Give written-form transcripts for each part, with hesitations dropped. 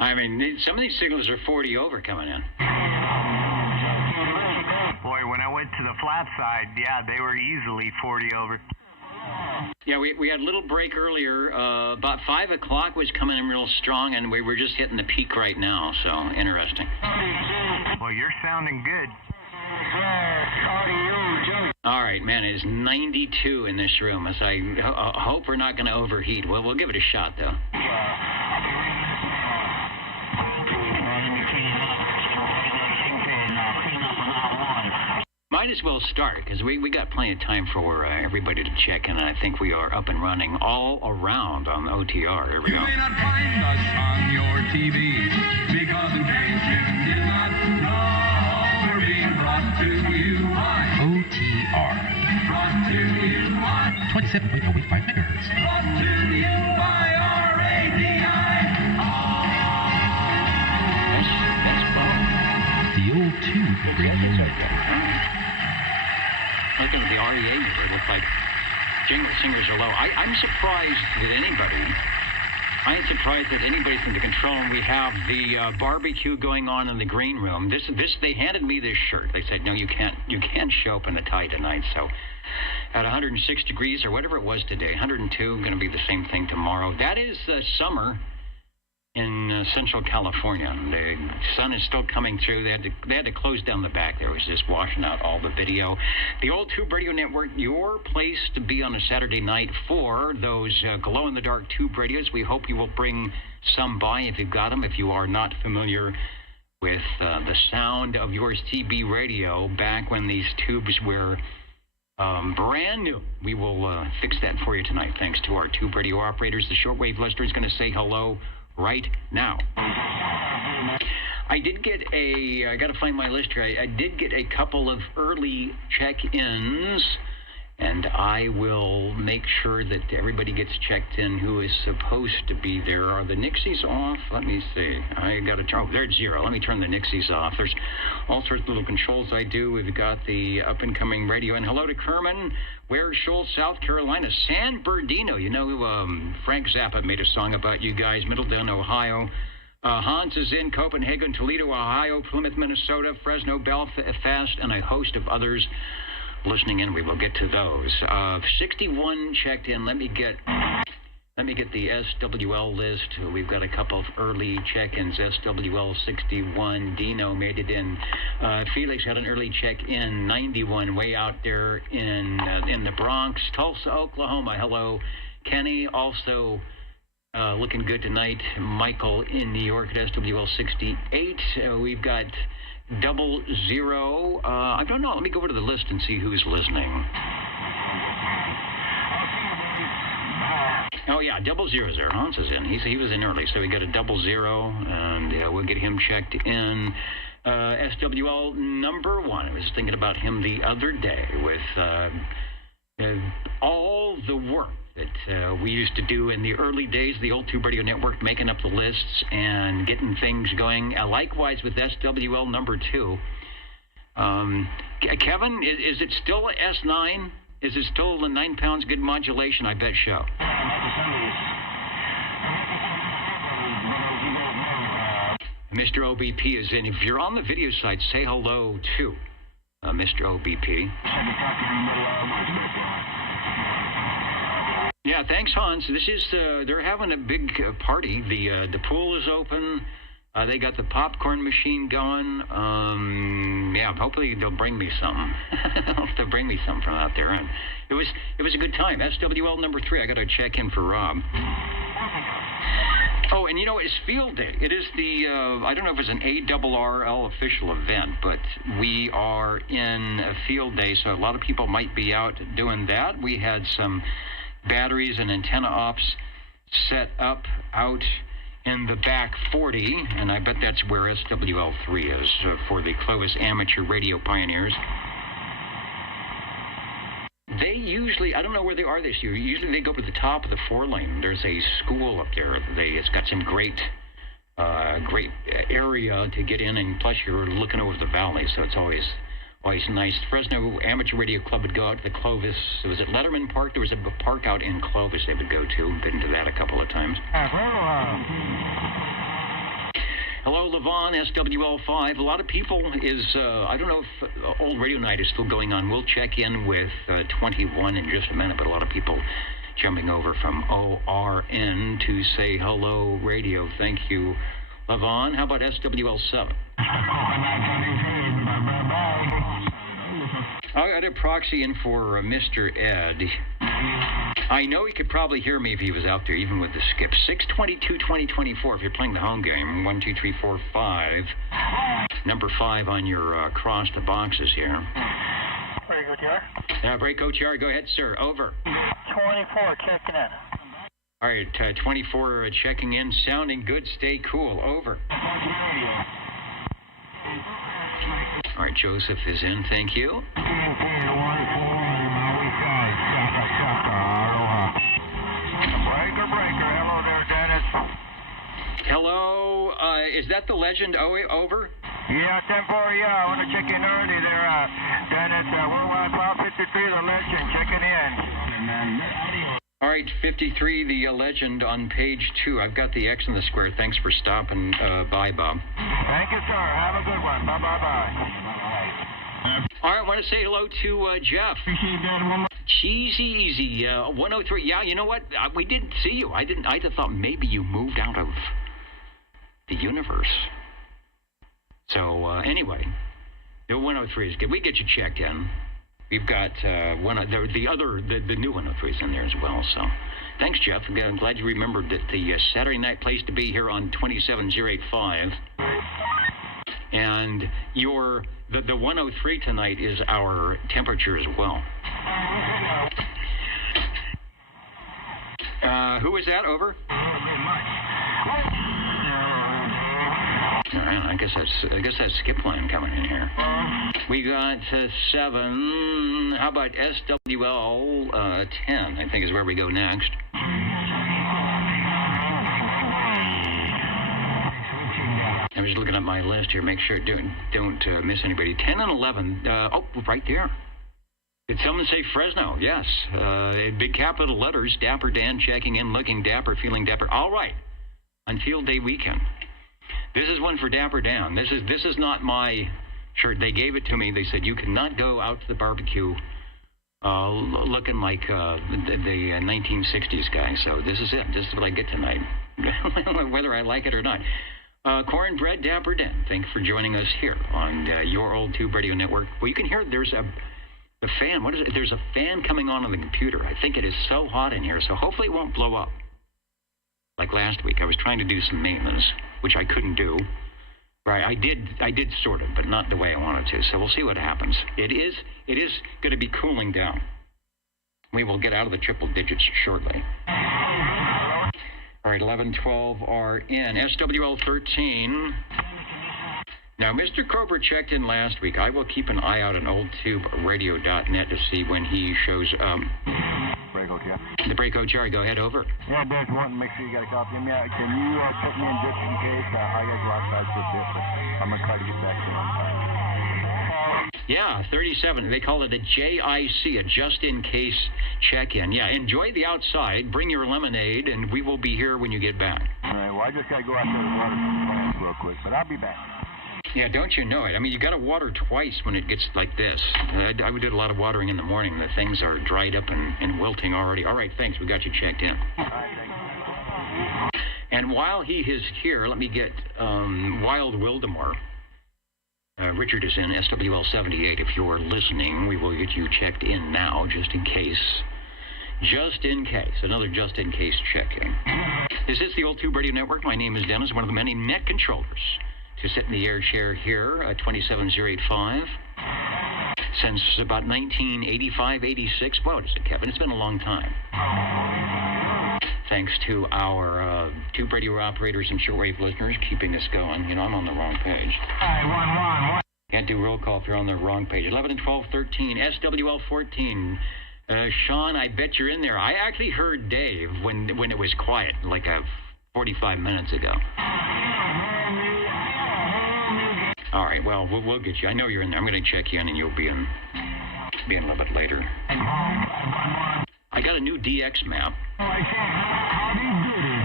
I mean, some of these signals are 40 over coming in. Boy, when I went to the flat side, yeah, they were easily 40 over. Yeah, we had a little break earlier. About 5 o'clock was coming in real strong, and we were just hitting the peak right now, so interesting. Well, you're sounding good. All right, man, it is 92 in this room. As I hope we're not going to overheat. Well, we'll give it a shot, though. Might as well start, because we got plenty of time for everybody to check in, and I think we are up and running all around on OTR. There we go. You may not find us on your TV, because in case you did not know, we're being brought to you by OTR. Brought to you by 27.085 megahertz. Brought to you by RADI. The old tube radio network. Looking at the REA meter, it looks like jingle singers are low. I'm surprised that anybody's in the control, and we have the barbecue going on in the green room. They handed me this shirt. They said, no, you can't show up in the tie tonight. So at 106 degrees or whatever it was today, 102, going to be the same thing tomorrow. That is summer in Central California. The sun is still coming through. They had to close down the back there. It was just washing out all the video. The Old Tube Radio Network, your place to be on a Saturday night for those glow-in-the-dark tube radios. We hope you will bring some by if you've got them. If you are not familiar with the sound of your CB radio back when these tubes were brand new, we will fix that for you tonight, thanks to our tube radio operators. The shortwave listener is going to say hello right now. I got to find my list here. I did get a couple of early check-ins, and I will make sure that everybody gets checked in who is supposed to be there. Are the Nixies off? Let me see. I got to turn. Oh, there's zero. Let me turn the Nixies off. There's all sorts of little controls I do. We've got the up-and-coming radio. And hello to Kerman, Ware Shoals, South Carolina. San Bernardino. You know, Frank Zappa made a song about you guys. Middletown, Ohio. Hans is in Copenhagen, Toledo, Ohio, Plymouth, Minnesota, Fresno, Belfast, and a host of others listening in. We will get to those. 61 checked in. Let me get the SWL list. We've got a couple of early check-ins. SWL 61. Dino made it in. Felix had an early check-in. 91 way out there in the Bronx. Tulsa, Oklahoma. Hello, Kenny. Also looking good tonight. Michael in New York at SWL 68. We've got 00. I don't know. Let me go over to the list and see who's listening. Oh, yeah, 00 there. Hans is in. He was in early, so we got a 00, and we'll get him checked in. SWL number 1. I was thinking about him the other day with all the work that we used to do in the early days, the Old Tube Radio Network, making up the lists and getting things going. Likewise with SWL number 2. Kevin, is it still S9? Is it still the 9 pounds good modulation? I bet so. Mr. OBP is in. If you're on the video site, say hello to Mr. OBP. Yeah, thanks, Hans. This is they're having a big party. The pool is open. They got the popcorn machine going. Yeah, hopefully they'll bring me some. They'll bring me some from out there. And it was a good time. SWL number 3. I got to check in for Rob. Oh, and you know, it's Field Day. It is the, I don't know if it's an ARRL official event, but we are in a Field Day, so a lot of people might be out doing that. We had some batteries and antenna ops set up out in the back 40, and I bet that's where SWL3 is for the Clovis Amateur Radio Pioneers. They usually, I don't know where they are this year, usually they go to the top of the 4-lane. There's a school up there. It's got some great area to get in, and plus you're looking over the valley, so it's always Always nice. Fresno Amateur Radio Club would go out to the Clovis. Was it Letterman Park? There was a park out in Clovis they would go to. Been to that a couple of times. Hello, Levon, SWL5. A lot of people is, I don't know if Old Radio Night is still going on. We'll check in with 21 in just a minute, but a lot of people jumping over from ORN to say hello, radio. Thank you, Levon. How about SWL7? I got a proxy in for Mr. Ed. I know he could probably hear me if he was out there, even with the skip. 622-2024 if you're playing the home game. 1, 2, 3, 4, 5. Number 5 on your across the boxes here. Break OTR? Break OTR. Go ahead, sir. Over. 24 checking in. All right, 24 checking in. Sounding good. Stay cool. Over. All right, Joseph is in. Thank you. Breaker. Hello there, Dennis. Hello. Is that the legend? Over? Yeah, 10-4, yeah. I want to check in early there, Dennis. We're 553, the legend, checking in. All right, 53, the legend on page 2. I've got the X in the square. Thanks for stopping by, Bob. Thank you, sir. Have a good one. Bye-bye-bye. All right, I want to say hello to Jeff. Cheesy Easy, 103. Yeah, you know what? We didn't see you. I just thought maybe you moved out of the universe. So, anyway, the 103 is good. We get you checked in. We've got the new 103 is in there as well. So, thanks, Jeff. I'm glad you remembered that the Saturday night place to be here on 27085. And the 103 tonight is our temperature as well. Who is that? Over. All right, I guess that's skip line coming in here. We got 7. How about SWL 10? I think is where we go next. I'm just looking at my list here. Make sure don't miss anybody. 10 and 11. Right there. Did someone say Fresno? Yes. Big capital letters. Dapper Dan checking in, looking dapper, feeling dapper. All right. On field day weekend. This is one for Dapper Dan. This is not my shirt. They gave it to me. They said you cannot go out to the barbecue looking like the 1960s guy. So this is it. This is what I get tonight, whether I like it or not. Cornbread Dapper Dan, thanks for joining us here on your old Tube Radio Network. Well, you can hear there's the fan. What is it? There's a fan coming on the computer. I think it is so hot in here, so hopefully it won't blow up. Like last week, I was trying to do some maintenance, which I couldn't do. Right, I did sort of, but not the way I wanted to. So we'll see what happens. It is going to be cooling down. We will get out of the triple digits shortly. All right, 11, 12 are in. SWL 13. Now, Mr. Cobra checked in last week. I will keep an eye out on oldtuberadio.net to see when he shows up. Break OTR. The break OTR, go ahead, over. Yeah, Des, wanting to make sure you got a copy of me. Can you check me in just in case? I got to go outside for a bit, but I'm going to try to get back to you. Yeah, 37. They call it a JIC, a just-in-case check-in. Yeah, enjoy the outside. Bring your lemonade, and we will be here when you get back. All right, well, I just got to go out there and water some plants real quick, but I'll be back. Yeah, don't you know it? I mean, you got to water twice when it gets like this. I did a lot of watering in the morning. The things are dried up and wilting already. All right, thanks. We got you checked in. All right, thank you. And while he is here, let me get Wild Wildemore. Richard is in SWL 78. If you're listening, we will get you checked in now, just in case. Just in case. Another just-in-case check-in. This is the Old Tube Radio Network. My name is Dennis, one of the many net controllers to sit in the air chair here at 27085. Since about 1985, 86. Wow, what is it, Kevin? It's been a long time. Thanks to our tube radio operators and shortwave listeners keeping us going. You know, I'm on the wrong page. Can't do roll call if you're on the wrong page. 11 and 12, 13. SWL 14. Sean, I bet you're in there. I actually heard Dave when it was quiet, like 45 minutes ago. All right, well, we'll get you. I know you're in there. I'm going to check you in, and you'll be in a little bit later. I got a new DX map.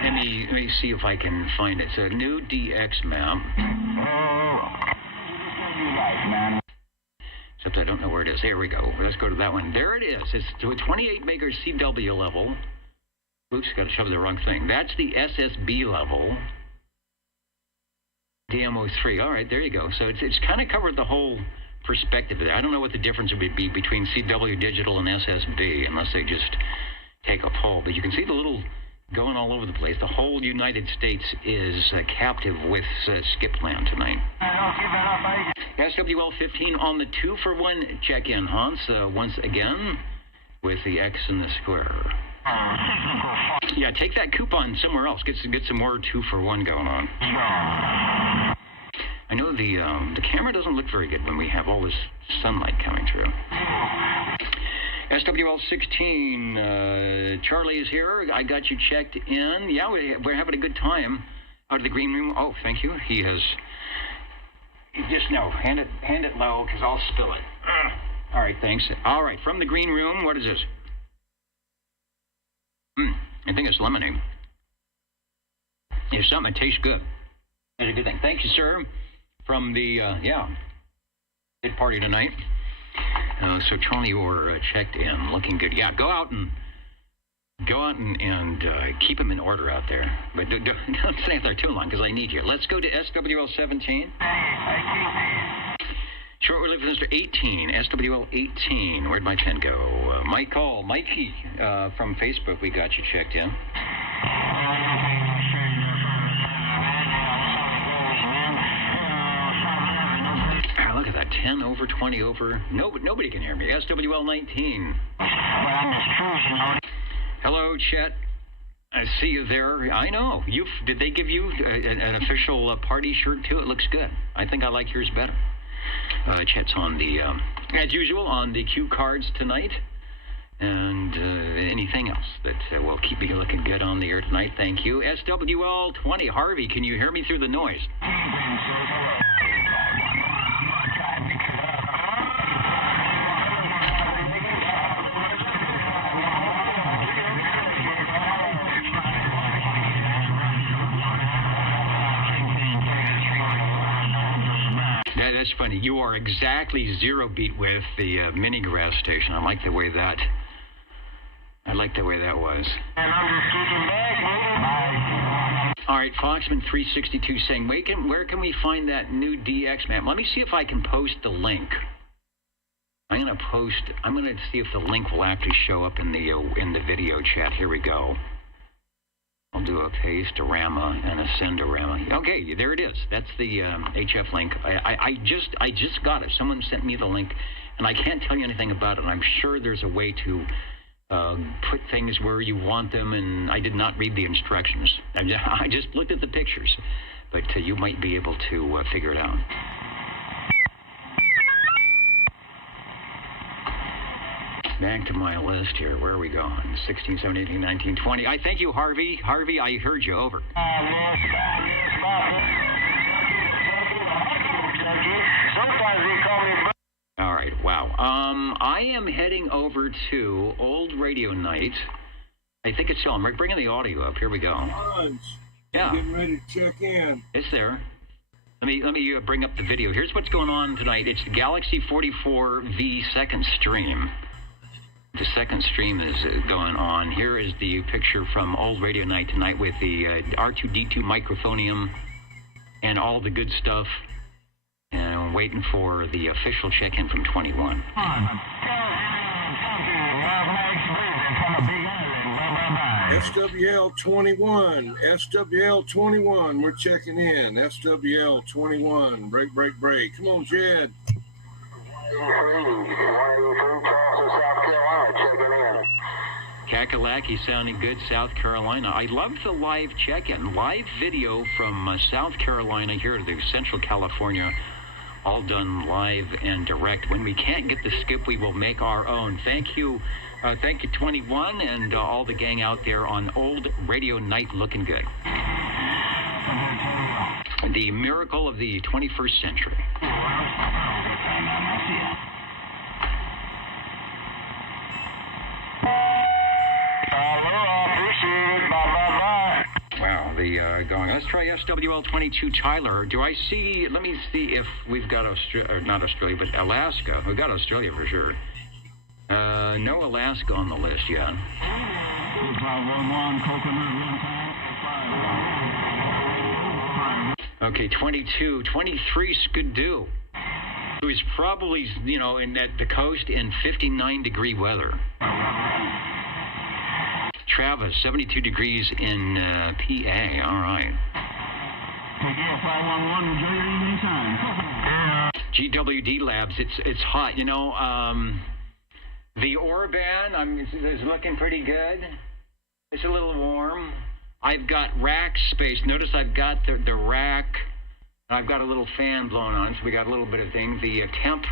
Let me see if I can find it. It's a new DX map. Except I don't know where it is. There we go. Let's go to that one. There it is. It's to a 28 megahertz CW level. Oops, got to shove the wrong thing. That's the SSB level. DMO3. All right, there you go. So it's kind of covered the whole perspective there. I don't know what the difference would be between CW digital and SSB unless they just take a poll. But you can see the little going all over the place. The whole United States is captive with Skipland tonight. SWL 15 on the 2-for-1 check-in, Hans, once again with the X and the square. Yeah, take that coupon somewhere else. Get some more 2-for-1 going on. I know the camera doesn't look very good when we have all this sunlight coming through. SWL 16, Charlie is here. I got you checked in. Yeah, we're having a good time out of the green room. Oh, thank you. He has. Just no, hand it low, because I'll spill it. All right, thanks. All right, from the green room, what is this? I think it's lemonade. It's something that tastes good. That's a good thing. Thank you, sir. From the, good party tonight. So Charlie, you're checked in, looking good. Yeah, go out and keep them in order out there. But don't stay there too long, because I need you. Let's go to SWL 17. Short relief Mr. 18, SWL 18. Where'd my pen go? Mikey from Facebook, we got you checked in. Look at that, 10 over, 20 over. Nobody can hear me. SWL 19. Hello, Chet. I see you there. I know. Did they give you an official party shirt, too? It looks good. I think I like yours better. Chet's on the, as usual, on the cue cards tonight. And anything else that will keep me looking good on the air tonight. Thank you. SWL 20. Harvey, can you hear me through the noise? That's funny. You are exactly 0 beat with the mini grass station. I like the way that was. All right, Foxman 362 saying, where can we find that new DX map? Let me see if I can post the link. I'm going to see if the link will actually show up in the video chat. Here we go. I'll do a paste-orama and a send-orama. Okay, there it is. That's the HF link. I just got it. Someone sent me the link, and I can't tell you anything about it. I'm sure there's a way to put things where you want them, and I did not read the instructions. I just looked at the pictures, but you might be able to figure it out. Back to my list here. Where are we going? 16, 17, 18, 19, 20. I thank you, Harvey. Harvey, I heard you. Over. All right. Wow. I am heading over to Old Radio Night. I think it's still. I'm bringing the audio up. Here we go. Yeah. Getting ready to check in. It's there. Let me bring up the video. Here's what's going on tonight. It's the Galaxy 44V second stream. The second stream is going on. Here is the picture from Old Radio Night tonight with the R2D2 microphonium and all the good stuff. And I'm waiting for the official check-in from 21. SWL 21. SWL 21. We're checking in. SWL 21. Break. Come on, Jed. Kakalaki sounding good, South Carolina. I love the live check-in. Live video from South Carolina here to the Central California. All done live and direct. When we can't get the skip, we will make our own. Thank you. Thank you, 21, and all the gang out there on Old Radio Night looking good. The miracle of the 21st century. Wow, going. Let's try SWL-22 Tyler. Do I see? Let me see if we've got not Australia, but Alaska. We've got Australia for sure. No Alaska on the list yet. Okay, 22. 23 Skidoo, who is probably, at the coast in 59-degree weather. Travis, 72 degrees in PA. All right. GWD Labs, it's hot. The Orban is looking pretty good. It's a little warm. I've got rack space. Notice I've got the rack. I've got a little fan blowing on, so we got a little bit of thing. The temp,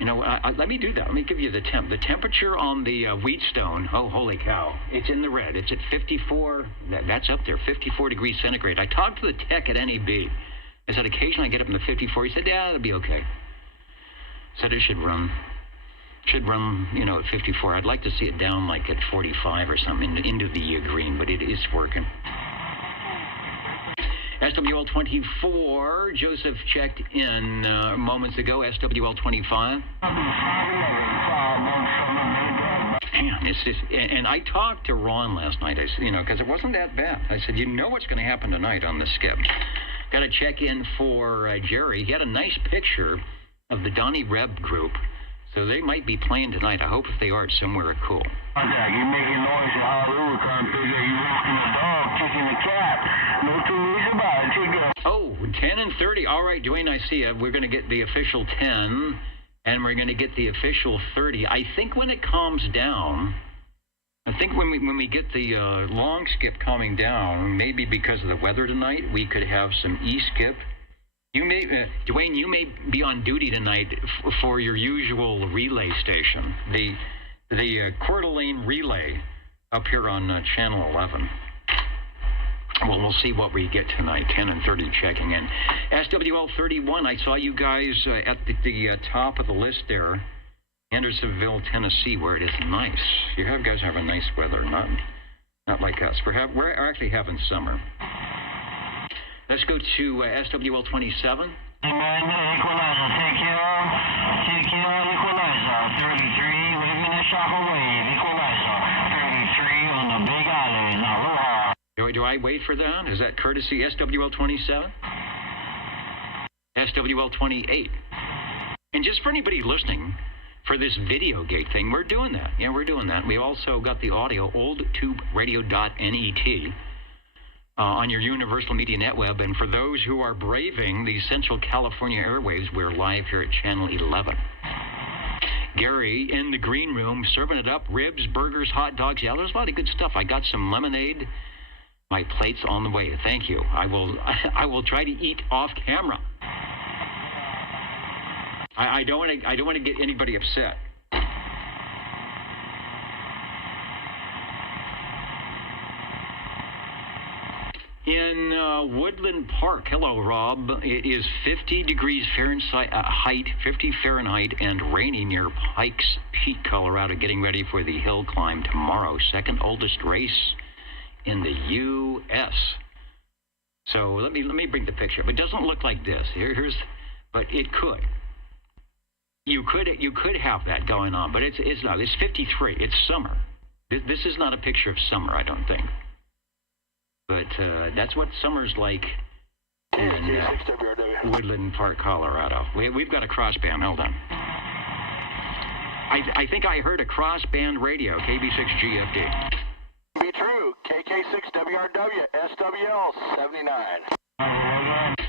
let me do that. Let me give you the temp. The temperature on the Wheatstone, oh, holy cow. It's in the red. It's at 54. That's up there, 54 degrees centigrade. I talked to the tech at NAB. I said, occasionally I get up in the 54. He said, yeah, it'll be okay. Said it should run, at 54. I'd like to see it down like at 45 or something into the green, but it is working. SWL-24, Joseph checked in moments ago. SWL-25. Man, it's just, and I talked to Ron last night, because it wasn't that bad. I said, what's going to happen tonight on the skip. Got to check in for Jerry. He had a nice picture of the Donnie Reb group. So they might be playing tonight. I hope if they are, it's somewhere cool. You making noise in Honolulu, trying to figure you roasting a dog, kicking the cat. No two ways about it. Take a... Oh, 10 and 30. All right, Dwayne, I see you. We're going to get the official 10, and we're going to get the official 30. I think when it calms down, when we get the long skip calming down, maybe because of the weather tonight, we could have some E-skip. You may, Dwayne, you may be on duty tonight for your usual relay station, the Coeur d'Alene relay up here on Channel 11. Well, we'll see what we get tonight, 10 and 30 checking in. SWL 31, I saw you guys at the top of the list there, Andersonville, Tennessee, where it is nice. You guys have a nice weather, not like us. We're actually having summer. Let's go to SWL 27. Equalizer, take equalizer, 33, waving a shockwave, equalizer, 33 on the Big Island, aloha. Do I wait for that? Is that courtesy SWL 27? SWL 28. And just for anybody listening, for this video gate thing, we're doing that. Yeah, we're doing that. We also got the audio, oldtuberadio.net. On your Universal Media NetWeb, and for those who are braving the Central California airwaves, we're live here at Channel 11. Gary in the green room, serving it up, ribs, burgers, hot dogs. Yeah, there's a lot of good stuff. I got some lemonade. My plate's on the way. Thank you. I will try to eat off camera. I don't want to get anybody upset. In Woodland Park, hello, Rob. It is 50 degrees Fahrenheit, 50 Fahrenheit, and rainy near Pikes Peak, Colorado. Getting ready for the hill climb tomorrow. Second oldest race in the U.S. So let me bring the picture up. It doesn't look like this. But it could. You could have that going on, but it's not. It's 53. It's summer. This is not a picture of summer, I don't think. But that's what summer's like in Woodland Park, Colorado. We've got a crossband. Hold on. I think I heard a crossband radio, KB6GFD. Be true. KK6WRW, SWL 79.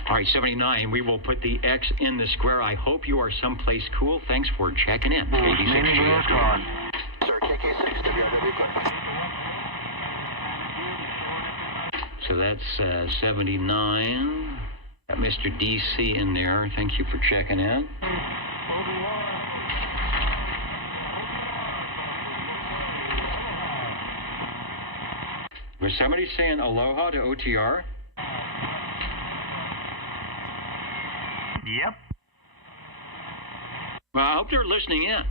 All right, 79. We will put the X in the square. I hope you are someplace cool. Thanks for checking in. KB6GFD. Sir, KK6WRW. So that's 79. Got Mr. DC in there. Thank you for checking in. Was somebody saying aloha to OTR? Yep. Well, I hope they're listening in.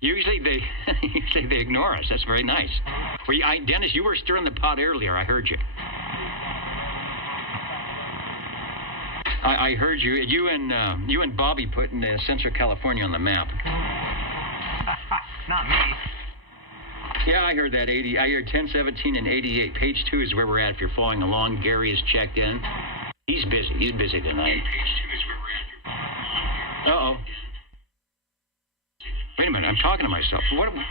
Usually they ignore us. That's very nice. Dennis, you were stirring the pot earlier. I heard you. I heard you. You and Bobby putting Central California on the map. Not me. Yeah, I heard that. I heard 10, 17, and 88. Page 2 is where we're at. If you're following along, Gary is checked in. He's busy. He's busy tonight. Page 2 is where we're at. Uh-oh. Wait a minute. I'm talking to myself. What am I?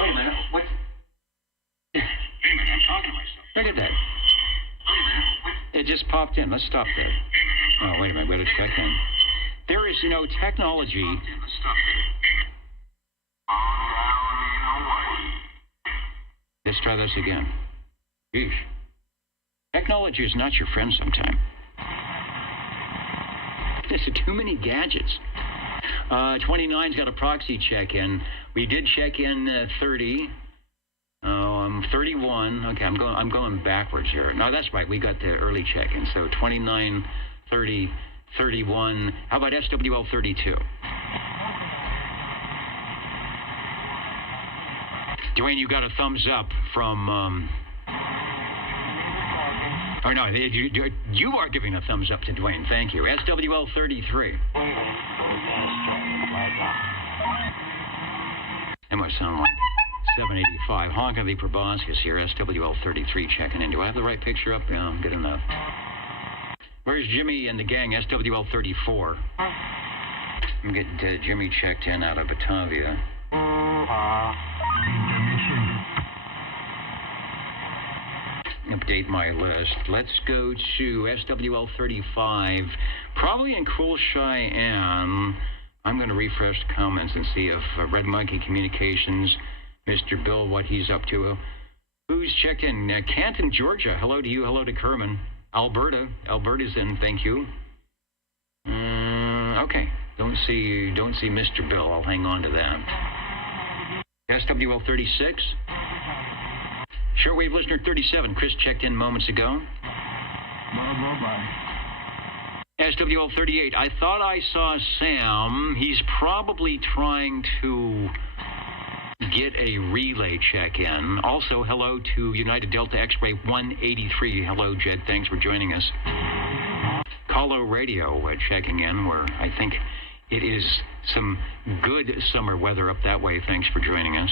Wait a minute. What? Wait a minute. I'm talking to myself. Look at that. Wait a minute. What? It just popped in. Let's stop there. Oh, wait a minute. We got to check in. There is, technology. Let's stop there. Let's try this again. Yeesh. Technology is not your friend sometime. There's too many gadgets. 29's got a proxy check-in. We did check in 30. 31. Okay, I'm going backwards here. No, that's right. We got the early check-in. So 29, 30, 31. How about SWL 32? Dwayne, you got a thumbs up from... Oh, no, you are giving a thumbs up to Dwayne. Thank you. SWL 33. That must sound like 785. Honka the Proboscis here. SWL 33 checking in. Do I have the right picture up? Yeah, good enough. Where's Jimmy and the gang? SWL 34. I'm getting Jimmy checked in out of Batavia. Update my list. Let's go to SWL 35. Probably in Cool Cheyenne. I'm going to refresh the comments and see if Red Monkey Communications, Mr. Bill, what he's up to. Who's checked in? Canton, Georgia. Hello to you. Hello to Kerman. Alberta. Alberta's in. Thank you. Okay. Don't see Mr. Bill. I'll hang on to that. SWL 36. Shortwave listener 37. Chris checked in moments ago. SWL 38. I thought I saw Sam. He's probably trying to get a relay check-in. Also, hello to United Delta X-Ray 183. Hello, Jed. Thanks for joining us. Colo Radio checking in, where I think it is some good summer weather up that way. Thanks for joining us.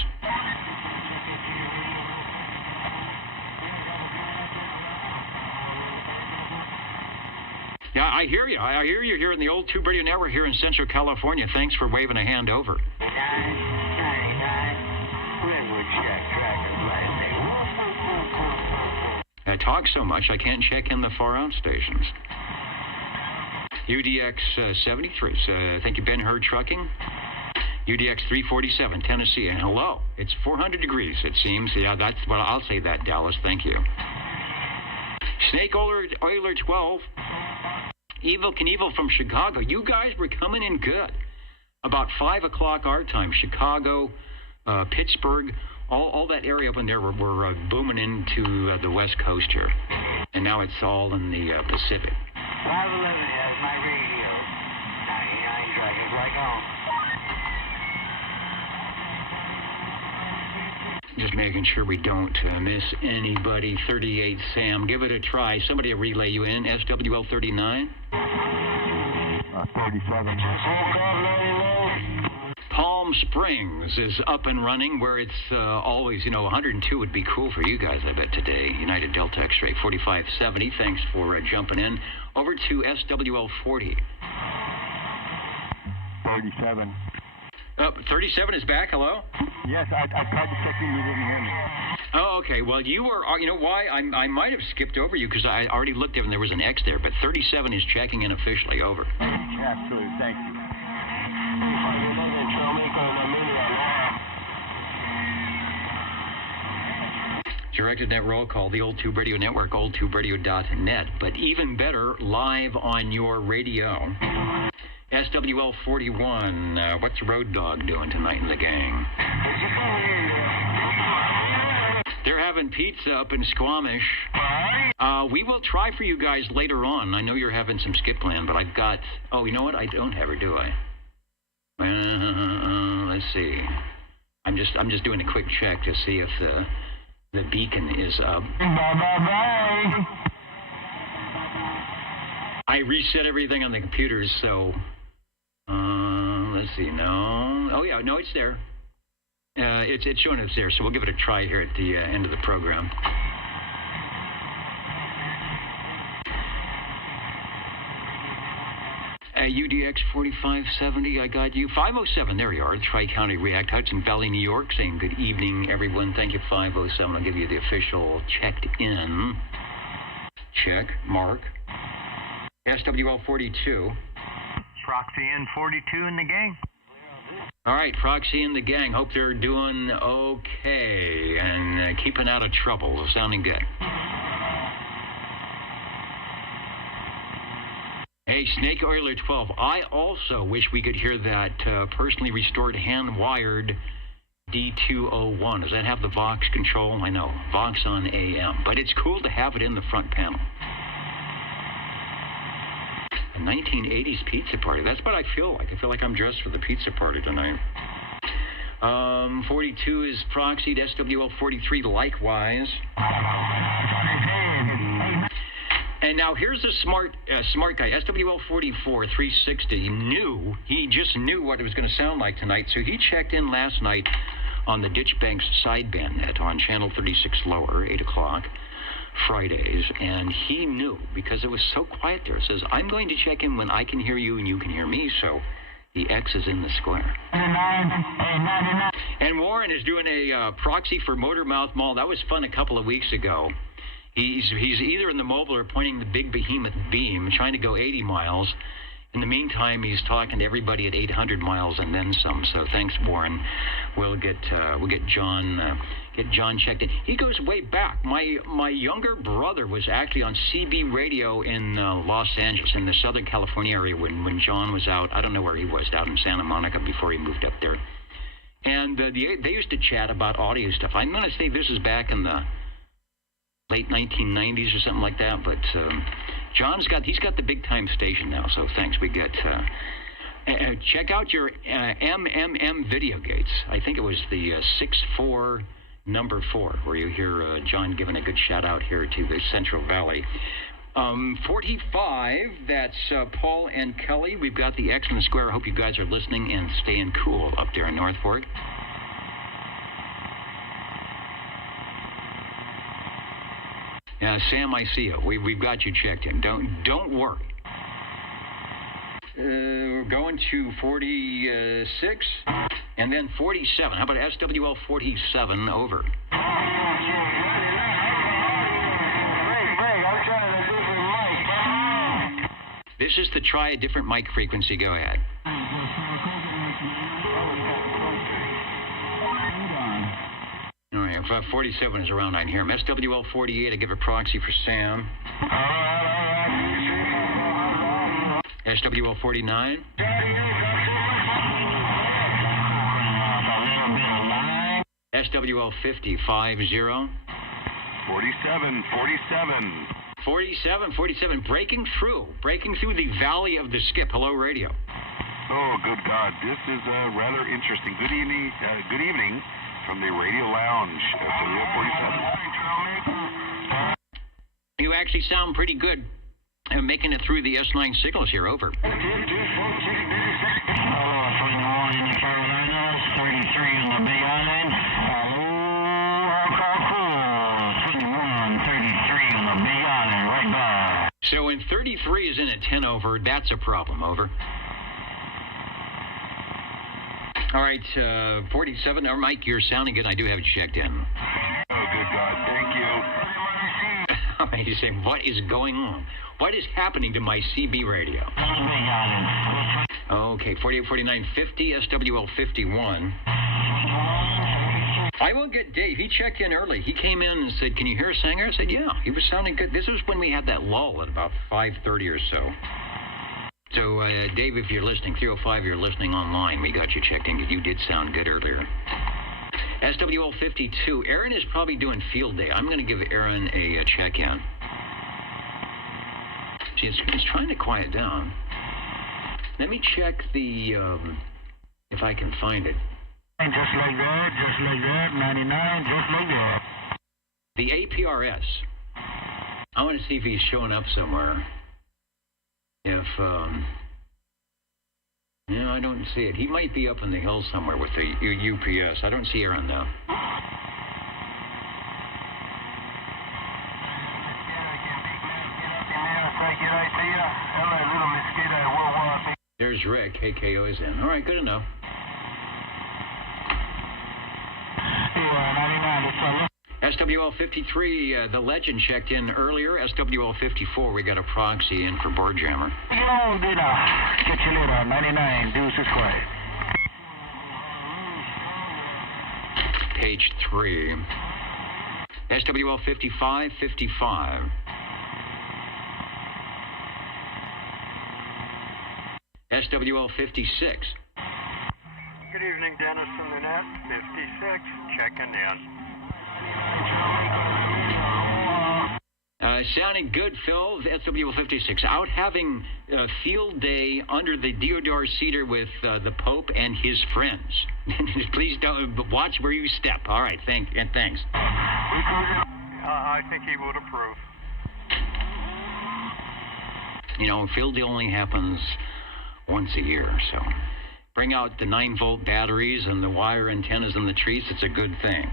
Yeah, I hear you. I hear you here in the old Tube Radio Network here in Central California. Thanks for waving a hand over. I talk so much I can't check in the far-out stations. UDX 73. Thank you, Ben Hurd Trucking. UDX 347, Tennessee. And hello. It's 400 degrees, it seems. Yeah, that's what I'll say that, Dallas. Thank you. Snake Oiler 12. Evil Knievel from Chicago. You guys were coming in good. About 5 o'clock our time. Chicago, Pittsburgh, all that area up in there were booming into the West Coast here. And now it's all in the Pacific. 511 has my radio. 99 Dragons like home. Just making sure we don't miss anybody. 38 Sam, give it a try. Somebody will relay you in. SWL 39. 37. Palm Springs is up and running, where it's always, 102 would be cool for you guys, I bet, today. United Delta X-Ray 4570. Thanks for jumping in. Over to SWL 40. 37. 37 is back. Hello? Yes, I tried to check in. You didn't hear me. Oh, okay. Well, you were, you know why? I might have skipped over you because I already looked there and there was an X there, but 37 is checking in officially. Over. Absolutely. Thank you. Directed net roll call, the Old Tube Radio Network, oldtuberadio.net. But even better, live on your radio. SWL 41, what's Road Dog doing tonight in the gang? They're having 507 Pizza up in Squamish. We will try for you guys later on. I know you're having some skip plan, but I've got... Oh, you know what? I don't have her, do I? Let's see. I'm just doing a quick check to see if the beacon is up. I reset everything on the computers, so... let's see. No. Oh, yeah. No, it's there. It's showing it's there, so we'll give it a try here at the end of the program. UDX 4570, I got you. 507, there you are. Tri-County React, Hudson Valley, New York, saying good evening, everyone. Thank you, 507. I'll give you the official checked in. Check, mark. SWL 42. Proxy in 42 in the gang. All right, Proxy and the gang. Hope they're doing okay and keeping out of trouble. Sounding good. Hey, Snake Oiler 12. I also wish we could hear that personally restored hand-wired D201. Does that have the Vox control? I know, Vox on AM. But it's cool to have it in the front panel. A 1980s pizza party. That's what I feel like. I feel like I'm dressed for the pizza party tonight. 42 is proxied. SWL 43 likewise. And now here's a smart guy. SWL 44 360 he just knew what it was going to sound like tonight, so he checked in last night on the Ditchbanks sideband net on channel 36 lower, 8 o'clock. Fridays, and he knew because it was so quiet there. It says, I'm going to check in when I can hear you and you can hear me, so the X is in the square. And Warren is doing a proxy for Motormouth Mall. That was fun a couple of weeks ago. He's either in the mobile or pointing the big behemoth beam, trying to go 80 miles. In the meantime, he's talking to everybody at 800 miles and then some. So thanks, Warren. We'll get John checked in. He goes way back. My younger brother was actually on CB radio in Los Angeles, in the Southern California area, when John was out. I don't know where he was, out in Santa Monica before he moved up there. And they used to chat about audio stuff. I'm going to say this is back in the late 1990s or something like that, but he's got the big time station now, so thanks. We get check out your MMM video gates. I think it was the 64 number 4, where you hear John giving a good shout out here to the Central Valley. 45, that's Paul and Kelly. We've got the X in the square. I hope you guys are listening and staying cool up there in North Fork. Sam, I see you. We've got you checked in. Don't worry. We're going to 46 and then 47. How about SWL 47 over? This is to try a different mic frequency. Go ahead. All right, if 47 is around, I can hear him. SWL 48, I give a proxy for Sam. SWL 49. SWL 50, 50. 47, breaking through the valley of the skip. Hello, radio. Oh, good God, this is rather interesting. Good evening from the Radio Lounge, SWL 47. You actually sound pretty good. Making it through the S9 signals here, over. Hello, 21 in the Carolinas, 33 in the Big Island. Hello, 21, 33 in the Big Island, right by. So when 33 is in at 10 over, that's a problem, over. All right, 47, or Mike, you're sounding good. I do have you checked in. Oh, good God, thank you. All right, he's saying, what is going on? What is happening to my CB radio? Okay, 48, 49, 50, SWL 51. I will get Dave. He checked in early. He came in and said, can you hear Sanger? I said, yeah, he was sounding good. This was when we had that lull at about 5:30 or so. So, Dave, if you're listening, 305, you're listening online. We got you checked in because you did sound good earlier. SWL 52. Aaron is probably doing field day. I'm going to give Aaron a check-in. He's trying to quiet down. Let me check the, if I can find it. Just like that, 99, just like that. The APRS. I want to see if he's showing up somewhere. If, no, I don't see it. He might be up in the hills somewhere with the UPS. I don't see Aaron, though. There's Rick. KKO is in. All right, good enough. SWL 53, the legend checked in earlier. SWL 54, we got a proxy in for Board Jammer. Yo, Dina. Catch you later, 99, deuces quiet. Page 3. SWL 55, 55. SWL 56. Good evening, Dennis from the net. 56, checking in. Sounding good, Phil. SWL 56. Out having a field day under the deodar cedar with the Pope and his friends. Please don't watch where you step. All right, thanks. I think he would approve. You know, field day only happens once a year, so bring out the 9-volt batteries and the wire antennas in the trees. It's a good thing.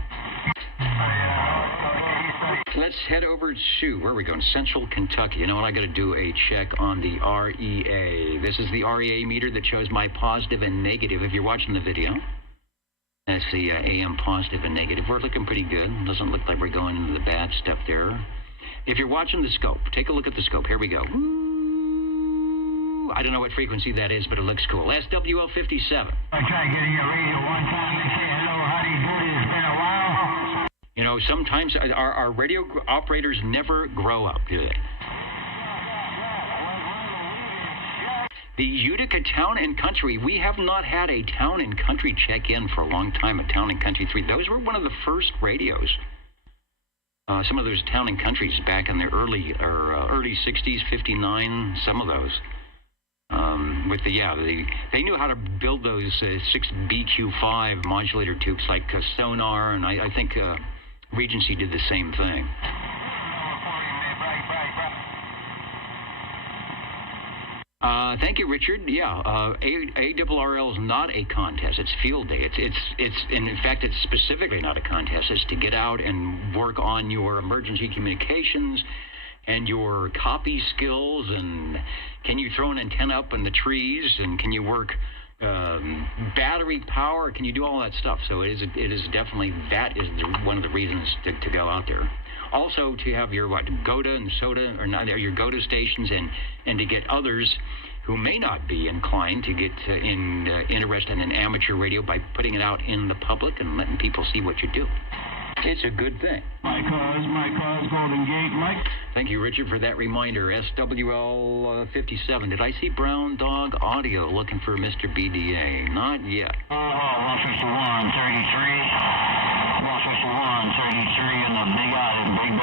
Let's head over to, where are we going? Central Kentucky. You know what? I got to do a check on the REA. This is the REA meter that shows my positive and negative. If you're watching the video, that's the AM positive and negative. We're looking pretty good. Doesn't look like we're going into the bad stuff there. If you're watching the scope, take a look at the scope. Here we go. Woo! I don't know what frequency that is, but it looks cool. SWL 57. I tried getting your radio one time. They say, hello, how do you do? It's been a while. You know, sometimes our radio operators never grow up, do they? The Utica Town and Country. We have not had a Town and Country check-in for a long time at Town and Country 3. Those were one of the first radios. Some of those Town and Countries back in the early 60s, 59, some of those. They knew how to build those 6BQ5 modulator tubes like Sonar, and I think Regency did the same thing. Thank you, Richard. Yeah, ARRL is not a contest. It's field day. In fact, it's specifically not a contest. It's to get out and work on your emergency communications and your copy skills, and can you throw an antenna up in the trees, and can you work battery power, can you do all that stuff? So it is definitely, that is one of the reasons to go out there. Also to have your GOTA and SOTA, or not, your GOTA stations, and to get others who may not be inclined to get interested in amateur radio by putting it out in the public and letting people see what you do. It's a good thing. My car's Golden Gate, Mike. Thank you, Richard, for that reminder. SWL 57. Did I see Brown Dog Audio looking for Mr. BDA? Not yet. 151, 33. 151, 33 in the Big Island, big.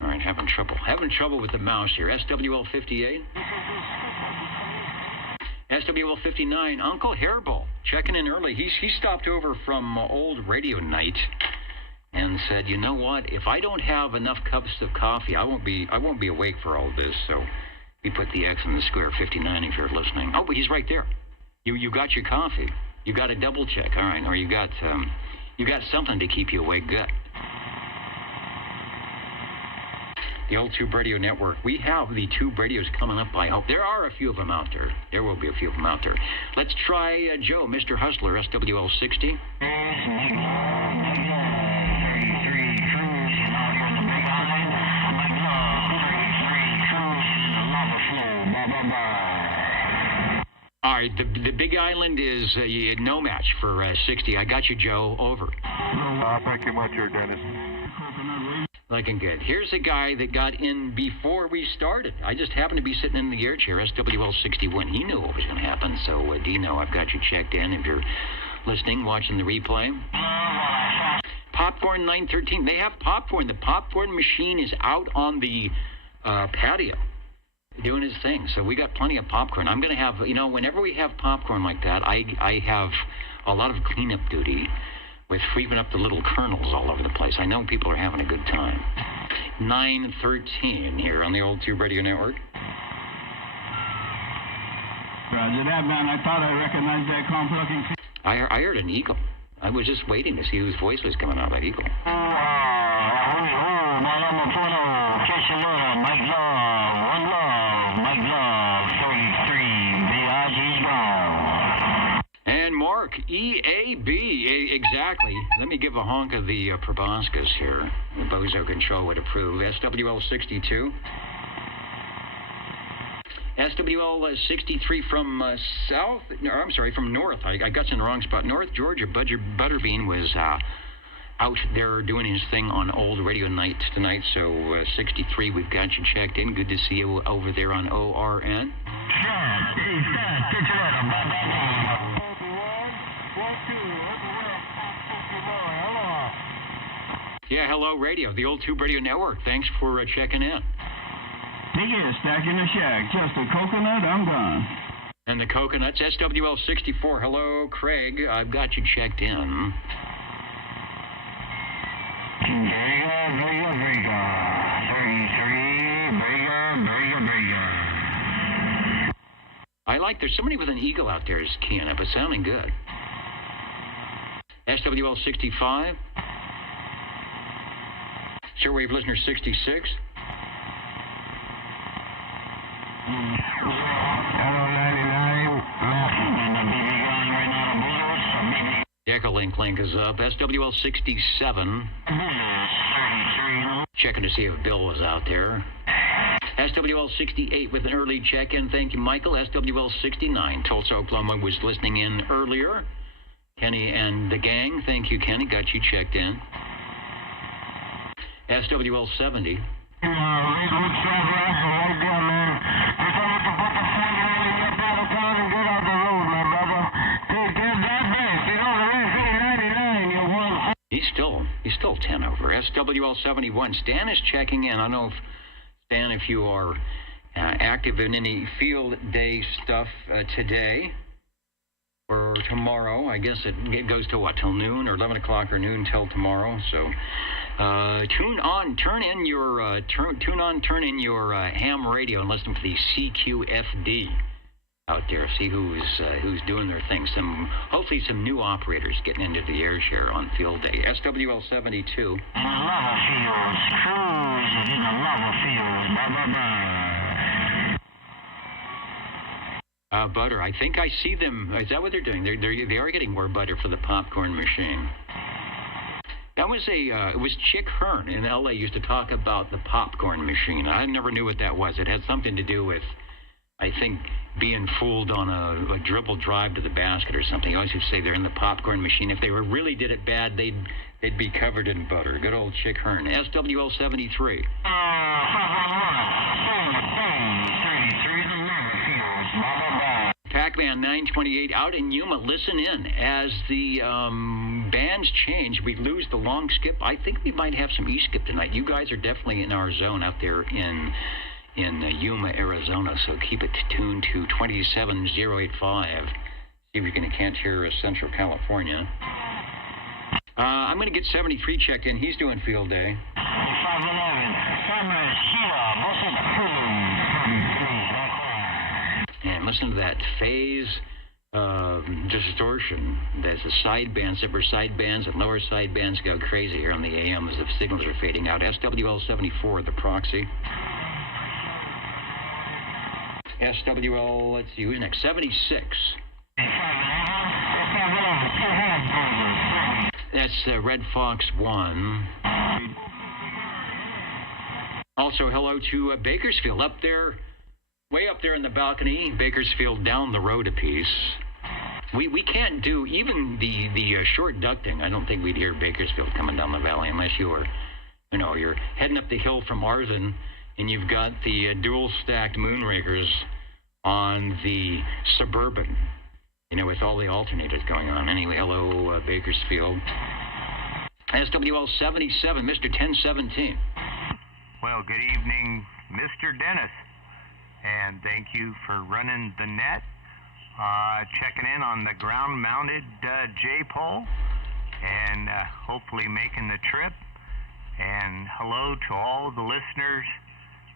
All right, having trouble with the mouse here. SWL 58. SWL 59, Uncle Hairball, checking in early. He stopped over from old radio night and said, you know what? If I don't have enough cups of coffee, I won't be awake for all this. So he put the X in the square, 59, if you're listening. Oh, but he's right there. You got your coffee. You got a double check, all right, or you got something to keep you awake. Good. The old Tube Radio Network. We have the Tube Radios coming up, I hope. There are a few of them out there. There will be a few of them out there. Let's try Joe, Mr. Hustler, SWL 60. All right, the Big Island is no match for 60. I got you, Joe. Over. Thank you much, Dennis. Looking good. Here's a guy that got in before we started. I just happened to be sitting in the air chair, SWL 61. He knew what was going to happen, so Dino, I've got you checked in. If you're listening, watching the replay. Popcorn 913. They have popcorn. The popcorn machine is out on the patio doing his thing. So we got plenty of popcorn. I'm going to have, whenever we have popcorn like that, I have a lot of cleanup duty with sweeping up the little kernels all over the place. I know people are having a good time. 913 here on the Old Tube Radio Network. Roger that, man. I thought I recognized that calm-looking... I heard an eagle. I was just waiting to see whose voice was coming out of that eagle. And Mark, EAB, exactly. Let me give a honk of the proboscis here. The Bozo Control would approve. SWL 62. SWL 63 from from North. I got you in the wrong spot. North Georgia, Butterbean was out there doing his thing on Old Radio Night tonight. So 63, we've got you checked in. Good to see you over there on ORN. Yeah, hello, radio. The Old Tube Radio Network. Thanks for checking in. Dig it, stack in the shack. Just a coconut, I'm gone. And the coconuts, SWL 64. Hello, Craig. I've got you checked in. I like, there's somebody with an eagle out there is keying up. It's sounding good. SWL 65. Shortwave listener 66. Decalink link is up. SWL 67. Checking to see if Bill was out there. SWL 68 with an early check-in. Thank you, Michael. SWL 69. Tulsa, Oklahoma was listening in earlier. Kenny and the gang. Thank you, Kenny. Got you checked in. SWL 70. He's still 10 over. SWL 71. Stan is checking in. I don't know if, Stan, if you are active in any field day stuff today or tomorrow. I guess it goes to what, till noon or 11 o'clock or noon till tomorrow. So tune in your ham radio and listen for the CQFD out there. See who's doing their thing. Hopefully some new operators getting into the air share on field day. SWL 72. Butter. I think I see them. Is that what they're doing? They are getting more butter for the popcorn machine. That was it was Chick Hearn in LA used to talk about the popcorn machine. I never knew what that was. It had something to do with, I think, being fooled on a dribble drive to the basket or something. I always used to say they're in the popcorn machine. If they really did it bad, they'd be covered in butter. Good old Chick Hearn. SWL 73. Pac-Man 928 out in Yuma. Listen in. As the bands change, we lose the long skip. I think we might have some E-skip tonight. You guys are definitely in our zone out there in Yuma, Arizona, so keep it tuned to 27085. See if you can't hear Central California. I'm going to get 73 checked in. He's doing field day. And listen to that phase distortion. That's the sidebands, upper sidebands and lower sidebands go crazy here on the AM as the signals are fading out. SWL 74, the proxy. SWL, let's see, who's next? 76. That's Red Fox 1. Also, hello to Bakersfield up there, way up there in the balcony. Bakersfield down the road a piece. We can't do even the short ducting. I don't think we'd hear Bakersfield coming down the valley unless you were You know, you're heading up the hill from Arvin, and you've got the dual-stacked Moonrakers on the Suburban, you know, with all the alternators going on. Anyway, hello, Bakersfield. SWL 77, Mr. 1017. Well, good evening, Mr. Dennis, and thank you for running the net, checking in on the ground-mounted J-pole, and hopefully making the trip. And hello to all the listeners.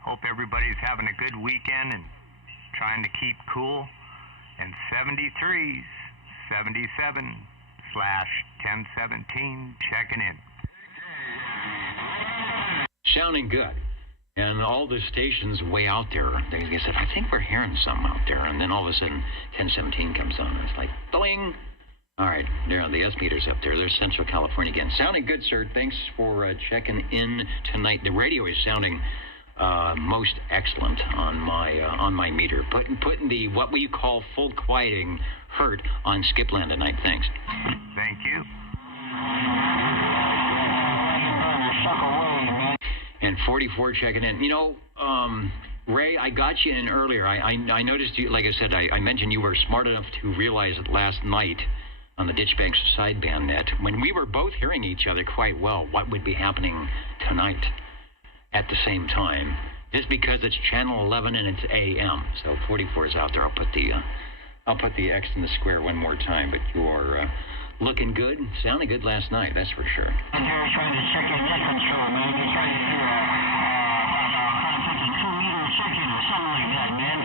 Hope everybody's having a good weekend and trying to keep cool. And 73's 77/1017 checking in. Sounding good. And all the stations way out there, they said, I think we're hearing some out there. And then all of a sudden, 1017 comes on. And it's like, boing. All right, there, the S meters up there. There's Central California again. Sounding good, sir. Thanks for checking in tonight. The radio is sounding most excellent on my meter. Putting the what we call full quieting hurt on Skipland tonight. Thanks. Thank you. And 44 checking in. You know, Ray, I got you in earlier. I noticed you, like I said, I mentioned you were smart enough to realize that last night on the Ditchbanks sideband net, when we were both hearing each other quite well, what would be happening tonight at the same time, just because it's channel 11 and it's AM. So 44 is out there. I'll put the X in the square one more time, but you're looking good, sounding good last night, that's for sure. I'm here trying to check in net control, man. You're trying to do about 152-meter check-in or something like that, man.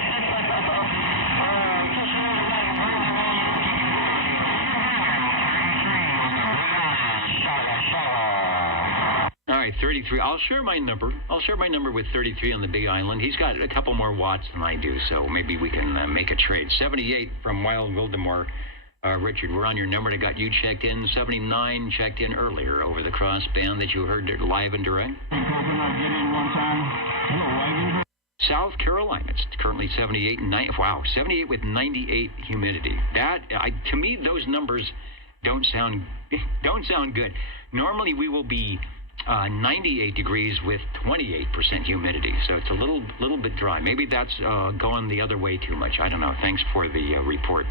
All right, 33. I'll share my number with 33 on the Big Island. He's got a couple more watts than I do, so maybe we can make a trade. 78 from Wild Wildemore. Richard, we're on your number. I got you checked in. 79 checked in earlier over the crossband that you heard live and direct. South Carolina, it's currently 78 and 90. Wow, 78 with 98 humidity. To me, those numbers don't sound good. Normally, we will be 98 degrees with 28% humidity, so it's a little bit dry. Maybe that's going the other way too much. I don't know. Thanks for the report.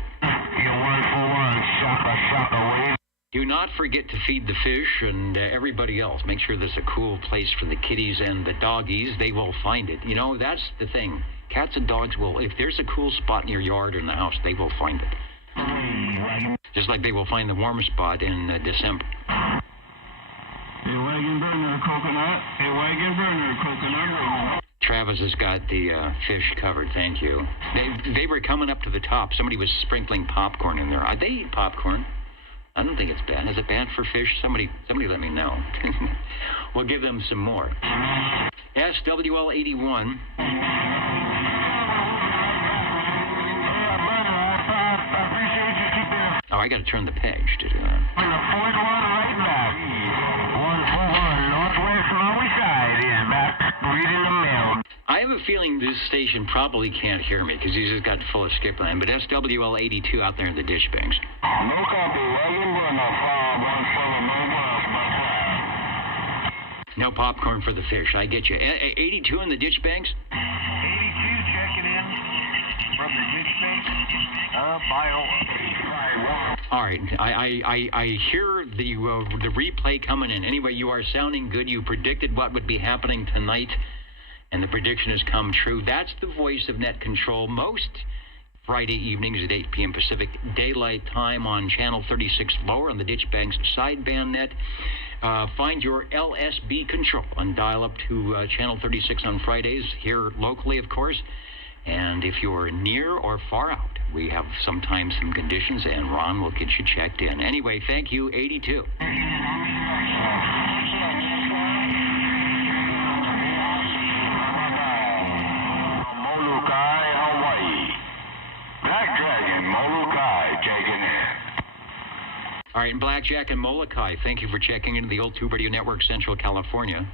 Do not forget to feed the fish and everybody else. Make sure there's a cool place for the kitties and the doggies. They will find it. You know, that's the thing. Cats and dogs will, if there's a cool spot in your yard or in the house, they will find it. Just like they will find the warm spot in December. Hey, wagon burner, coconut. Travis has got the fish covered, thank you. They were coming up to the top. Somebody was sprinkling popcorn in there. They eat popcorn. I don't think it's bad. Is it bad for fish? Somebody let me know. We'll give them some more. SWL 81. Oh, I got to turn the page to do that. I have a feeling this station probably can't hear me because he's just got full of Skipland, but SWL 82 out there in the Ditchbanks. No copy. No popcorn for the fish. I get you. 82 in the Ditchbanks? 82 checking in from the Ditchbanks, Biola. All right. I hear the replay coming in. Anyway, you are sounding good. You predicted what would be happening tonight, and the prediction has come true. That's the voice of Net Control. Most Friday evenings at 8 p.m. Pacific Daylight Time on Channel 36 Lower on the Ditchbanks sideband net. Find your LSB control and dial up to Channel 36 on Fridays, here locally, of course. And if you're near or far out, we have sometimes some conditions, and Ron will get you checked in. Anyway, thank you, 82. Molokai, Hawaii. Black Dragon, Molokai, checking in. All right, and Blackjack and Molokai, thank you for checking into the Old Tube Radio Network, Central California.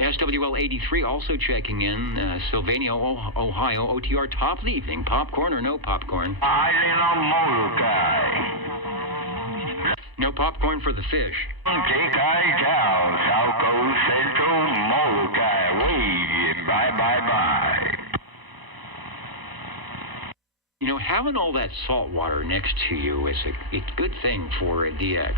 SWL 83 also checking in, Sylvania, Ohio, OTR, top of the evening. Popcorn or no popcorn? No popcorn for the fish. Chikai Chow, South Coast Central, Molokai Way, and bye. You know, having all that salt water next to you is a good thing for a DX.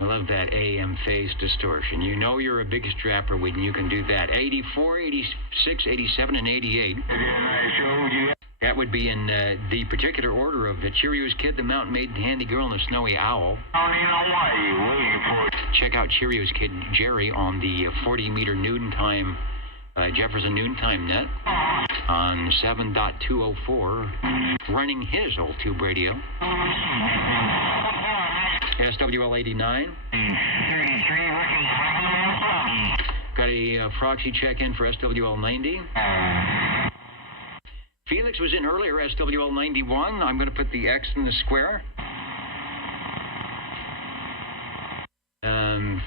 I love that AM phase distortion. You know you're a big strapper when you can do that. 84, 86, 87, and 88. That would be in the particular order of the Cheerios Kid, the Mountain Maiden, Handy Girl, and the Snowy Owl. Check out Cheerios Kid Jerry on the 40-meter noontime Jefferson Noontime Net on 7.204, running his old tube radio. SWL 89. Got a proxy check-in for SWL 90. Felix was in earlier, SWL 91. I'm going to put the X in the square.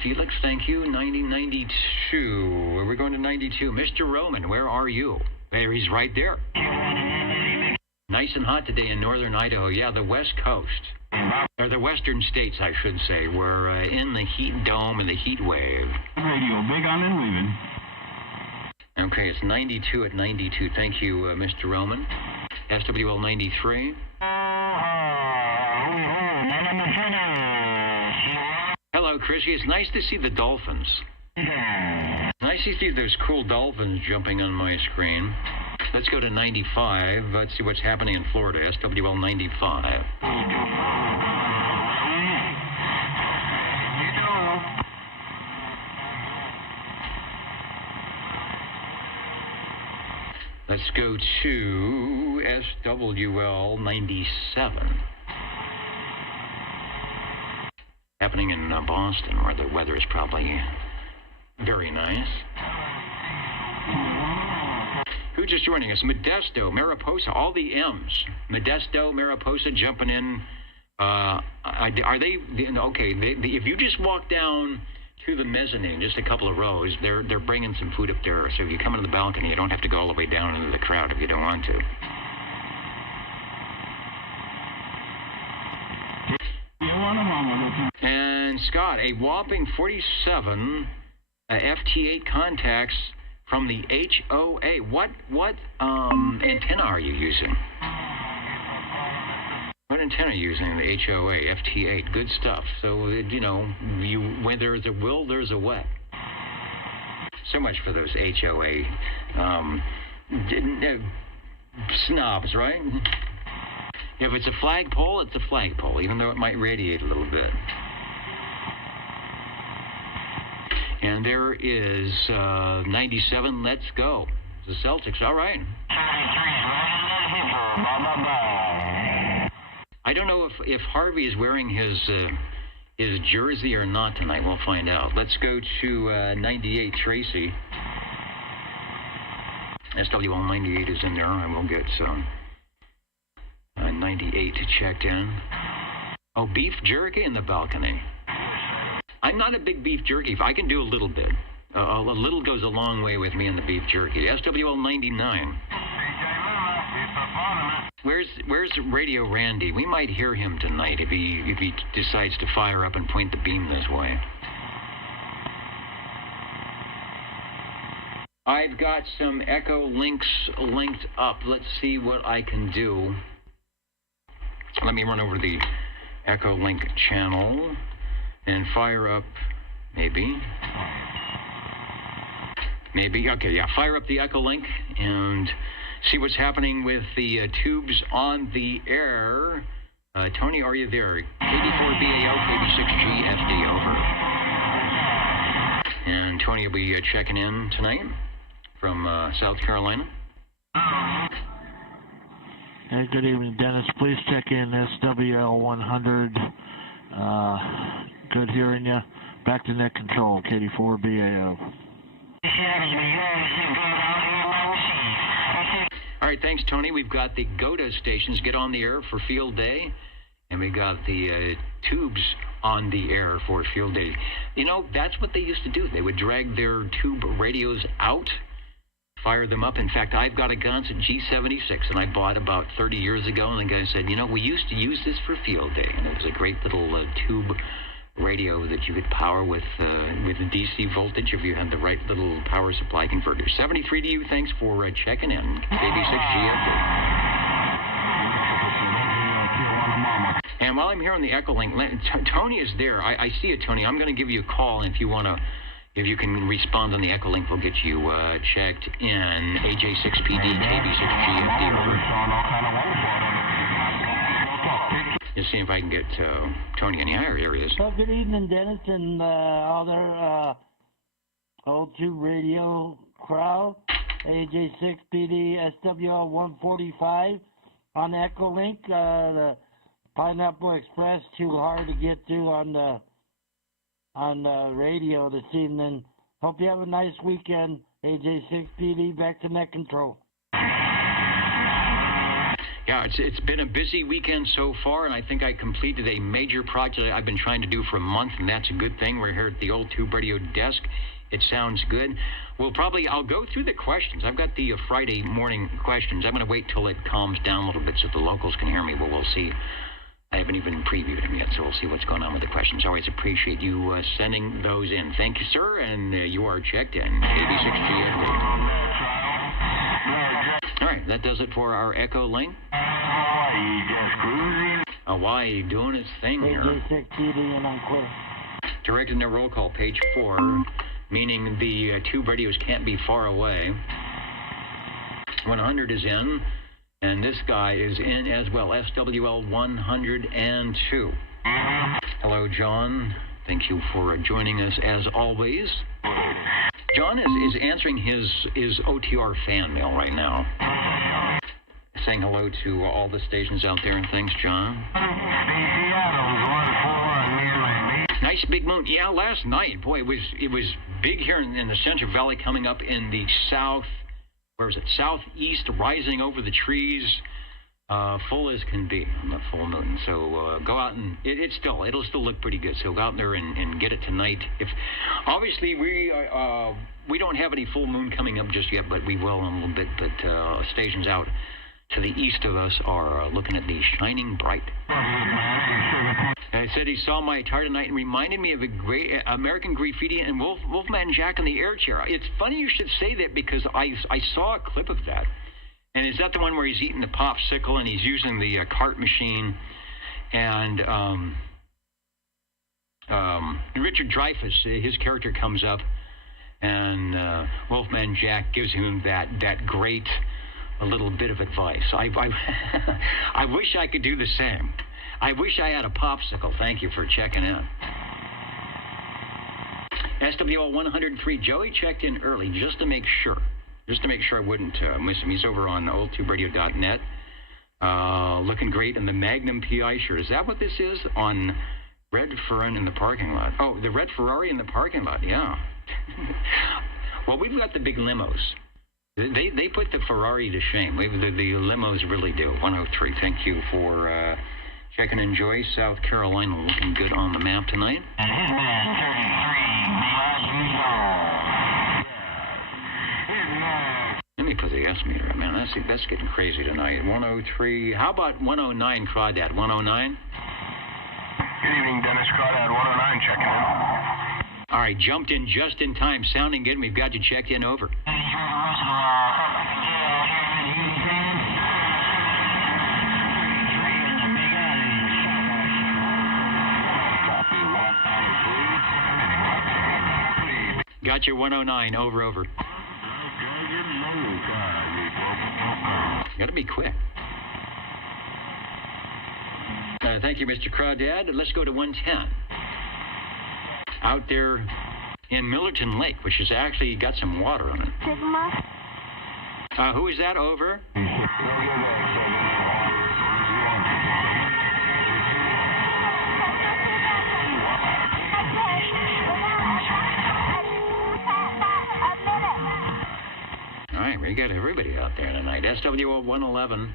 Felix, thank you. 9092. We're going to 92. Mr. Roman, where are you? There, he's right there. Nice and hot today in northern Idaho. Yeah, the West Coast. Or the western states, I should say. We're in the heat dome and the heat wave. Radio, big on and leaving. Okay, it's 92 at 92. Thank you, Mr. Roman. SWL 93. Hello, Chrissy. It's nice to see the dolphins. Nice to see those cool dolphins jumping on my screen. Let's go to 95. Let's see what's happening in Florida. SWL 95. Let's go to SWL 97. Happening in Boston, where the weather is probably very nice. Who's just joining us? Modesto, Mariposa, all the M's. Modesto, Mariposa jumping in. Are they, okay, if you just walk down to the mezzanine, just a couple of rows, they're bringing some food up there. So if you come into the balcony, you don't have to go all the way down into the crowd if you don't want to. And Scott, a whopping 47 FT8 contacts from the HOA. What antenna are you using? What antenna are you using? The HOA, FT8. Good stuff. So, you know, when there's a will, there's a way. So much for those HOA snobs, right? If it's a flagpole, it's a flagpole, even though it might radiate a little bit. And there is 97. Let's go. The Celtics. All right. I don't know if Harvey is wearing his jersey or not tonight. We'll find out. Let's go to 98. Tracy. SWL 98 is in there. I will get some. 98 checked in. Oh, beef jerky in the balcony. I'm not a big beef jerky. I can do a little bit. A little goes a long way with me in the beef jerky. SWL 99. Where's Radio Randy? We might hear him tonight if he decides to fire up and point the beam this way. I've got some Echo links linked up. Let's see what I can do. Let me run over the Echo Link channel and fire up, maybe, okay, yeah, fire up the Echo Link and see what's happening with the tubes on the air. Tony, are you there? KD4BAO, KB6GFD, over. And Tony will be checking in tonight from South Carolina. Hey, good evening, Dennis. Please check in SWL 100. Good hearing you. Back to net control, KD4BAO. All right, thanks, Tony. We've got the GOTA stations get on the air for field day, and we got the tubes on the air for field day. You know, that's what they used to do. They would drag their tube radios out fire them up. In fact, I've got a Gonset G76, and I bought about 30 years ago, and the guy said, you know, we used to use this for field day, and it was a great little tube radio that you could power with DC voltage if you had the right little power supply converter. 73 to you. Thanks for checking in. KB6GFD. And while I'm here on the Echolink, Tony is there. I see you, Tony. I'm going to give you a call, and if you can respond on the Echolink, we'll get you checked in. AJ6PD, KB6GFD. Just see if I can get Tony any higher. Here he is. Well, good evening, Dennis, and all their old tube radio crowd. AJ6PD, SWL 145 on Echolink. The Pineapple Express too hard to get to on the radio this evening. Hope you have a nice weekend. AJ6PD, back to net control. Yeah, it's been a busy weekend so far, and I think I completed a major project I've been trying to do for a month, and that's a good thing. We're here at the old tube radio desk. It sounds good. I'll go through the questions. I've got the Friday morning questions. I'm going to wait till it calms down a little bit so the locals can hear me, but we'll see. I haven't even previewed them yet, so we'll see what's going on with the questions. Always appreciate you sending those in. Thank you, sir, and you are checked in. AB6GFD. All right, that does it for our Echolink. Hawaii doing its thing here. AJ6PD and I'm clear. Directed their roll call, page 4, meaning the tube radios can't be far away. 100 is in. And this guy is in as well, SWL 102. Hello, John. Thank you for joining us as always. John is answering his OTR fan mail right now. Saying hello to all the stations out there and things, John. Nice big moon. Yeah, last night, boy, it was big here in the Central Valley, coming up in the south. Where is it? Southeast, rising over the trees, full as can be on the full moon. So go out and it'll still look pretty good. So go out there and get it tonight. If obviously we don't have any full moon coming up just yet, but we will in a little bit. But stations out to the east of us are looking at the shining bright. I said he saw my attire tonight and reminded me of a great American Graffiti and Wolfman Jack in the air chair. It's funny you should say that because I saw a clip of that. And is that the one where he's eating the popsicle and he's using the cart machine? And Richard Dreyfuss, his character comes up, and Wolfman Jack gives him that great a little bit of advice. I wish I could do the same. I wish I had a popsicle. Thank you for checking in. SWL 103. Joey checked in early just to make sure I wouldn't miss him. He's over on oldtuberadio.net. Looking great in the Magnum PI shirt. Is that what this is? On Red Ferrari in the parking lot. Oh, the red Ferrari in the parking lot. Yeah. Well, we've got the big limos. They put the Ferrari to shame. The limos really do. 103. Thank you for checking in, Joy. South Carolina looking good on the map tonight. Let me put the S meter. Man, that's getting crazy tonight. 103. How about 109, Crawdad? 109? Good evening, Dennis. Crawdad 109 checking in. All right, jumped in just in time. Sounding good. We've got you checked in. Over. Got your 109. Over. Got to be quick. Thank you, Mr. Crawdad. Let's go to 110. Out there in Millerton Lake, which has actually got some water on it. Sigma. Who is that? Over. All right, we got everybody out there tonight. SWO 111.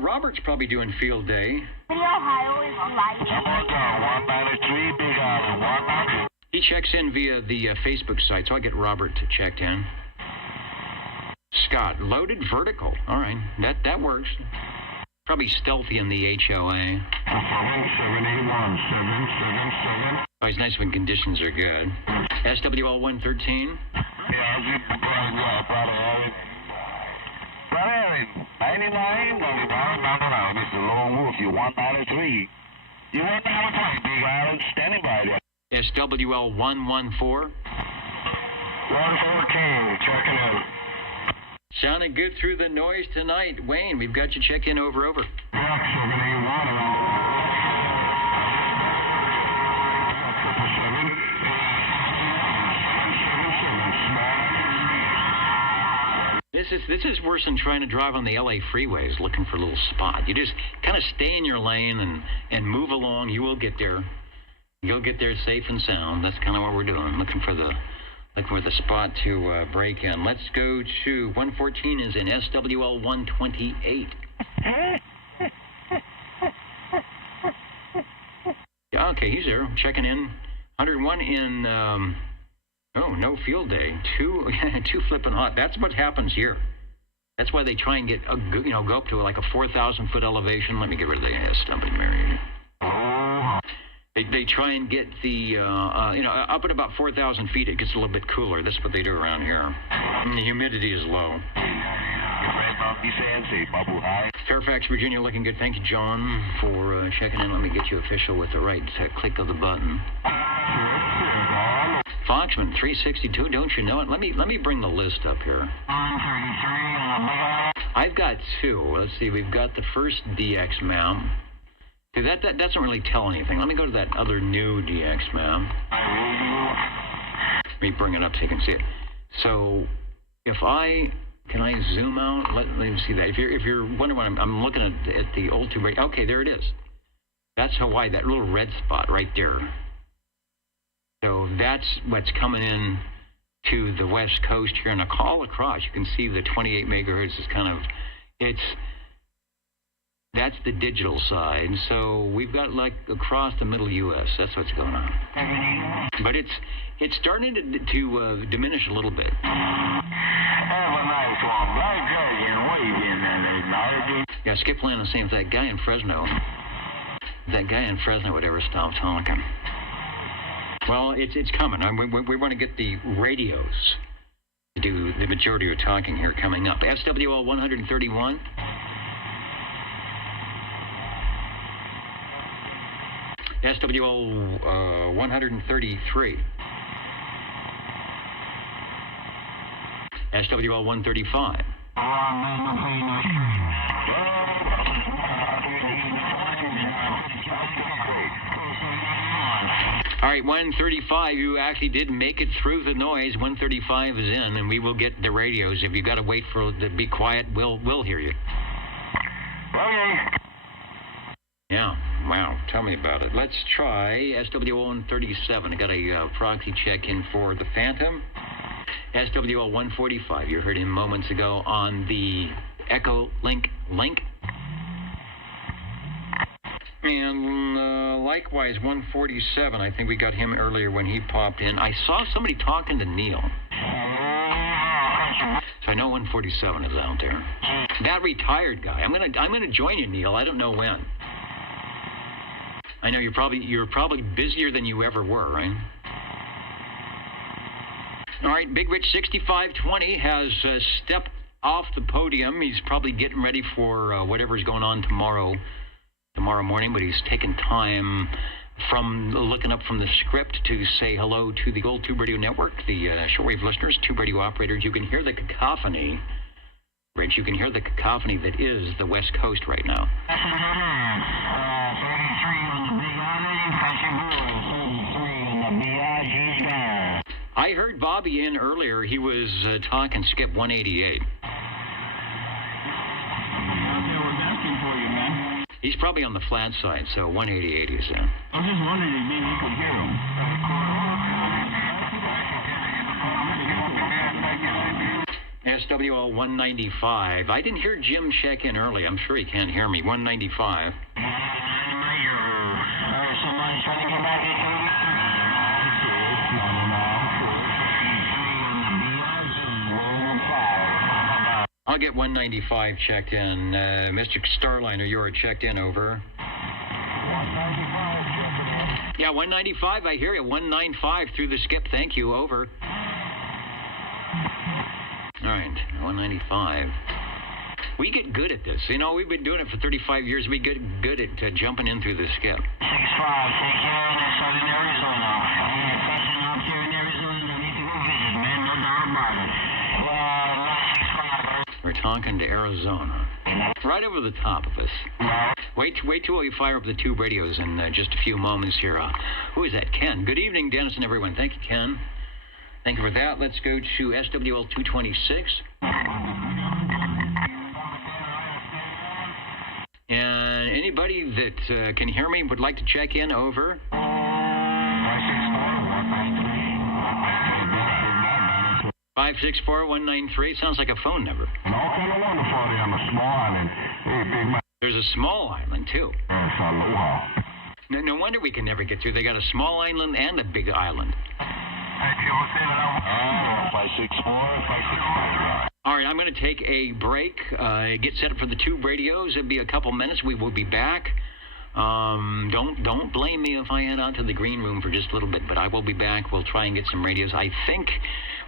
Robert's probably doing field day. He checks in via the Facebook site, so I'll get Robert checked in. Scott, loaded vertical. All right, that works. Probably stealthy in the HOA. 781-777. Always nice when conditions are good. SWL 113. Brother, 99, this is Lone Wolf, you 193. You 193, Big Island, standing by there. SWL 114. 114, checking in. Sounding good through the noise tonight. Wayne, we've got you check in over. Yeah, 781. This is worse than trying to drive on the LA freeways looking for a little spot. You just kind of stay in your lane and move along. You will get there. You'll get there safe and sound. That's kind of what we're doing, looking for the spot to break in. Let's go to 114 is in SWL 128. Yeah, okay, he's there, checking in. 101 in, no field day. Two flipping hot. That's what happens here. That's why they try and get, go up to like a 4,000-foot elevation. Let me get rid of the stumping Mary. They try and get the, up at about 4,000 feet, it gets a little bit cooler. That's what they do around here. And the humidity is low. Fairfax, Virginia, looking good. Thank you, John, for checking in. Let me get you official with the right click of the button. Foxman, 362, don't you know it? Let me bring the list up here. I've got two. Let's see, we've got the first DX map. Okay, that doesn't really tell anything. Let me go to that other new DX map. Let me bring it up so you can see it. So, can I zoom out? Let me see that. If you're wondering what I'm looking at the old tube radio. Okay, there it is. That's Hawaii, that little red spot right there. So that's what's coming in to the west coast here. And all across, you can see the 28 megahertz is kind of, that's the digital side. So we've got like across the middle U.S. That's what's going on. But it's starting to diminish a little bit. Yeah, Skip Land is saying if that guy in Fresno would ever stop talking. Well, it's coming. We want to get the radios to do the majority of talking here coming up. SWL 131. SWL 133. SWL 135. All right, 135, you actually did make it through the noise. 135 is in, and we will get the radios. If you've got to wait for it to be quiet, we'll hear you. Okay. Yeah, wow, tell me about it. Let's try SWL 137. I got a proxy check-in for the Phantom. SWL 145, you heard him moments ago on the Echo link. And likewise, 147, I think we got him earlier when he popped in. I saw somebody talking to Neil. So I know 147 is out there. That retired guy. I'm gonna join you, Neil. I don't know when. I know you're probably busier than you ever were, right? All right, Big Rich 6520 has stepped off the podium. He's probably getting ready for whatever's going on tomorrow morning, but he's taken time from looking up from the script to say hello to the Old Tube Radio Network, the shortwave listeners, tube radio operators. You can hear the cacophony, Rich. You can hear the cacophony that is the West Coast right now. I heard Bobby in earlier. He was talking Skip 188. He's probably on the flat side, so 188 is in. I was just wondering if maybe you could hear him. SWL 195. I didn't hear Jim check in early. I'm sure he can't hear me. 195. I'll get 195 checked in. Mr. Starliner, you are checked in, over. 195 checking in. Yeah, 195, I hear you. 195 through the skip, thank you, over. All right, 195. We get good at this. You know, we've been doing it for 35 years. We get good at jumping in through the skip. 65, take care of that side in Arizona. Yeah, passing up here in Arizona. I need to go visit, man. No doubt about it. 965. We're talking to Arizona. Right over the top of us. Wait till we fire up the tube radios in just a few moments here. Who is that? Ken. Good evening, Dennis and everyone. Thank you, Ken. Thank you for that. Let's go to SWL 226. And anybody that can hear me would like to check in, over. 564-193. Sounds like a phone number. There's a small island, too. No wonder we can never get through. They got a small island and a big island. All right, I'm going to take a break, get set up for the tube radios. It'll be a couple minutes. We will be back. Don't blame me if I head out to the green room for just a little bit, but I will be back. We'll try and get some radios. I think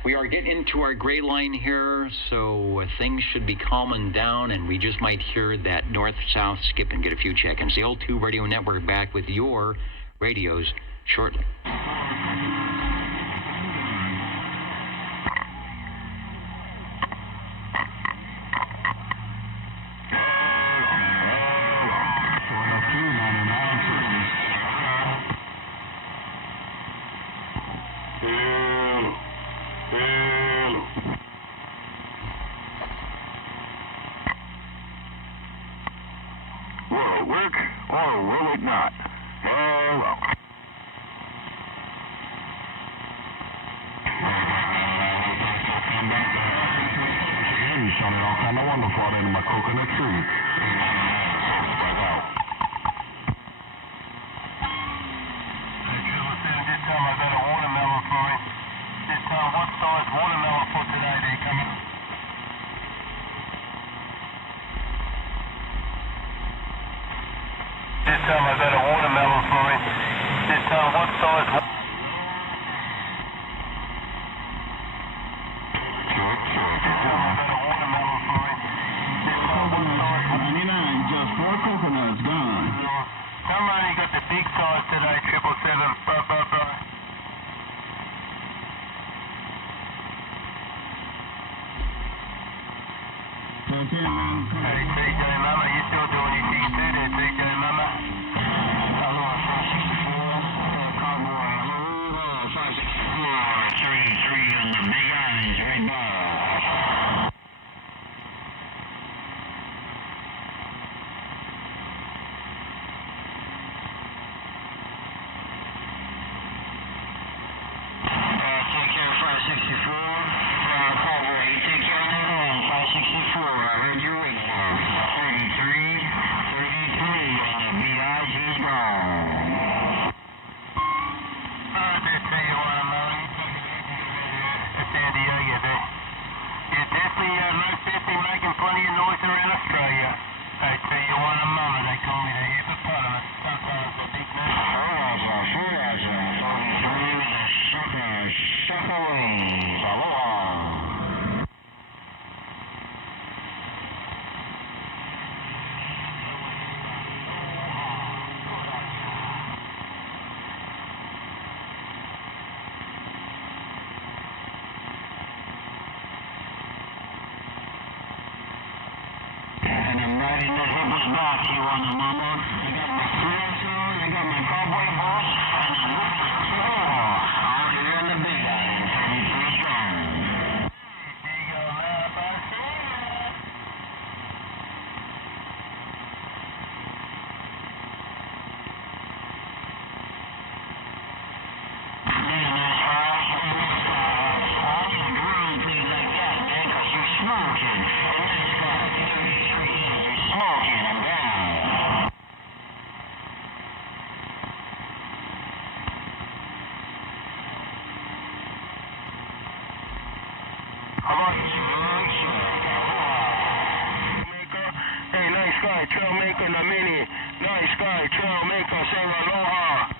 we are getting into our gray line here, so things should be calming down, and we just might hear that north-south skip and get a few check-ins. The old Tube Radio Network back with your radios shortly. Maker, the Mini. Nice Sky, Trailmaker, saying aloha.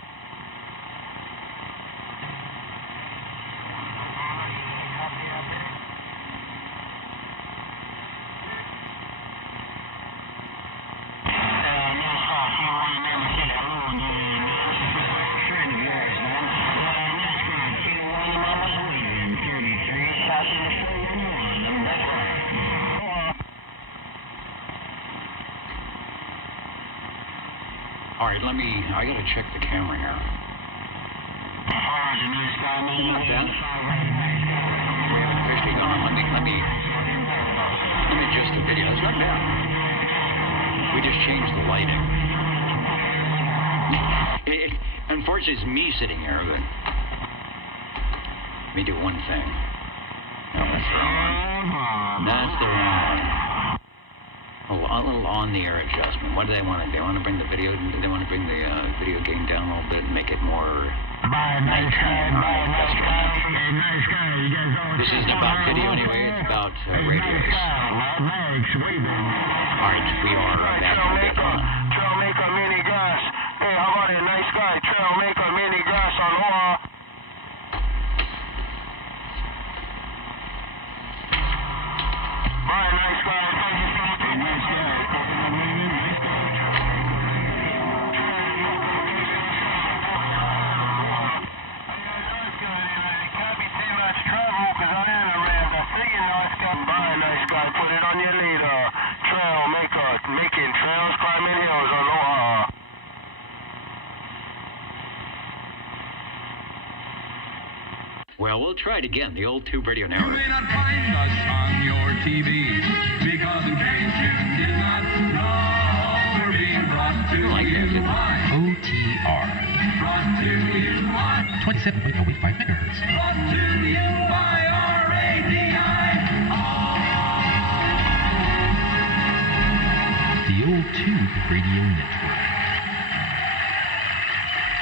All right, I gotta check the camera here. Not bad. We haven't officially gone. Let me adjust the video. It's not bad. We just changed the lighting. Unfortunately, it's me sitting here, but let me do one thing. No, that's the wrong one. That's the wrong one. A little on-the-air adjustment. What do they want to do? They want to bring the video. They want to bring the video game down a little bit and make it more. This isn't about video anyway. It's about radios. All right, we are back on. Trailmaker Mini Gas. Hey, how about it? Nice guy. Trailmaker Mini Gas. Aloha. Bye, nice guy. Nice guy. Put it on your leader. Trailmaker, making trails, climbing hills. Aloha. Well, we'll try it again. The old Tube Radio Network. You may not find us on your TV because in case you did not know, we're being brought to you by OTR. Brought to you by 27.085 megahertz. Brought to you by RADI. The old Tube Radio Network.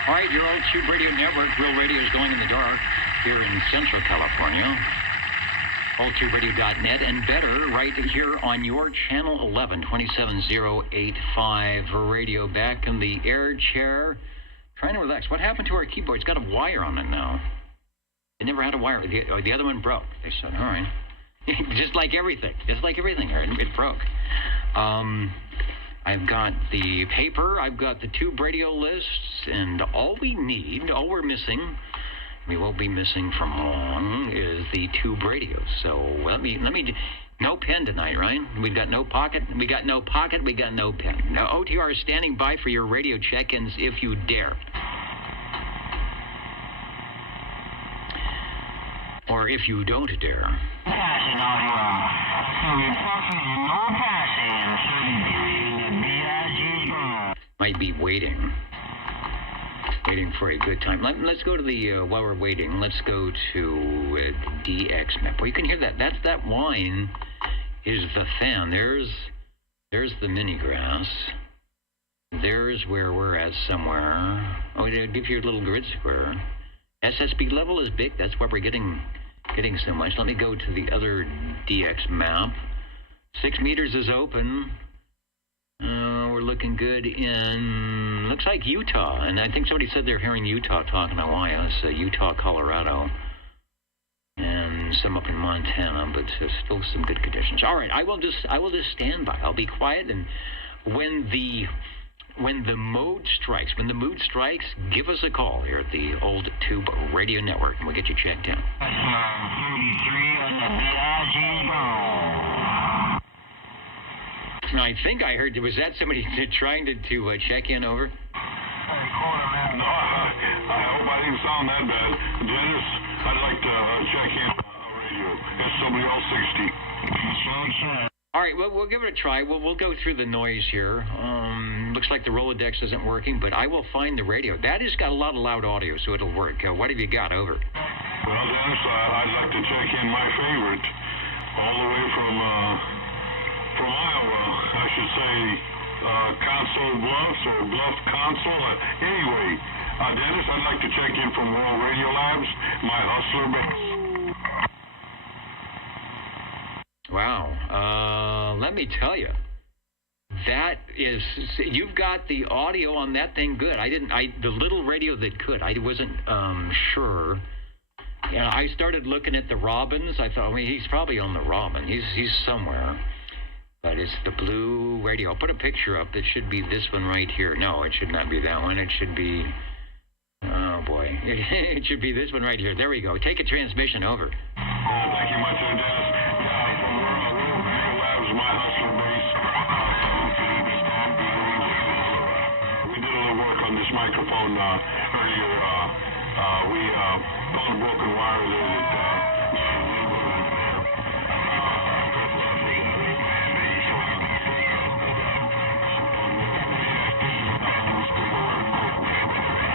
All right, your old Tube Radio Network. Real radio is going in the dark here in Central California. oldtuberadio.net and better right here on your channel 11, 27085 radio. Back in the air chair, trying to relax. What happened to our keyboard? It's got a wire on it now. It never had a wire. The other one broke. They said, all right. Just like everything. It broke. I've got the paper. I've got the Tube Radio lists. And all we're missing, we won't be missing from long, is the Tube Radio. So let me, no pen tonight, right? We've got no pocket. We got no pen. Now, OTR is standing by for your radio check-ins if you dare. Or if you don't dare. Passing audio. No passing. Might be waiting for a good time. Let's go to the, while we're waiting, let's go to DX map. Well, you can hear that. That whine is the fan. There's the mini grass. There's where we're at somewhere. Oh, it'll give you a little grid square. SSB level is big. That's why we're getting so much. Let me go to the other DX map. 6 meters is open. We're looking good in, looks like Utah. And I think somebody said they're hearing Utah talking to Hawaii. So Utah, Colorado, and some up in Montana, but still some good conditions. All right, I will just stand by. I'll be quiet, and when the mood strikes, give us a call here at the old Tube Radio Network, and we'll get you checked in. 33 on the I think I heard, was that somebody trying to check in over? No, I hope I didn't sound that bad. Dennis, I'd like to check in radio. SWL 60. All right, well, we'll give it a try. We'll go through the noise here. Looks like the Rolodex isn't working, but I will find the radio. That has got a lot of loud audio, so it'll work. What have you got? Over. Well, Dennis, I'd like to check in my favorite, all the way from Iowa, I should say, Council Bluffs or Bluff Council. Anyway, Dennis, I'd like to check in from World Radio Labs, my hustler base. Wow. Let me tell you, that is, you've got the audio on that thing good. The little radio that could, I wasn't sure. Yeah, I started looking at the Robins. I thought, he's probably on the Robin. He's somewhere. But it's the blue radio. I'll put a picture up. It should be this one right here. No, it should not be that one. It should be, oh boy. It should be this one right here. There we go. Take a transmission over. Thank you much, Dennis. My hustler base. We did a little work on this microphone earlier. We found a broken wire there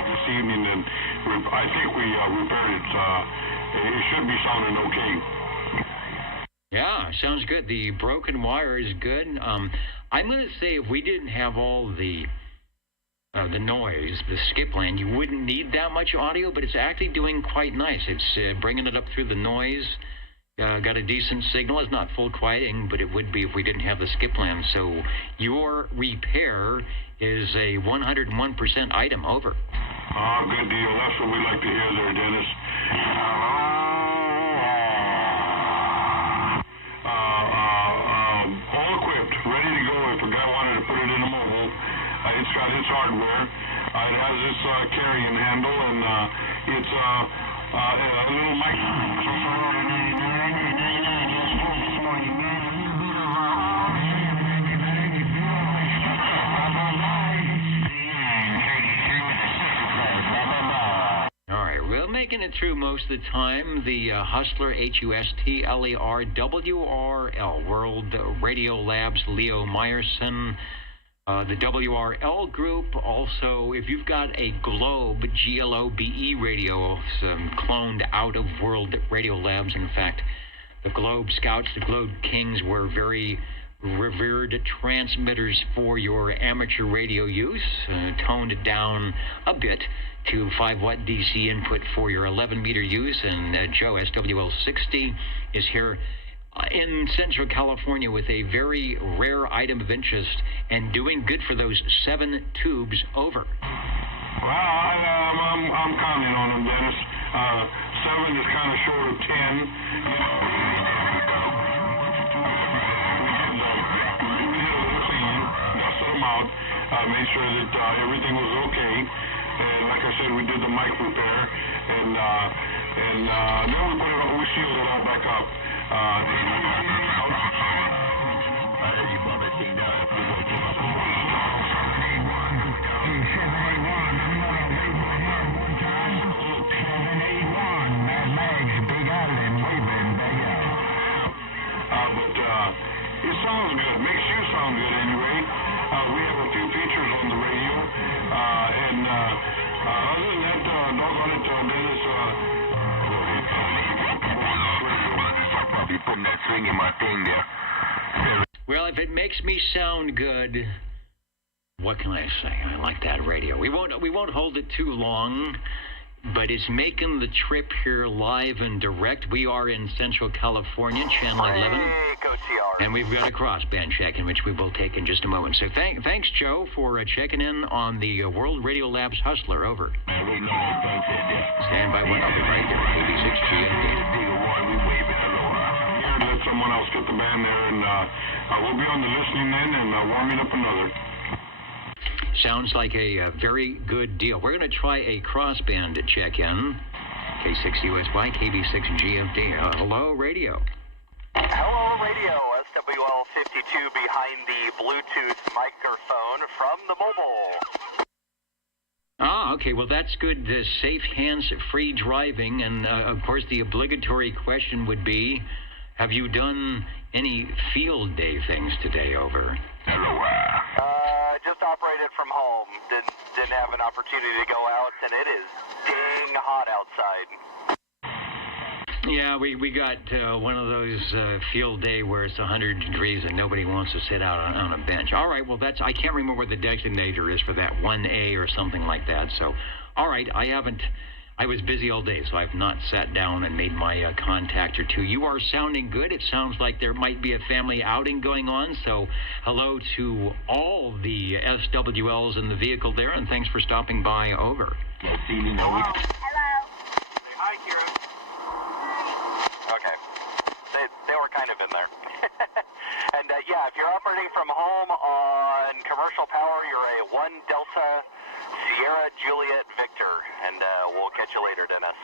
this evening, and I think we repaired it. It should be sounding okay. Yeah, sounds good. The broken wire is good. I'm going to say if we didn't have all the noise, the skip land, you wouldn't need that much audio, but it's actually doing quite nice. It's bringing it up through the noise. Got a decent signal. It's not full quieting, but it would be if we didn't have the skip land. So your repair is a 101% item. Over. Good deal. That's what we like to hear there, Dennis. All equipped, ready to go if a guy wanted to put it in a mobile. It's got its hardware. It has its carrying handle, and it's a little mic. All right, we're making it through most of the time. The Hustler, Hustler, WRL, World Radio Labs, Leo Meyerson. The WRL group, also, if you've got a Globe, GLOBE radio, cloned out of World Radio Labs. In fact, the Globe Scouts, the Globe Kings were very revered transmitters for your amateur radio use, toned it down a bit to 5-watt DC input for your 11-meter use, and Joe, SWL60, is here in Central California with a very rare item of interest and doing good for those 7 tubes. Over. Well, I'm counting on them, Dennis. 7 is kind of short of 10. We did a little cleaning, dusted them out, made sure that everything was okay. And like I said, we did the mic repair, and then we sealed it all back up. It sounds good. Makes you sound good anyway. We have a few features on the radio, and other than that, doggone it, Dennis. Probably putting that string in my thing there. Well, if it makes me sound good, what can I say? I like that radio. We won't hold it too long, but it's making the trip here live and direct. We are in Central California, Channel 11, and we've got a crossband check in which we will take in just a moment. So thanks, Joe, for checking in on the World Radio Labs Hustler. Over. Stand by one. I'll be right there. KB6G. Let someone else get the band there, and we'll be on the listening end and warming up another. Sounds like a very good deal. We're going to try a crossband check-in. K6USY, KB6GFD. Hello, radio. Hello, radio. SWL52 behind the Bluetooth microphone from the mobile. Ah, okay. Well, that's good. Safe hands-free driving. And, of course, the obligatory question would be, have you done any field day things today? Over. Just operated from home. Didn't have an opportunity to go out, and it is dang hot outside. Yeah, we got one of those field day where it's 100 degrees and nobody wants to sit out on a bench. All right, well, I can't remember what the designator is for that, 1A or something like that. So, all right, I I was busy all day, so I've not sat down and made my contact or two. You are sounding good. It sounds like there might be a family outing going on, so hello to all the SWLs in the vehicle there, and thanks for stopping by. Over. Hello. Hi, Kira. Okay. They were kind of in there. And yeah, if you're operating from home on commercial power, you're a 1 Delta Sierra Juliet Victor, and we'll catch you later, Dennis.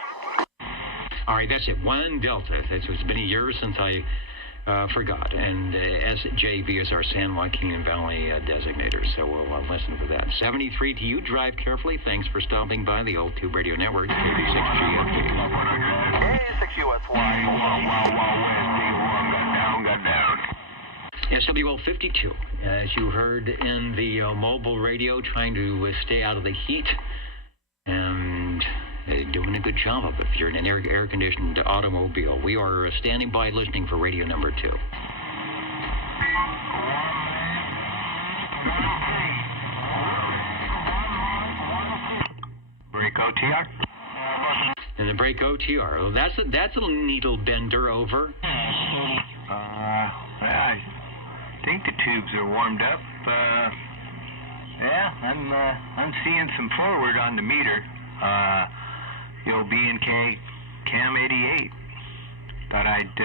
All right, that's it. 1 Delta. It's been a year since I forgot. And SJV is our San Joaquin Valley designator, so we'll listen for that. 73 to you. Drive carefully. Thanks for stopping by the Old Tube Radio Network, KB6GFD. K6USY. Got down. SWL 52, as you heard in the mobile radio, trying to stay out of the heat and doing a good job of it. If you're in an air-conditioned automobile, we are standing by listening for radio number 2. Break OTR. And the break OTR. Well, that's a needle bender. Over. I think the tubes are warmed up. Yeah, I'm seeing some forward on the meter. The old B&K Cam 88. Thought I'd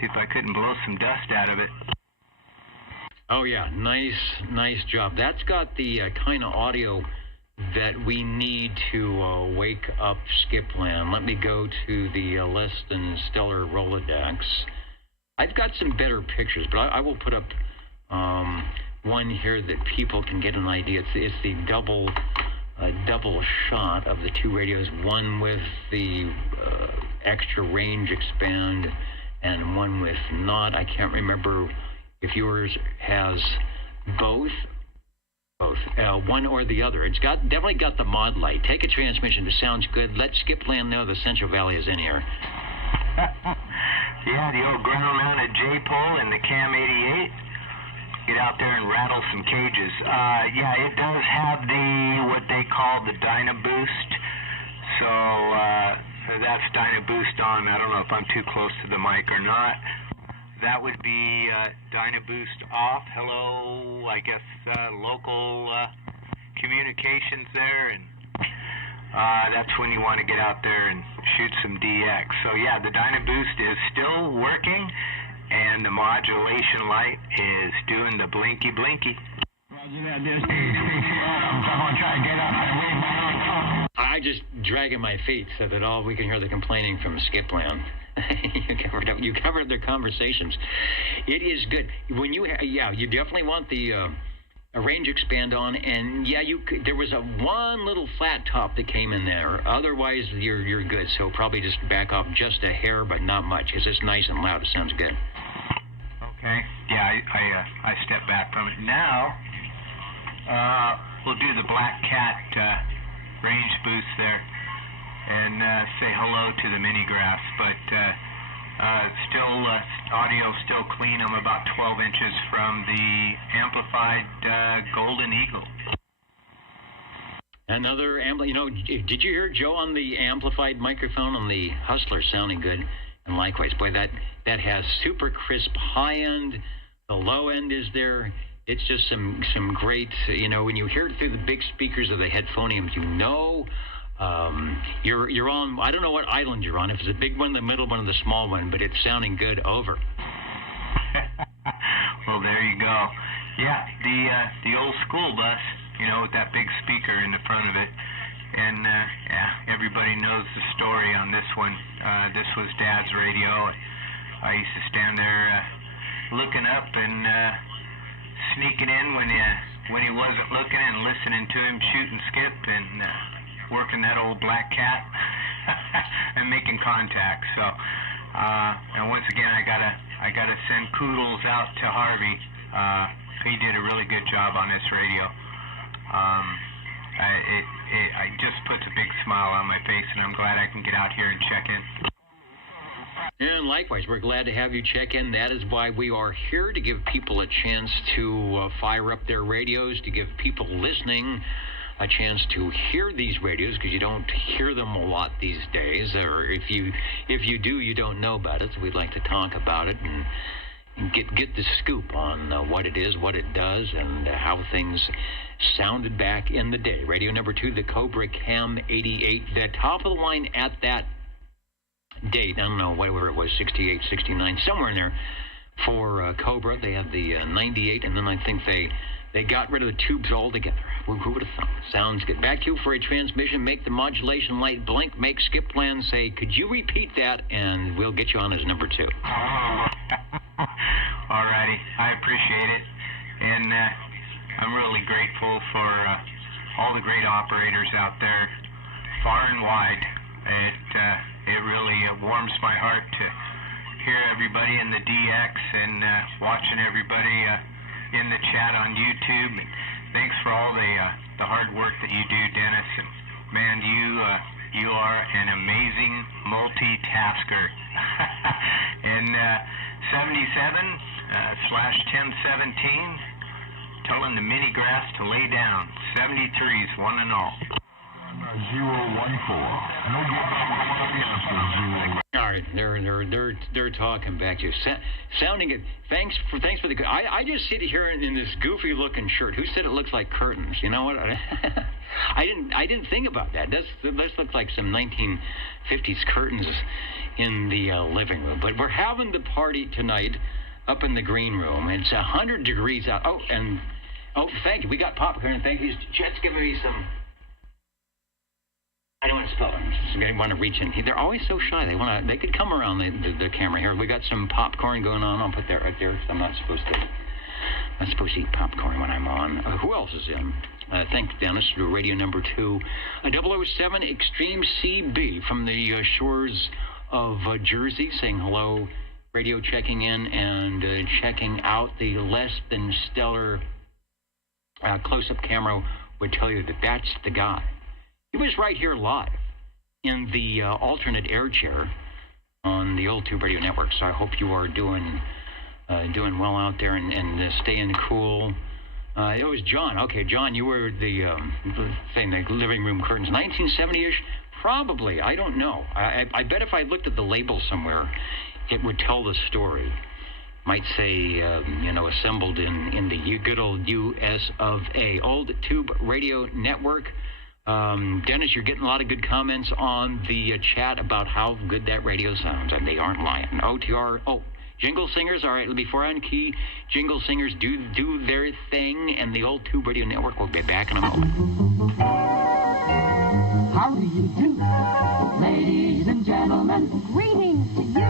see if I couldn't blow some dust out of it. Oh yeah, nice job. That's got the kind of audio that we need to wake up Skipland. Let me go to the less than stellar Rolodex. I've got some better pictures, but I will put up one here that people can get an idea. It's the double shot of the 2 radios, one with the extra range expand and one with not. I can't remember if yours has both, one or the other. It's definitely got the mod light. Take a transmission. It sounds good. Let Skipland know the Central Valley is in here. Yeah, the old ground-mounted J-pole and the Cam 88. Get out there and rattle some cages. Yeah, it does have what they call the Dynaboost. So that's Dynaboost on. I don't know if I'm too close to the mic or not. That would be Dynaboost off. Hello, I guess local communications there, and that's when you want to get out there and shoot some DX. So yeah, the Dynaboost is still working, and the modulation light is doing the blinky blinky. I just dragging my feet so that all we can hear the complaining from Skipland. You covered their conversations. It is good when you you definitely want the a range expand on, and yeah, there was one little flat top that came in there. Otherwise, you're good. So probably just back off just a hair, but not much. It's just nice and loud. It sounds good. Okay. Yeah, I step back from it now. We'll do the Black Cat range boost there and say hello to the mini-graphs, but still audio still clean. I'm about 12 inches from the amplified Golden Eagle. Another did you hear Joe on the amplified microphone on the Hustler sounding good? And likewise, boy, that has super crisp high end. The low end is there. It's just some great, when you hear it through the big speakers of the headphoniums, you're on, I don't know what island you're on, if it's a big one, the middle one, or the small one, but it's sounding good. Over. Well, there you go. Yeah, the old school bus, with that big speaker in the front of it. And, everybody knows the story on this one. This was Dad's radio. I used to stand there looking up and sneaking in when he wasn't looking and listening to him shoot and skip and working that old Black Cat and making contact. So, and once again, I gotta send kudos out to Harvey. He did a really good job on this radio. It just puts a big smile on my face, and I'm glad I can get out here and check in. And likewise, we're glad to have you check in. That is why we are here, to give people a chance to fire up their radios, to give people listening a chance to hear these radios, because you don't hear them a lot these days, or if you do, you don't know about it. So we'd like to talk about it and get the scoop on what it is, what it does, and how things sounded back in the day. Radio number 2, the Cobra Cam 88, the top of the line at that date. I don't know, whatever it was, 68, 69, somewhere in there for Cobra. They had the 98, and then I think they got rid of the tubes altogether. Who would have thought? Sounds good. Back to you for a transmission. Make the modulation light blink. Make skip plan say, could you repeat that? And we'll get you on as number 2. Alrighty. I appreciate it. And I'm really grateful for all the great operators out there, far and wide. It really warms my heart to hear everybody in the DX and watching everybody in the chat on YouTube. And thanks for all the hard work that you do, Dennis. And man, you are an amazing multitasker. And 77/1017, telling the mini grass to lay down. 73s, one and all. 014. No good on All right, they're talking back to you, sounding it. Thanks for the. I just sit here in this goofy looking shirt. Who said it looks like curtains? You know what? I didn't think about that. This looks like some 1950s curtains in the living room. But we're having the party tonight up in the green room. It's 100 degrees out. Oh, thank you. We got popcorn. Thank you. Chet's giving me some. I don't want to spell it. They want to reach in. They're always so shy. They could come around the camera here. We got some popcorn going on. I'll put that right there. I'm not supposed to eat popcorn when I'm on. Who else is in? Thanks, Dennis, for radio number 2. 007 Extreme CB from the shores of Jersey, saying hello. Radio checking in and checking out. The less than stellar close-up camera would tell you that that's the guy. He was right here live in the alternate air chair on the Old Tube Radio Network. So I hope you are doing well out there and staying cool. It was John. Okay, John, you were the living room curtains. 1970-ish? Probably. I don't know. I bet if I looked at the label somewhere, it would tell the story. Might say, assembled in the good old U.S. of A. Old Tube Radio Network. Dennis, you're getting a lot of good comments on the chat about how good that radio sounds, and they aren't lying. OTR, Jingle Singers, all right, before on key, Jingle Singers do their thing, and the Old Tube Radio Network will be back in a moment. How do you do, ladies and gentlemen? Greetings to you,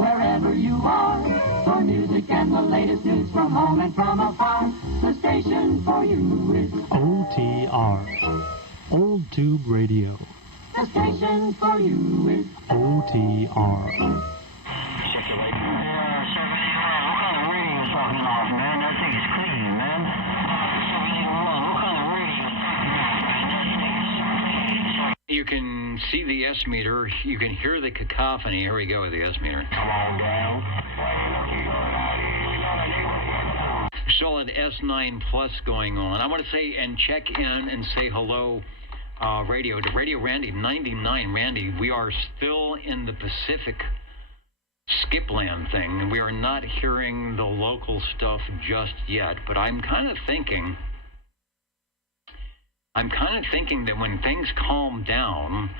wherever you are. For music and the latest news from home and from afar, the station for you is OTR. Old Tube Radio. The station for you is OTR. Circulate. Yeah, 70. What kind of radio you talking about, man? That thing is clean, man. 71. What kind of radio? You can see the S meter. You can hear the cacophony. Here we go with the S meter. Come on down. Solid S9 Plus going on. I want to say and check in and say hello, radio to Radio Randy 99. Randy, we are still in the Pacific Skipland thing, and we are not hearing the local stuff just yet. But I'm kind of thinking that when things calm down,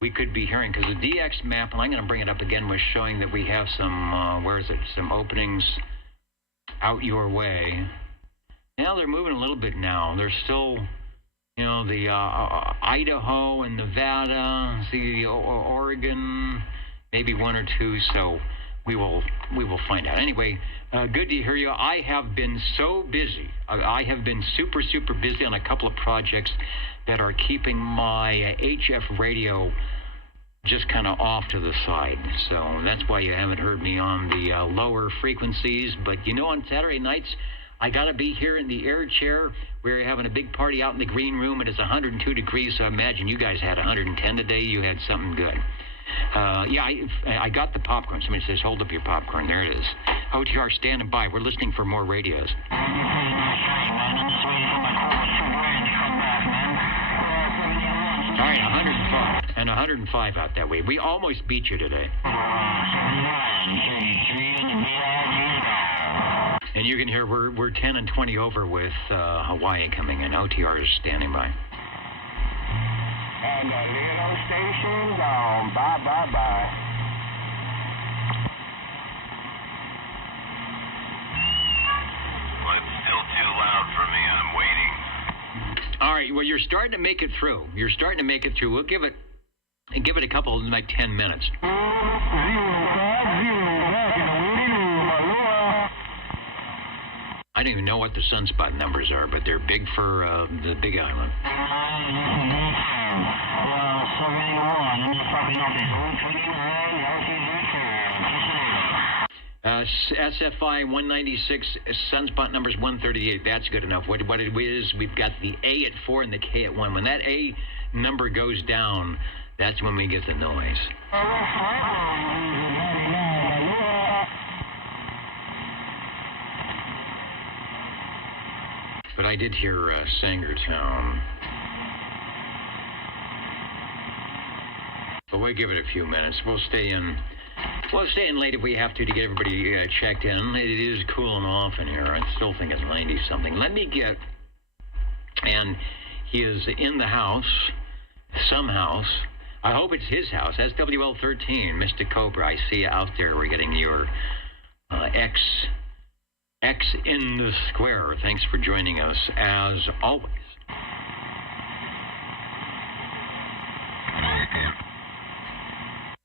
we could be hearing, because the DX map, and I'm going to bring it up again, was showing that we have some some openings out your way. Now they're moving a little bit now. They're still, the Idaho and Nevada, the Oregon, maybe one or two. So we will find out. Anyway, good to hear you. I have been so busy. I have been super busy on a couple of projects that are keeping my HF radio just kind of off to the side. So that's why you haven't heard me on the lower frequencies. But on Saturday nights, I got to be here in the air chair. We're having a big party out in the green room. It is 102 degrees, so I imagine you guys had 110 today. You had something good. I got the popcorn. Somebody says, hold up your popcorn. There it is. OTR standing by. We're listening for more radios. All right, 105 and 105 out that way. We almost beat you today. 71, 33 in the BRG. And you can hear we're 10 and 20 over with Hawaii coming in. OTR is standing by. And the Leonard station gone. Bye, bye, bye. Well, it's still too loud for me. I'm waiting. All right, well, you're starting to make it through. We'll give it a couple, like 10 minutes. I don't even know what the sunspot numbers are, but they're big for the Big Island. 71. SFI 196, sunspot number's 138. That's good enough. What it is, we've got the A at 4 and the K at 1. When that A number goes down, that's when we get the noise. But I did hear Sangertown. But we'll give it a few minutes. We'll stay in late if we have to get everybody checked in. It is cooling off in here. I still think it's 90-something. Let me get... And he is in the house, some house. I hope it's his house. SWL13, Mr. Cobra. I see you out there. We're getting your X in the square. Thanks for joining us, as always.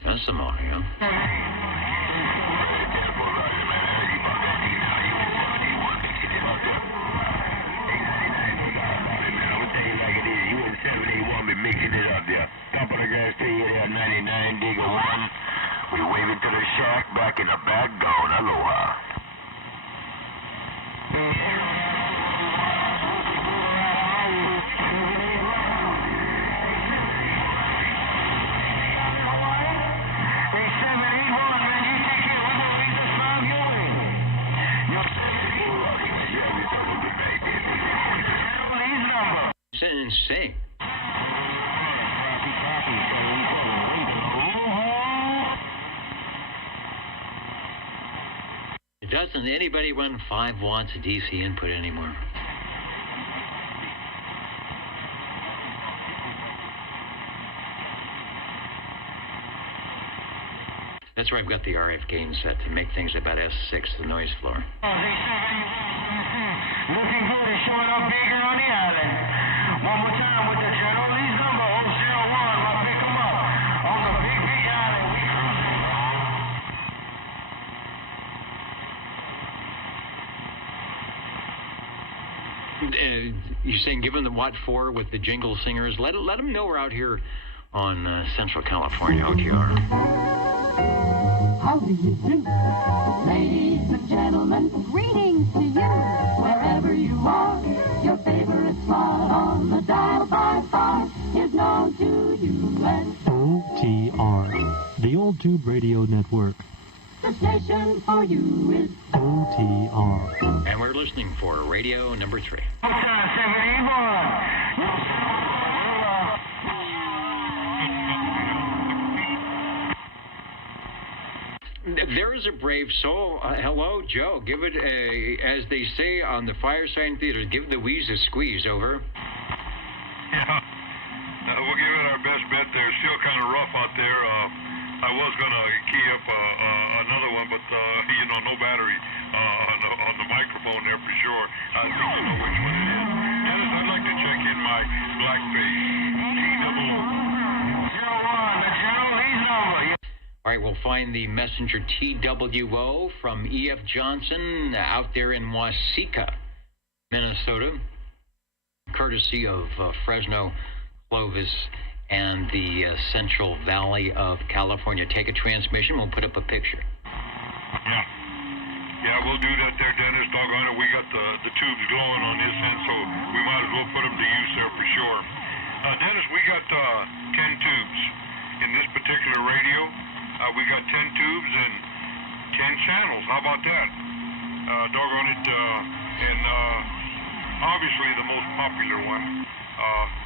That's some audio. Mixing it up there. Top of the gas to you there, 99, dig a 1. We wave it to the shack, back in the back, gone. Aloha. It's insane. Doesn't anybody run 5 watts of DC input anymore? That's where I've got the RF gain set to make things about S6, the noise floor. Looking good and showing up bigger on the island. One more time with the General Lee's number 001. We'll pick them up on the big island. We You're saying give them the Watt 4 with the jingle singers. Let them know we're out here on Central California, OTR. How do you do? Ladies and gentlemen, greetings to you, wherever you are. Your favorite spot on the dial by far is known to you as OTR, the Old Tube Radio Network. the station for you is OTR. And we're listening for radio number 3. There is a brave soul. Hello, Joe. Give it a, as they say on the Firesign Theater, give the wheeze a squeeze, over. Yeah. We'll give it our best bet there. Still kind of rough out there. I was going to key up another one, but, no battery on the microphone there for sure. I think you know which one it is. Dennis, I'd like to check in my blackface. T-double-O. 01, the General Lee's number. All right, we'll find the messenger TWO from E.F. Johnson out there in Waseca, Minnesota, courtesy of Fresno, Clovis, and the Central Valley of California. Take a transmission. We'll put up a picture. Yeah, we'll do that there, Dennis. Doggone it, we got the tubes glowing on this end, so we might as well put them to use there for sure. Dennis, we got 10 tubes in this particular radio. We got 10 tubes and 10 channels. How about that? Doggone it, and obviously the most popular one,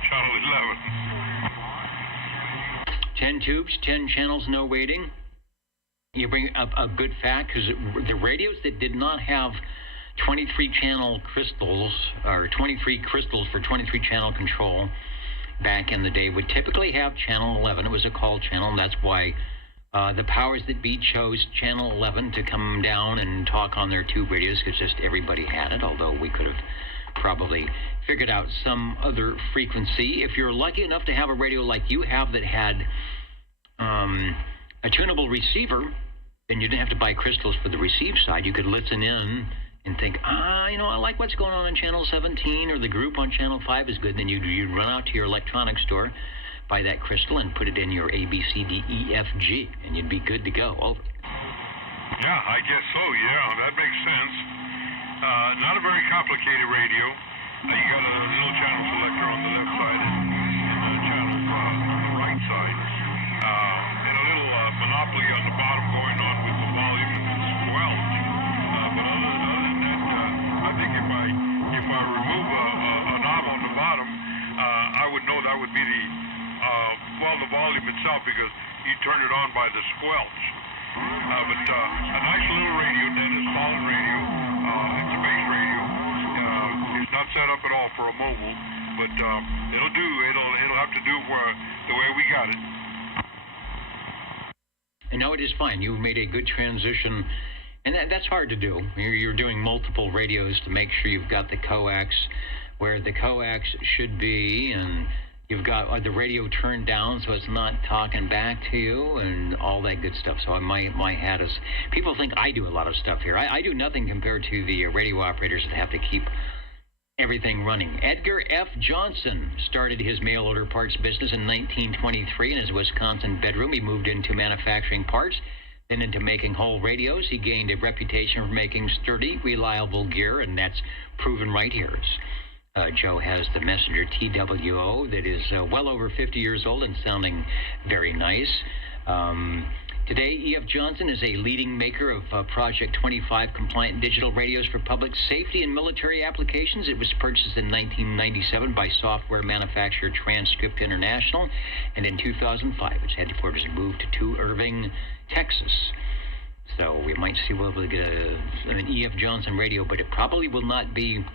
Channel 11. 10 tubes, 10 channels, no waiting. You bring up a good fact, because the radios that did not have 23-channel crystals, or 23 crystals for 23-channel control back in the day, would typically have channel 11. It was a call channel, and that's why the powers that be chose channel 11 to come down and talk on their tube radios, because just everybody had it, although we could have probably figured out some other frequency. If you're lucky enough to have a radio like you have that had a tunable receiver, then you didn't have to buy crystals for the receive side. You could listen in and think, I like what's going on channel 17, or the group on channel 5 is good. Then you'd run out to your electronics store, buy that crystal, and put it in your A, B, C, D, E, F, G, and you'd be good to go. Over. Yeah, I guess so. Yeah, that makes sense. Not a very complicated radio. You got a little channel selector on the left side and a channel on the right side, and a little monopoly on the bottom going on with the volume and the squelch. But other than that, I think if I remove a knob on the bottom, I would know that would be the volume itself, because you turn it on by the squelch. But a nice little radio, Dennis, solid radio, and space radio. It's not set up at all for a mobile, but it'll do. It'll have to do the way we got it. And no, it is fine. You've made a good transition, and that's hard to do. You're doing multiple radios to make sure you've got the coax where the coax should be, and you've got the radio turned down so it's not talking back to you, and all that good stuff. So my hat is... People think I do a lot of stuff here. I do nothing compared to the radio operators that have to keep everything running. Edgar F. Johnson started his mail order parts business in 1923 in his Wisconsin bedroom. He moved into manufacturing parts, then into making whole radios. He gained a reputation for making sturdy, reliable gear, and that's proven right here. Joe has the Messenger TWO that is well over 50 years old and sounding very nice. Today, E.F. Johnson is a leading maker of Project 25 compliant digital radios for public safety and military applications. It was purchased in 1997 by software manufacturer Transcript International, and in 2005 its headquarters moved to Irving, Texas. So we might see we'll get an E.F. Johnson radio, but it probably will not be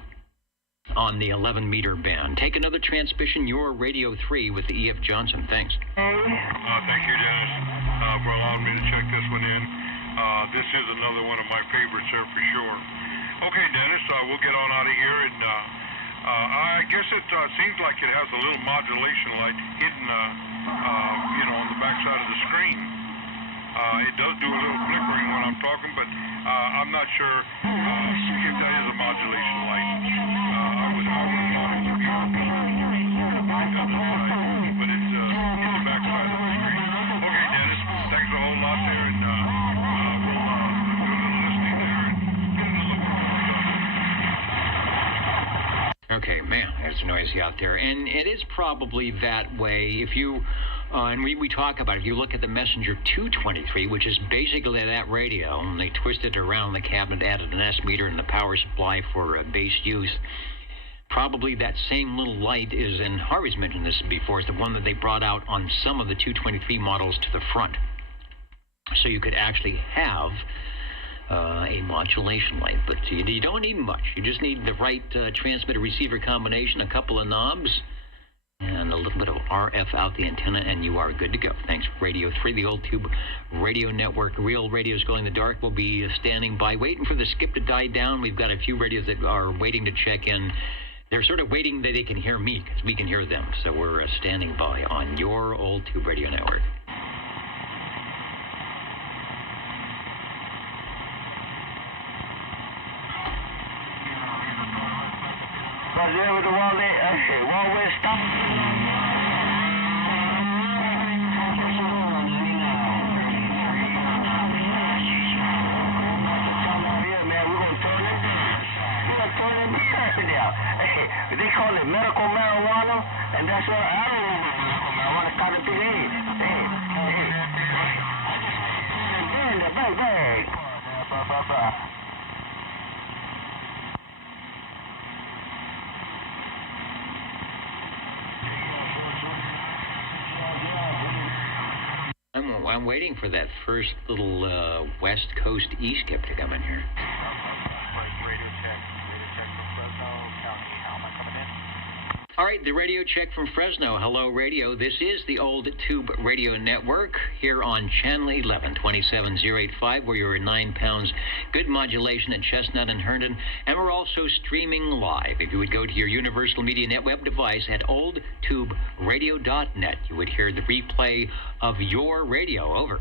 on the 11-meter band. Take another transmission, your Radio 3 with the E.F. Johnson. Thanks. Thank you, Dennis, for allowing me to check this one in. This is another one of my favorites there for sure. Okay, Dennis, we'll get on out of here, and I guess it seems like it has a little modulation light hidden, on the back side of the screen. It does do a little flickering when I'm talking, but I'm not sure if that is a modulation light. I would thought it would be on the other side, but it's in the back side of the screen. Okay, Dennis, thanks a whole lot there, and we'll do a little listening there and get another one. Okay, man, it's noisy out there, and it is probably that way if you... and we talk about it. If you look at the Messenger 223, which is basically that radio, and they twisted it around the cabinet, added an S meter and the power supply for base use. Probably that same little light is, and Harvey's mentioned this before, is the one that they brought out on some of the 223 models to the front. So you could actually have a modulation light, but you don't need much. You just need the right transmitter-receiver combination, a couple of knobs, and a little bit of RF out the antenna, and you are good to go. Thanks, Radio 3, the Old Tube Radio Network. Real radios going in the dark will be standing by, waiting for the skip to die down. We've got a few radios that are waiting to check in. They're sort of waiting that they can hear me, because we can hear them. So we're standing by on your Old Tube Radio Network. They call it medical marijuana, and that's what I don't know what medical marijuana kind of thing is. In the bag. I'm waiting for that first little West Coast E-skip to come in here. Radio check from Fresno County. How am I coming in? All right, the radio check from Fresno. Hello, radio. This is the Old Tube Radio Network here on Channel 11, 27085, where you're at 9 pounds. Good modulation at Chestnut and Herndon. And we're also streaming live. If you would go to your Universal Media Net web device at oldtuberadio.net, you would hear the replay of your radio. Over.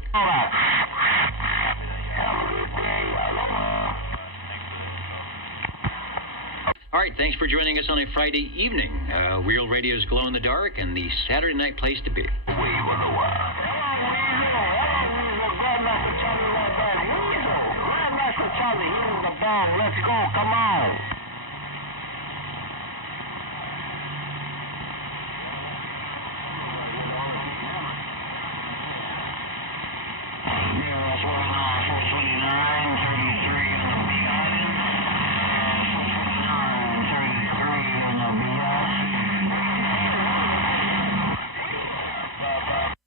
All right, thanks for joining us on a Friday evening. Real Radio's Glow in the Dark and the Saturday night place to be. Let's go, come on.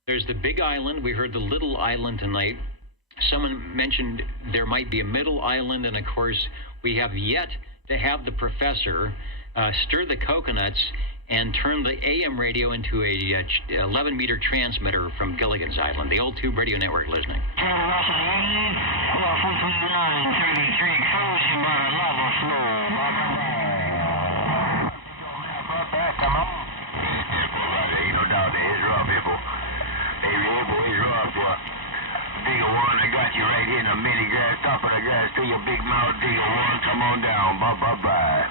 There's the Big Island. We heard the Little Island tonight. Someone mentioned there might be a Middle Island, and of course, we have yet to have the professor stir the coconuts and turn the AM radio into a 11-meter transmitter from Gilligan's Island. The Old Tube Radio Network listening. Digger one, I got you right here in the mini grass, top of the grass, to your big mouth, Digger one, come on down, bye-bye-bye.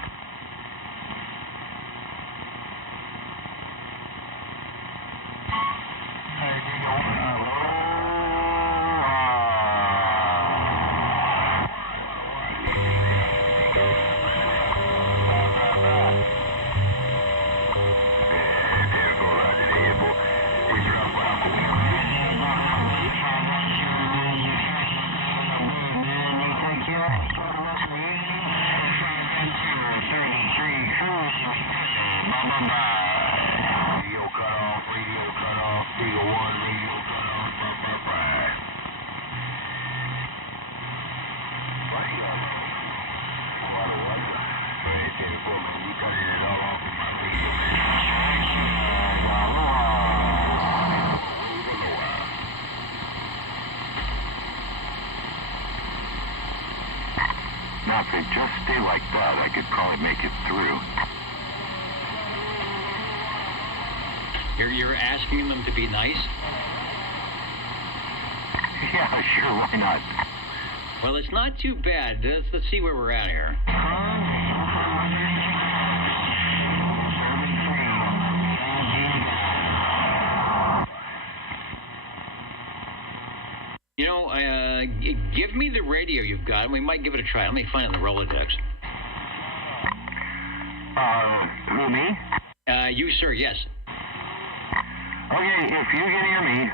Hey, Digger one, now, if they just stay like that, I could probably make it through. You're asking them to be nice? Yeah, sure, why not? Well, it's not too bad. Let's see where we're at here. You know, give me the radio you've got, and we might give it a try. Let me find it in the Rolodex. Who, me? You, sir, yes. Okay, if you can hear me,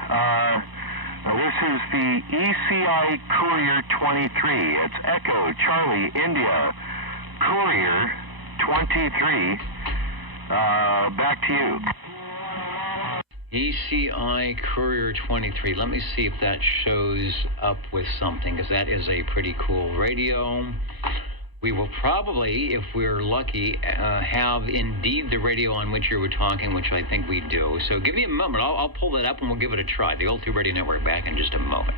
this is the ECI Courier 23. It's Echo, Charlie, India, Courier 23. Back to you. ECI Courier 23. Let me see if that shows up with something, because that is a pretty cool radio. We will probably, if we're lucky, have indeed the radio on which you were talking, which I think we do. So give me a moment. I'll pull that up and we'll give it a try. The Old Tube Radio Network back in just a moment.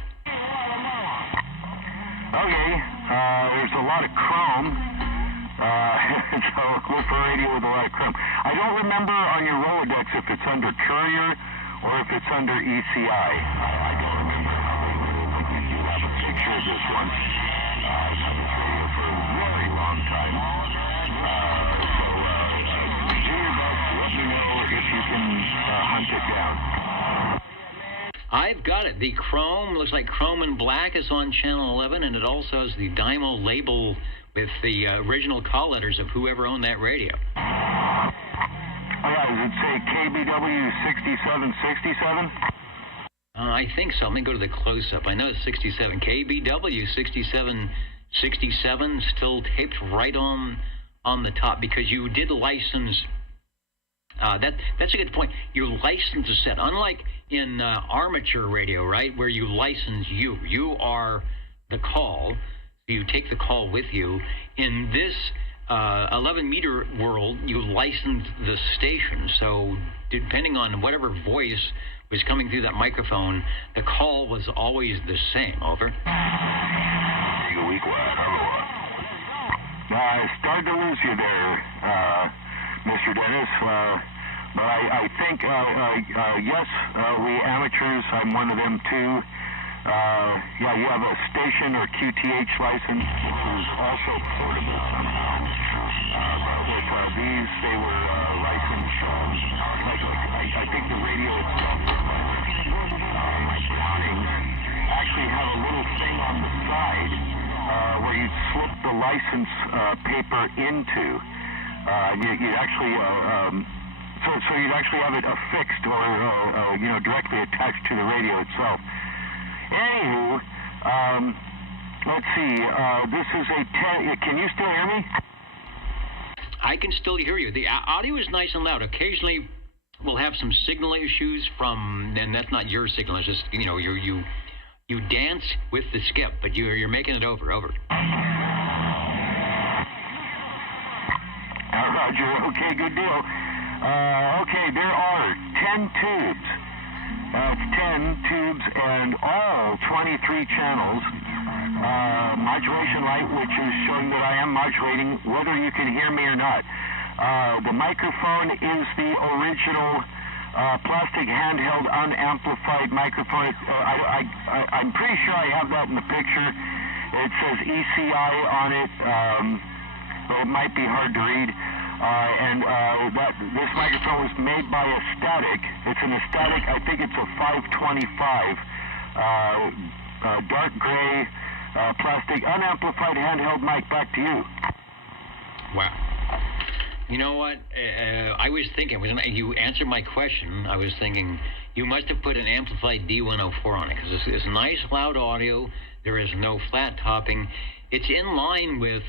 Okay, there's a lot of chrome. So look for radio with a lot of chrome. I don't remember on your Rolodex if it's under Courier or if it's under ECI. I don't remember. You do have a picture of this one. I've had this radio for a very long time. Do your best. Let me know if you can hunt it down. I've got it. The chrome, looks like Chrome and Black is on Channel 11, and it also has the Dymo label with the original call letters of whoever owned that radio. Oh, yeah, does it say KBW 6767? I think so. Let me go to the close-up. I know it's 67. KBW 6767 still taped right on the top, because you did license That's a good point. Your license is set. Unlike in armature radio, right, where you license you. You are the call. You take the call with you. In this 11-meter world, you license the station. So depending on whatever voice was coming through that microphone, the call was always the same. Over. I started to lose you there, Mr. Dennis. But I think, yes, we amateurs, I'm one of them too. Yeah, you have a station or QTH license, which is also portable somehow. But with these, they were licensed, I think the radio itself, my Brownings, actually have a little thing on the side where you'd slip the license paper into. You'd actually, so you'd actually have it affixed or, directly attached to the radio itself. Anywho, let's see, this is a 10, can you still hear me? I can still hear you. The audio is nice and loud. Occasionally, we'll have some signal issues and that's not your signal, it's just, you dance with the skip, but you're making it over. Roger, okay, good deal. Okay, there are 10 tubes. That's 10 tubes and all 23 channels. Modulation light, which is showing that I am modulating, whether you can hear me or not. The microphone is the original plastic handheld unamplified microphone. I'm pretty sure I have that in the picture. It says ECI on it, but it might be hard to read. This microphone was made by Astatic. It's an Astatic, I think it's a 525, dark gray, plastic unamplified handheld mic. Back to you. Wow. You know what? I was thinking, when you answered my question, I was thinking you must have put an amplified D104 on it, because it's nice, loud audio. There is no flat topping. It's in line with,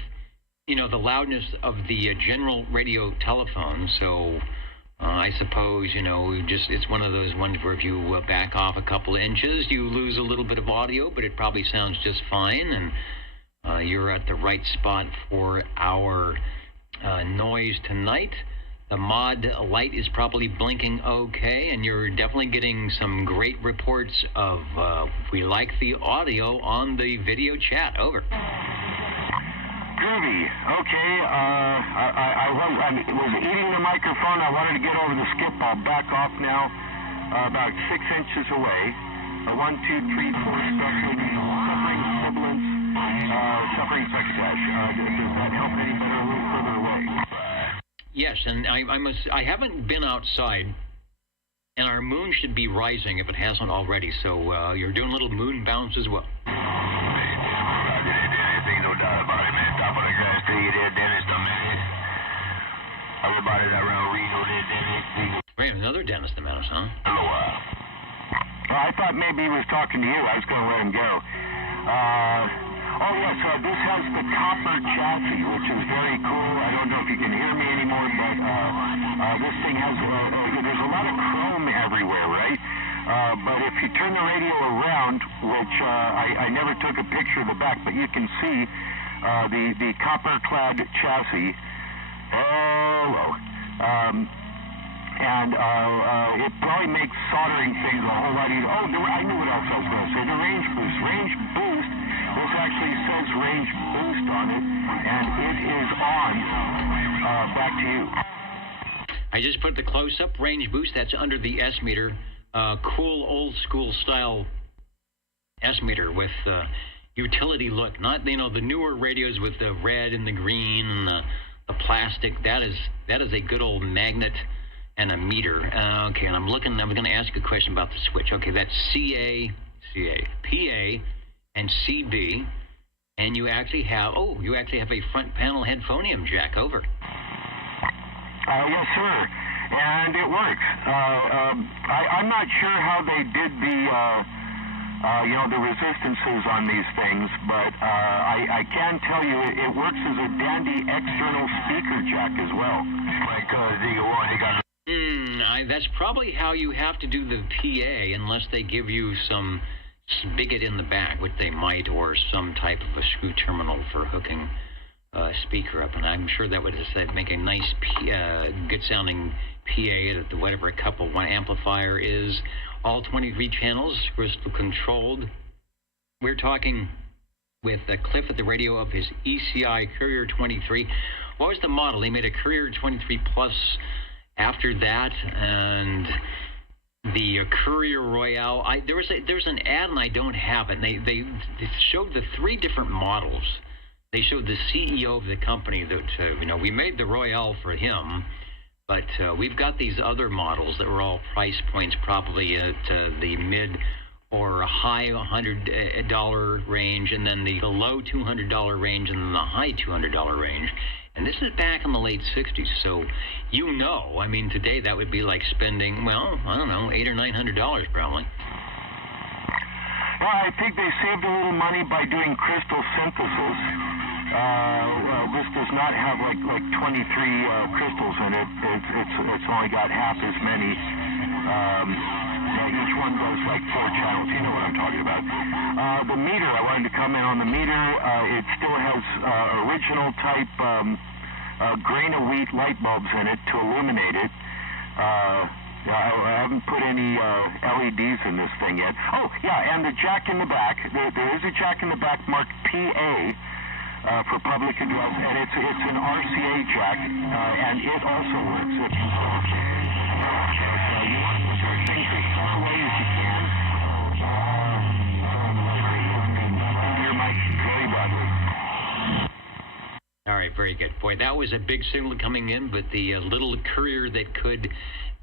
the loudness of the general radio telephone. So I suppose, it's one of those ones where if you back off a couple of inches, you lose a little bit of audio, but it probably sounds just fine. And you're at the right spot for our noise tonight. The mod light is probably blinking okay, and you're definitely getting some great reports of we like the audio on the video chat. Over. Groovy. Okay, I was eating the microphone. I wanted to get over the skip. I'll back off now, about 6 inches away. 1, 2, 3, 4, suffering sibilance, suffering success. Does that help any better? A little further away. Yes, and I haven't been outside, and our moon should be rising if it hasn't already. So you're doing a little moon bounce as well. Wait, another Dennis the Menace, huh? I thought maybe he was talking to you. I was going to let him go. This has the copper chassis, which is very cool. I don't know if you can hear me anymore, but this thing has, there's a lot of chrome everywhere, right? But if you turn the radio around, which I never took a picture of the back, but you can see the copper-clad chassis. It probably makes soldering things a whole lot easier. I knew what else I was going to say. The range boost. Range boost. This actually says range boost on it, and it is on. Back to you. I just put the close-up range boost. That's under the S-meter. Cool, old-school style S-meter with utility look. Not, the newer radios with the red and the green and the plastic. That is a good old magnet and a meter. Okay, and I'm going to ask a question about the switch. Okay, that's CA, PA, and CB. And you actually have a front panel headphonium jack. Over. Yes, sir. And it works. I'm not sure how they did the resistances on these things, but I can tell you it works as a dandy external speaker jack as well. That's probably how you have to do the PA, unless they give you some spigot in the back, which they might, or some type of a screw terminal for hooking a speaker up. And I'm sure that would make a nice, good-sounding PA at whatever a couple one amplifier is. All 23 channels, crystal controlled. We're talking with Cliff at the radio of his ECI Courier 23. What was the model? He made a Courier 23 Plus after that, and the Courier Royale. There's an ad, and I don't have it. And they showed the 3 different models. They showed the CEO of the company that we made the Royale for him, but we've got these other models that were all price points, probably at the mid or high $100 range, and then the low $200 range, and then the high $200 range. And this is back in the late 60s, so today that would be like spending, $800 or $900 probably. Well, I think they saved a little money by doing crystal synthesis. This does not have like 23 crystals in it. It's only got half as many. Each one does like 4 channels. You know what I'm talking about. The meter, I wanted to comment on the meter. It still has original type grain of wheat light bulbs in it to illuminate it. I haven't put any LEDs in this thing yet. Oh, yeah, and the jack in the back. There is a jack in the back marked PA for public address, and it's an RCA jack, and it also works. You want to put those things as far away as you can. Your mic very badly. All right, very good. Boy, that was a big signal coming in, but the little courier that could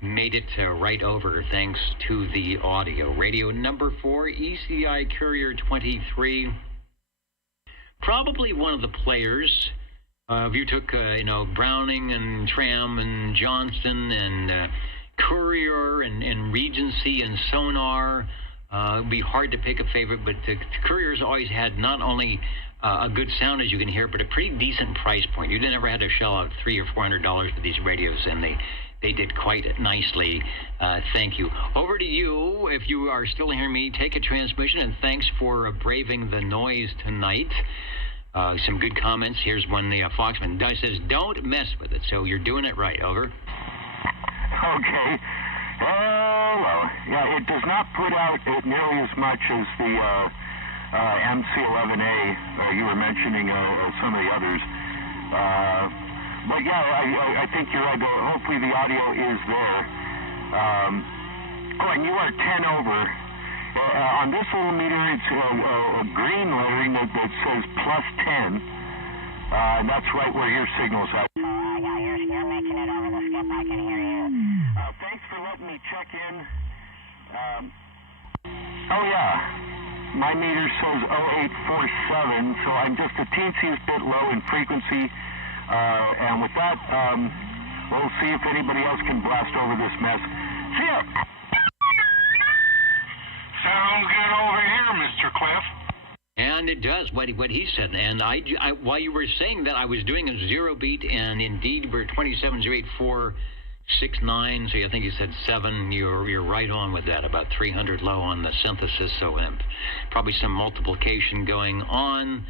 made it right over thanks to the audio. Radio number 4, ECI Courier 23. Probably one of the players. If you took, Browning and Tram and Johnston and Courier and Regency and Sonar, it'd be hard to pick a favorite, but the Courier's always had not only a good sound, as you can hear, but a pretty decent price point. You never had to shell out $300 or $400 for these radios, and they did quite nicely. Thank you. Over to you, if you are still hearing me, take a transmission, and thanks for braving the noise tonight. Some good comments. Here's one, the Foxman says, don't mess with it, so you're doing it right. Over. Okay. Well, yeah, it does not put out nearly as much as the MC11A. You were mentioning some of the others. But yeah, I think you're right. Hopefully the audio is there. And you are 10 over. On this little meter, it's a green lettering that says +10. And that's right where your signal's at. You're making it over the skip. I can hear you. Thanks for letting me check in. Oh yeah, my meter says 0847, so I'm just a teensy bit low in frequency. And with that, we'll see if anybody else can blast over this mess. See ya! Sounds good over here, Mr. Cliff. And it does, what he said. And I while you were saying that, I was doing a zero beat, and indeed we're 2708.469, so I think you said 7. You're right on with that, about 300 low on the synthesis, so probably some multiplication going on.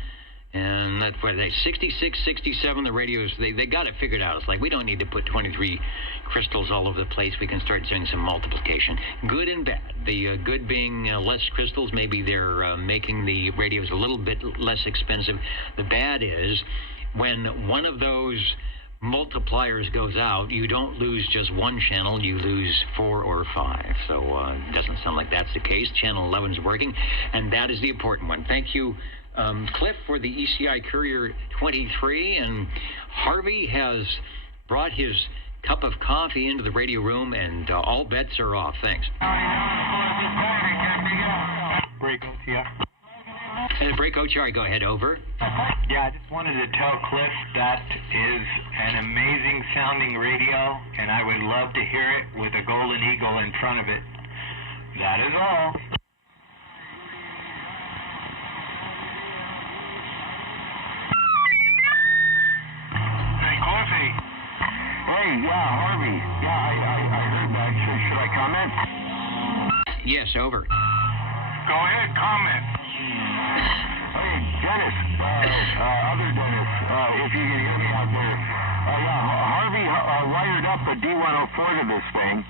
And that's where 66, 67, the radios, they got it figured out. It's like, we don't need to put 23 crystals all over the place. We can start doing some multiplication. Good and bad. The good being less crystals. Maybe they're making the radios a little bit less expensive. The bad is when one of those multipliers goes out, you don't lose just one channel, you lose 4 or 5. So it doesn't sound like that's the case. Channel 11 is working, and that is the important one. Thank you, Cliff, for the ECI Courier 23, and Harvey has brought his cup of coffee into the radio room, and all bets are off. Thanks. Break OTR. Break OTR, go ahead. Over. Yeah, I just wanted to tell Cliff that is an amazing sounding radio, and I would love to hear it with a golden eagle in front of it. That is all. Hey, Cliffy. Hey, Hey, yeah, Harvey. Yeah, I heard that. Should I comment? Yes, over. Go ahead, comment. Hey, Dennis, other Dennis, if you can hear me out there. Harvey wired up a D104 to this thing,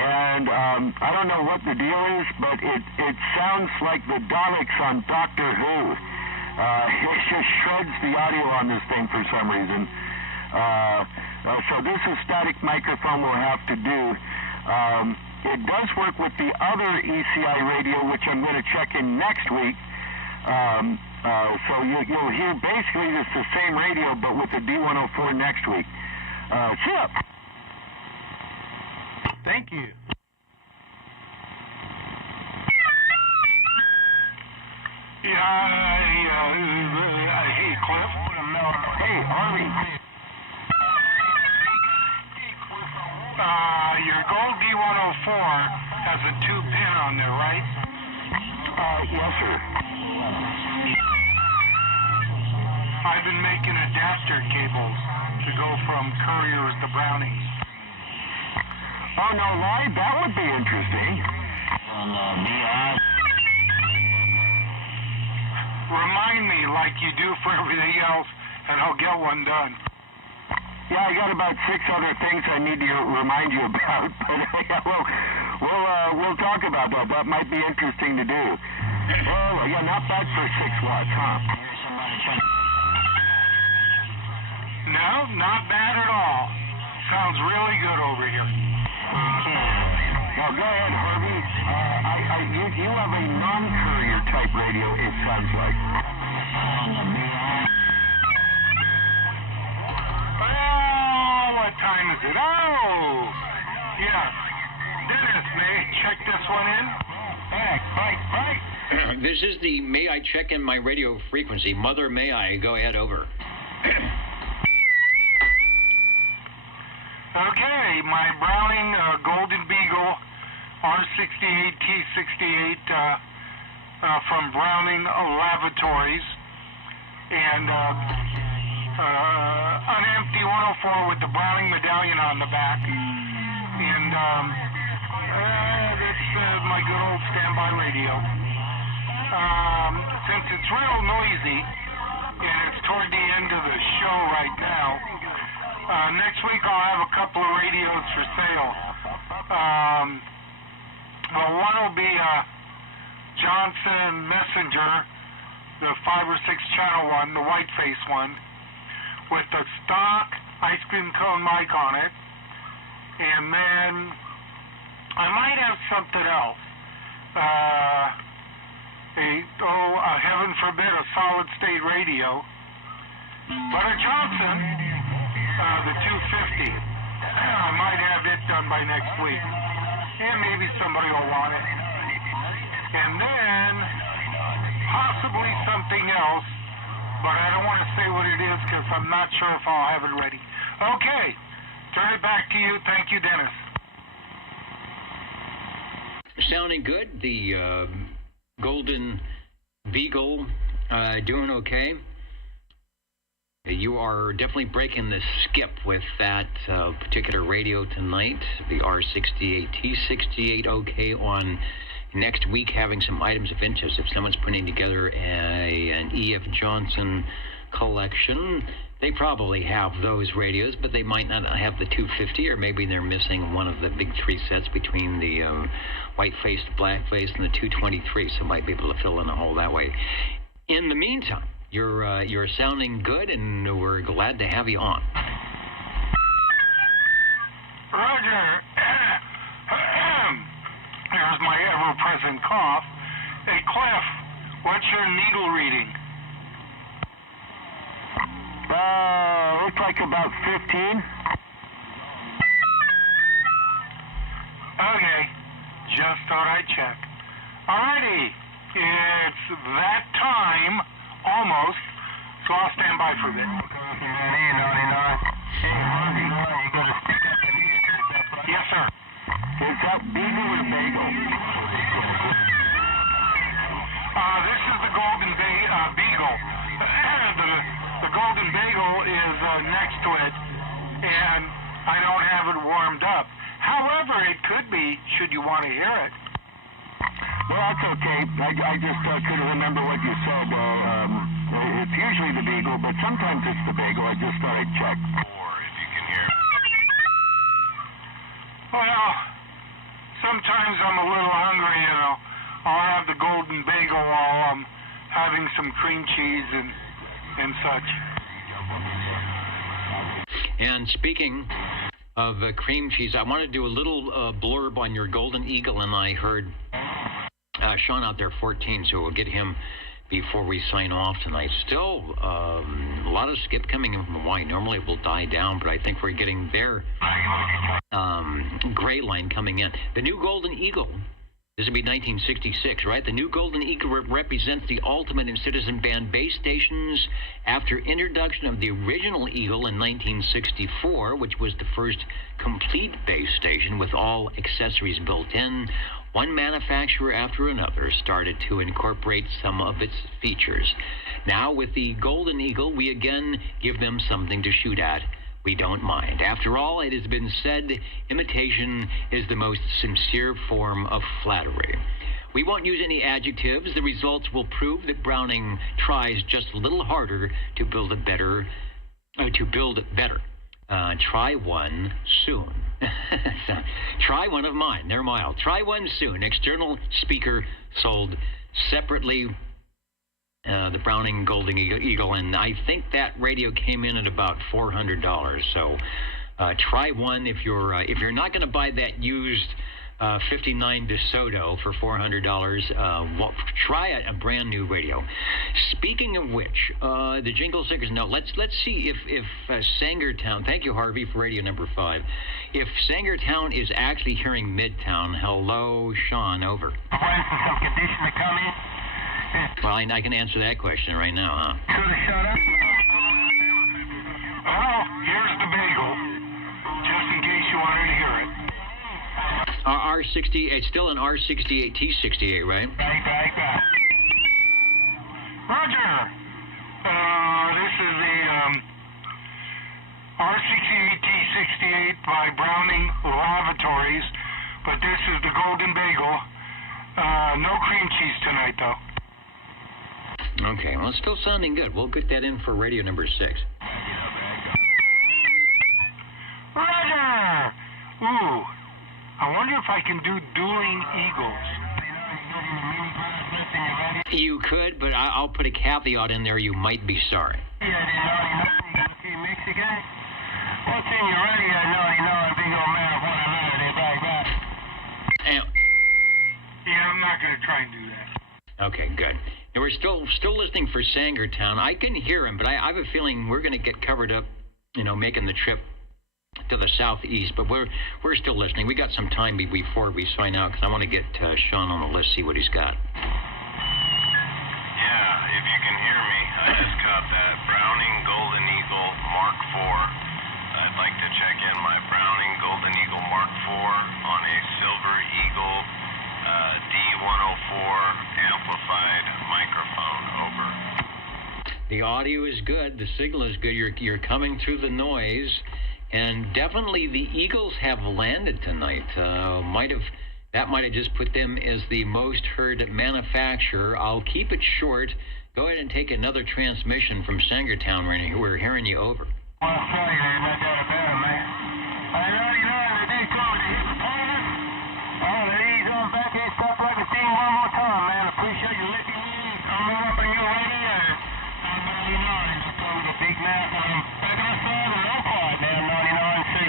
and I don't know what the deal is, but it sounds like the Daleks on Doctor Who. It just shreds the audio on this thing for some reason. So this is static microphone we'll have to do. It does work with the other ECI radio, which I'm going to check in next week. So you'll hear basically it's the same radio, but with the D104 next week. Chip. Thank you. Hey, Cliff. Hey, Harvey. Your gold D104 has a 2-pin on there, right? Yes, sir. I've been making adapter cables to go from Couriers to Brownings. Oh, no lie? That would be interesting. Remind me like you do for everything else, and I'll get one done. Yeah, I got about 6 other things I need to remind you about, but we'll talk about that. That might be interesting to do. Well, yeah, not bad for 6 watts, huh? No, not bad at all. Sounds really good over here. Now, go ahead, Harvey. You have a non-courier type radio, it sounds like. What time is it? Oh, yes. Dennis, may I check this one in? Right. This is the May I check in my radio frequency. Mother, may I? Go ahead, over. Okay, my Browning Golden Beagle R68 T68 from Browning Lavatories, and an empty 104 with the Browning medallion on the back, and that's my good old standby radio. Since it's real noisy and it's toward the end of the show right now, next week I'll have a couple of radios for sale. Well, one will be a Johnson Messenger, the 5 or 6 channel one, the white face one, with the stock ice cream cone mic on it. And then I might have something else. Heaven forbid, a solid state radio. But a Johnson, the 250. I might have it done by next week. And maybe somebody will want it. And then possibly something else, but I don't want to say what it is because I'm not sure if I'll have it ready. Okay, turn it back to you. Thank you, Dennis. Sounding good. The Golden Beagle doing okay. You are definitely breaking the skip with that particular radio tonight. The R68, T68, okay on next week, having some items of interest. If someone's putting together an E.F. Johnson collection, they probably have those radios, but they might not have the 250, or maybe they're missing one of the big 3 sets between the white-faced, black-faced, and the 223, so might be able to fill in a hole that way. In the meantime, you're sounding good, and we're glad to have you on. Roger. There's my ever-present cough. Hey, Cliff, what's your needle reading? Looks like about 15. Okay, just thought I'd check. Alrighty, it's that time, almost, so I'll stand by for a bit. Yes, sir. Is that Beagle or Bagel? This is the Golden Beagle. The Golden Bagel is next to it, and I don't have it warmed up. However, it could be, should you want to hear it. Well, that's okay. I just couldn't remember what you said. It's usually the Beagle, but sometimes it's the Beagle. I just thought I'd check. Or if you can hear me. Well, sometimes I'm a little hungry, you know. I'll have the golden bagel while I'm having some cream cheese and such. And speaking of cream cheese, I want to do a little blurb on your Golden Eagle, and I heard Sean out there 14, so we'll get him before we sign off tonight. Still, a lot of skip coming in from Hawaii. Normally it will die down, but I think we're getting their gray line coming in. The new Golden Eagle, this would be 1966, right? The new Golden Eagle represents the ultimate in citizen band base stations after introduction of the original Eagle in 1964, which was the first complete base station with all accessories built in. One manufacturer after another started to incorporate some of its features. Now, with the Golden Eagle, we again give them something to shoot at. We don't mind. After all, it has been said, imitation is the most sincere form of flattery. We won't use any adjectives. The results will prove that Browning tries just a little harder to build it better. Try one soon. Try one of mine. They're mild. Try one soon. External speaker sold separately. The Browning Golden Eagle, and I think that radio came in at about $400. So try one if you're not going to buy that used 59 DeSoto for $400. Try a brand new radio. Speaking of which, the jingle stickers. No, let's see if Sangertown. Thank you, Harvey, for radio number 5. If Sangertown is actually hearing Midtown. Hello, Sean. Over. Some condition to come in. Well, I can answer that question right now, huh? Should have shut up. Well, here's the bagel, just in case you wanted to hear it. R60, it's still an R68 T68, right? Right. Roger. This is the R68 T68 by Browning Lavatories, but this is the Golden Bagel. No cream cheese tonight, though. Okay, well, it's still sounding good. We'll get that in for radio number 6. Roger! Ooh, I wonder if I can do dueling eagles. You could, but I'll put a caveat in there. You might be sorry. What's in your radio, naughty, big old man of what I know, Yeah, I'm not going to try and do that. Okay, good. And we're still listening for Sangertown. I can hear him, but I have a feeling we're going to get covered up, making the trip to the southeast. But we're still listening. We got some time before we sign out because I want to get Sean on the list, see what he's got. Yeah, if you can hear me, I just caught that Browning Golden Eagle Mark IV. I'd like to check in my Browning Golden Eagle Mark IV on a Silver Eagle D104 amplified microphone. Over. The audio is good. The signal is good. You're coming through the noise, and definitely the Eagles have landed tonight. That might have just put them as the most heard manufacturer. I'll keep it short. Go ahead and take another transmission from Sangertown right now. We're hearing you over. Well, sorry about that about it, man. I know the day called you. Oh, ladies on back here, stop like a thing one more time, man. Appreciate you listening. I'm up on your radio. I'm 99, just over the big mouth. Back outside and I'm quiet now, 99 see.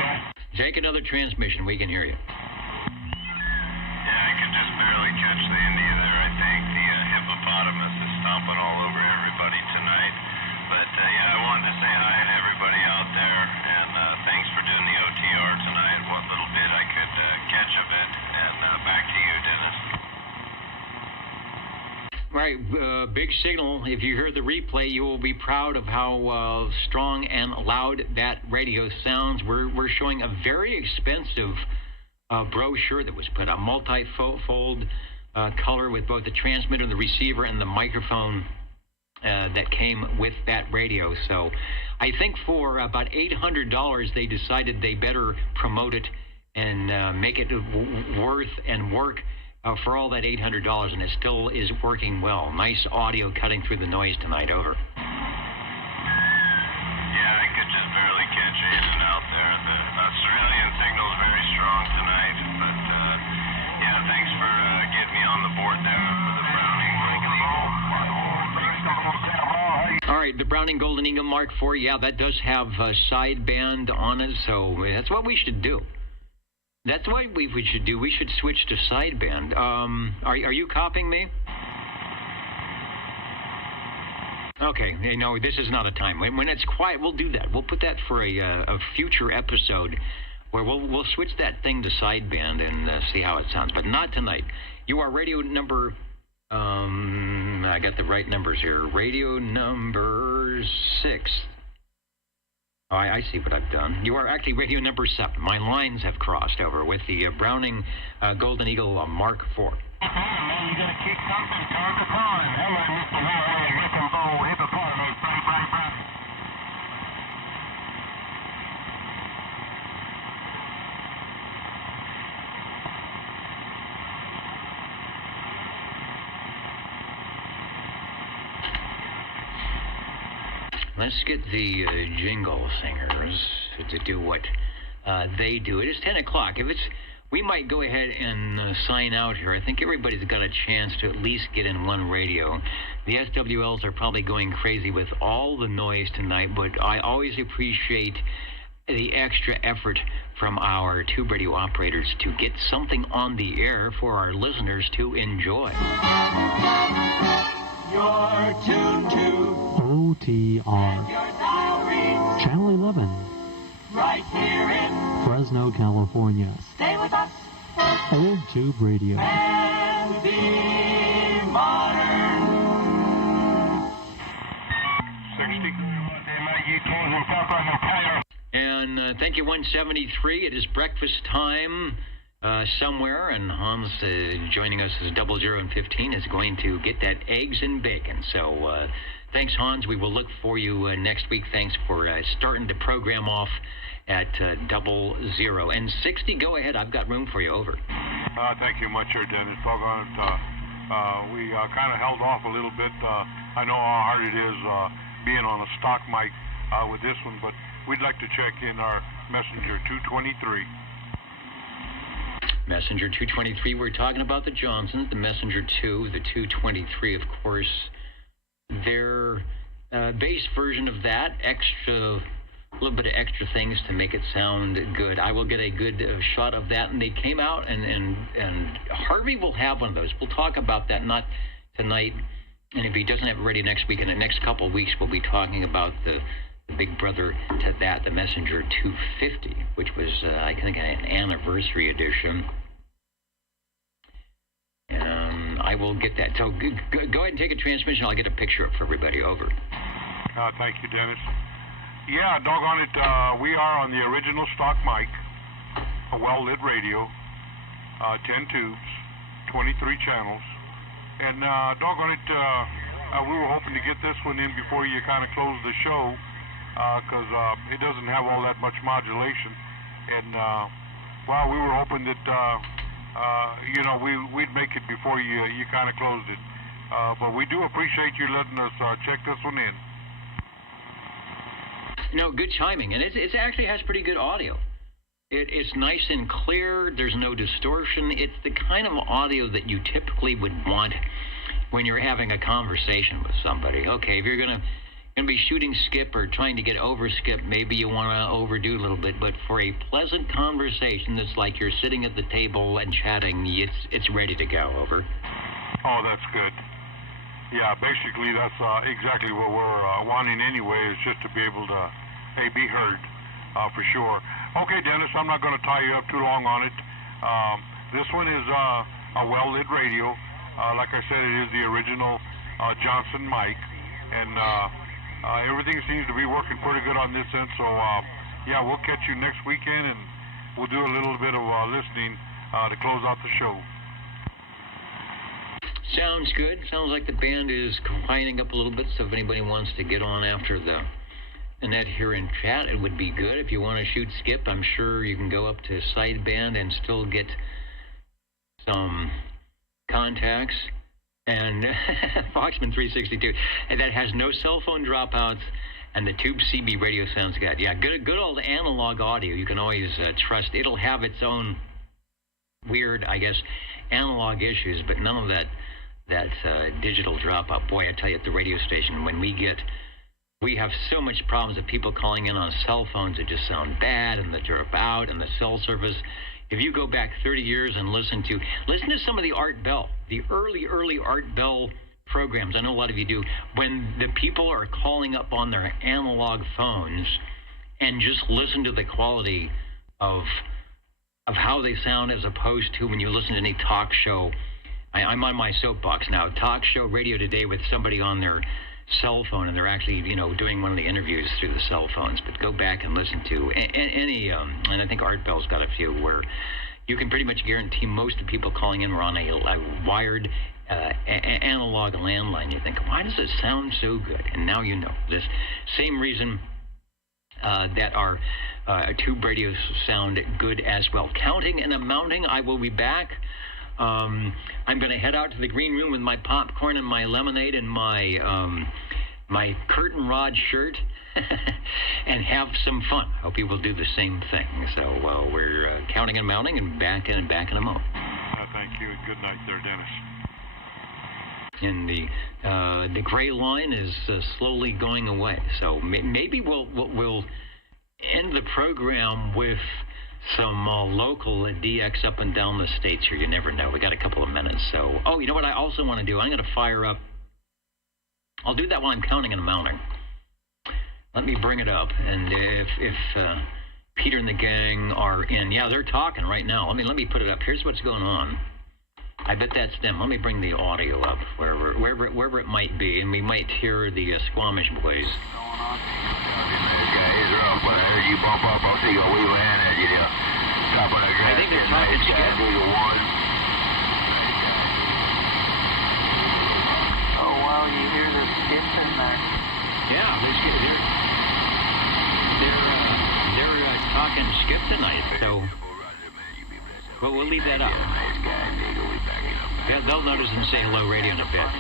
Take another transmission. We can hear you. Yeah, I could just barely catch the India there, I think. The hippopotamus is stomping all over everybody tonight. But, yeah, I wanted to say hi to everybody out there, and thanks for doing the OTR tonight, what little bit I could catch of it. And back to you, Dennis. Right, big signal. If you hear the replay, you will be proud of how strong and loud that radio sounds. We're showing a very expensive brochure that was put out, multi-fold color with both the transmitter, the receiver, and the microphone that came with that radio. So I think for about $800, they decided they better promote it and make it worth and work for all that $800, and it still is working well. Nice audio cutting through the noise tonight. Over. Yeah, I could just barely catch Aiden out there. The Australian signal's very strong tonight, but yeah, thanks for getting me on the board there for the Browning Golden Eagle Mark IV. All right, the Browning Golden Eagle Mark IV, yeah, that does have sideband on it, so that's what we should do. That's what we should do. We should switch to sideband. Are you copying me? Okay, no, this is not a time. When it's quiet, we'll do that. We'll put that for a future episode where we'll switch that thing to sideband and see how it sounds, but not tonight. You are radio number, I got the right numbers here. Radio number 6. Oh, I see what I've done. You are actually radio number 7. My lines have crossed over with the Browning Golden Eagle Mark IV. Man, you gotta kick something, turn the time. Hello, Mr. Warren, Wrecking Ball, Hippopotamus, Browning. Let's get the jingle singers to do what they do. It is 10 o'clock. We might go ahead and sign out here. I think everybody's got a chance to at least get in one radio. The SWLs are probably going crazy with all the noise tonight, but I always appreciate the extra effort from our tube radio operators to get something on the air for our listeners to enjoy. You're tuned to OTR, Channel 11, right here in Fresno, California. Stay with us Old Tube Radio. and be modern. 60. And thank you, 173. It is breakfast time somewhere, and Hans joining us as 0015 is going to get that eggs and bacon. So thanks, Hans. We will look for you next week. Thanks for starting the program off at 00. And 60, go ahead. I've got room for you. Over. Thank you much, Dennis. Doggone it. We kind of held off a little bit. I know how hard it is being on a stock mic with this one, but we'd like to check in our Messenger 223. Messenger 223, we're talking about the Johnsons, the Messenger 2, the 223, of course. Their base version of that, a little bit of extra things to make it sound good. I will get a good shot of that, and they came out, and Harvey will have one of those. We'll talk about that, not tonight, and if he doesn't have it ready next week, in the next couple of weeks, we'll be talking about the big brother to that, the Messenger 250, which was, I think, an anniversary edition. I will get that. So go ahead and take a transmission. I'll get a picture up for everybody. Over. Thank you, Dennis. Yeah, doggone it. We are on the original stock mic, a well-lit radio, 10 tubes, 23 channels. And doggone it, we were hoping to get this one in before you kind of close the show, because it doesn't have all that much modulation. And, well, we were hoping that, we'd make it before you kind of closed it. But we do appreciate you letting us check this one in. No, good timing. And it actually has pretty good audio. It's nice and clear. There's no distortion. It's the kind of audio that you typically would want when you're having a conversation with somebody. Okay, if you're going to be shooting skip or trying to get over skip, maybe you want to overdo a little bit. But for a pleasant conversation that's like you're sitting at the table and chatting, it's ready to go. Over. Oh, that's good. Yeah, basically that's exactly what we're wanting anyway, is just to be able to be heard for sure. Okay, Dennis, I'm not going to tie you up too long on it. This one is a well-lit radio. Like I said, it is the original Johnson mic, and everything seems to be working pretty good on this end. So, yeah, we'll catch you next weekend, and we'll do a little bit of listening to close out the show. Sounds good. Sounds like the band is quieting up a little bit, so if anybody wants to get on after the net here and chat, it would be good. If you want to shoot Skip, I'm sure you can go up to Sideband and still get some contacts. And Foxman 362, and that has no cell phone dropouts, and the Tube CB radio sounds good. Yeah, good old analog audio. You can always trust. It'll have its own weird, I guess, analog issues, but none of that digital dropout. Boy, I tell you, at the radio station, when we have so much problems of people calling in on cell phones that just sound bad, and the drop out, and the cell service. If you go back 30 years and listen to some of the Art Bell, the early Art Bell programs, I know a lot of you do, when the people are calling up on their analog phones, and just listen to the quality of how they sound as opposed to when you listen to any talk show. I'm on my soapbox now. Talk show radio today with somebody on their cell phone, and they're actually, doing one of the interviews through the cell phones. But go back and listen to any, and I think Art Bell's got a few where you can pretty much guarantee most of the people calling in were on a wired analog landline. You think, why does it sound so good? And now you know. This same reason that our tube radios sound good as well. Counting and amounting, I will be back. I'm going to head out to the green room with my popcorn and my lemonade and my curtain rod shirt and have some fun. Hope you will do the same thing. So we're counting and mounting and back in a moment. Thank you. Good night there, Dennis. And the gray line is slowly going away. So maybe we'll end the program with some local DX up and down the states here. You never know. We got a couple of minutes. So, you know what I also want to do? I'm going to fire up. I'll do that while I'm counting and mounting. Let me bring it up. And if Peter and the gang are in, yeah, they're talking right now. Let me put it up. Here's what's going on. I bet that's them. Let me bring the audio up wherever it might be, and we might hear the Squamish boys. I heard you bump up. I'll see you a wheel hand at you there. Top of the grass. I think they're talking Skip. Oh, wow, you hear the skips in there. Yeah, they're talking Skip tonight. So, well, we'll leave that up. Yeah, they'll notice and say hello radio in a bit.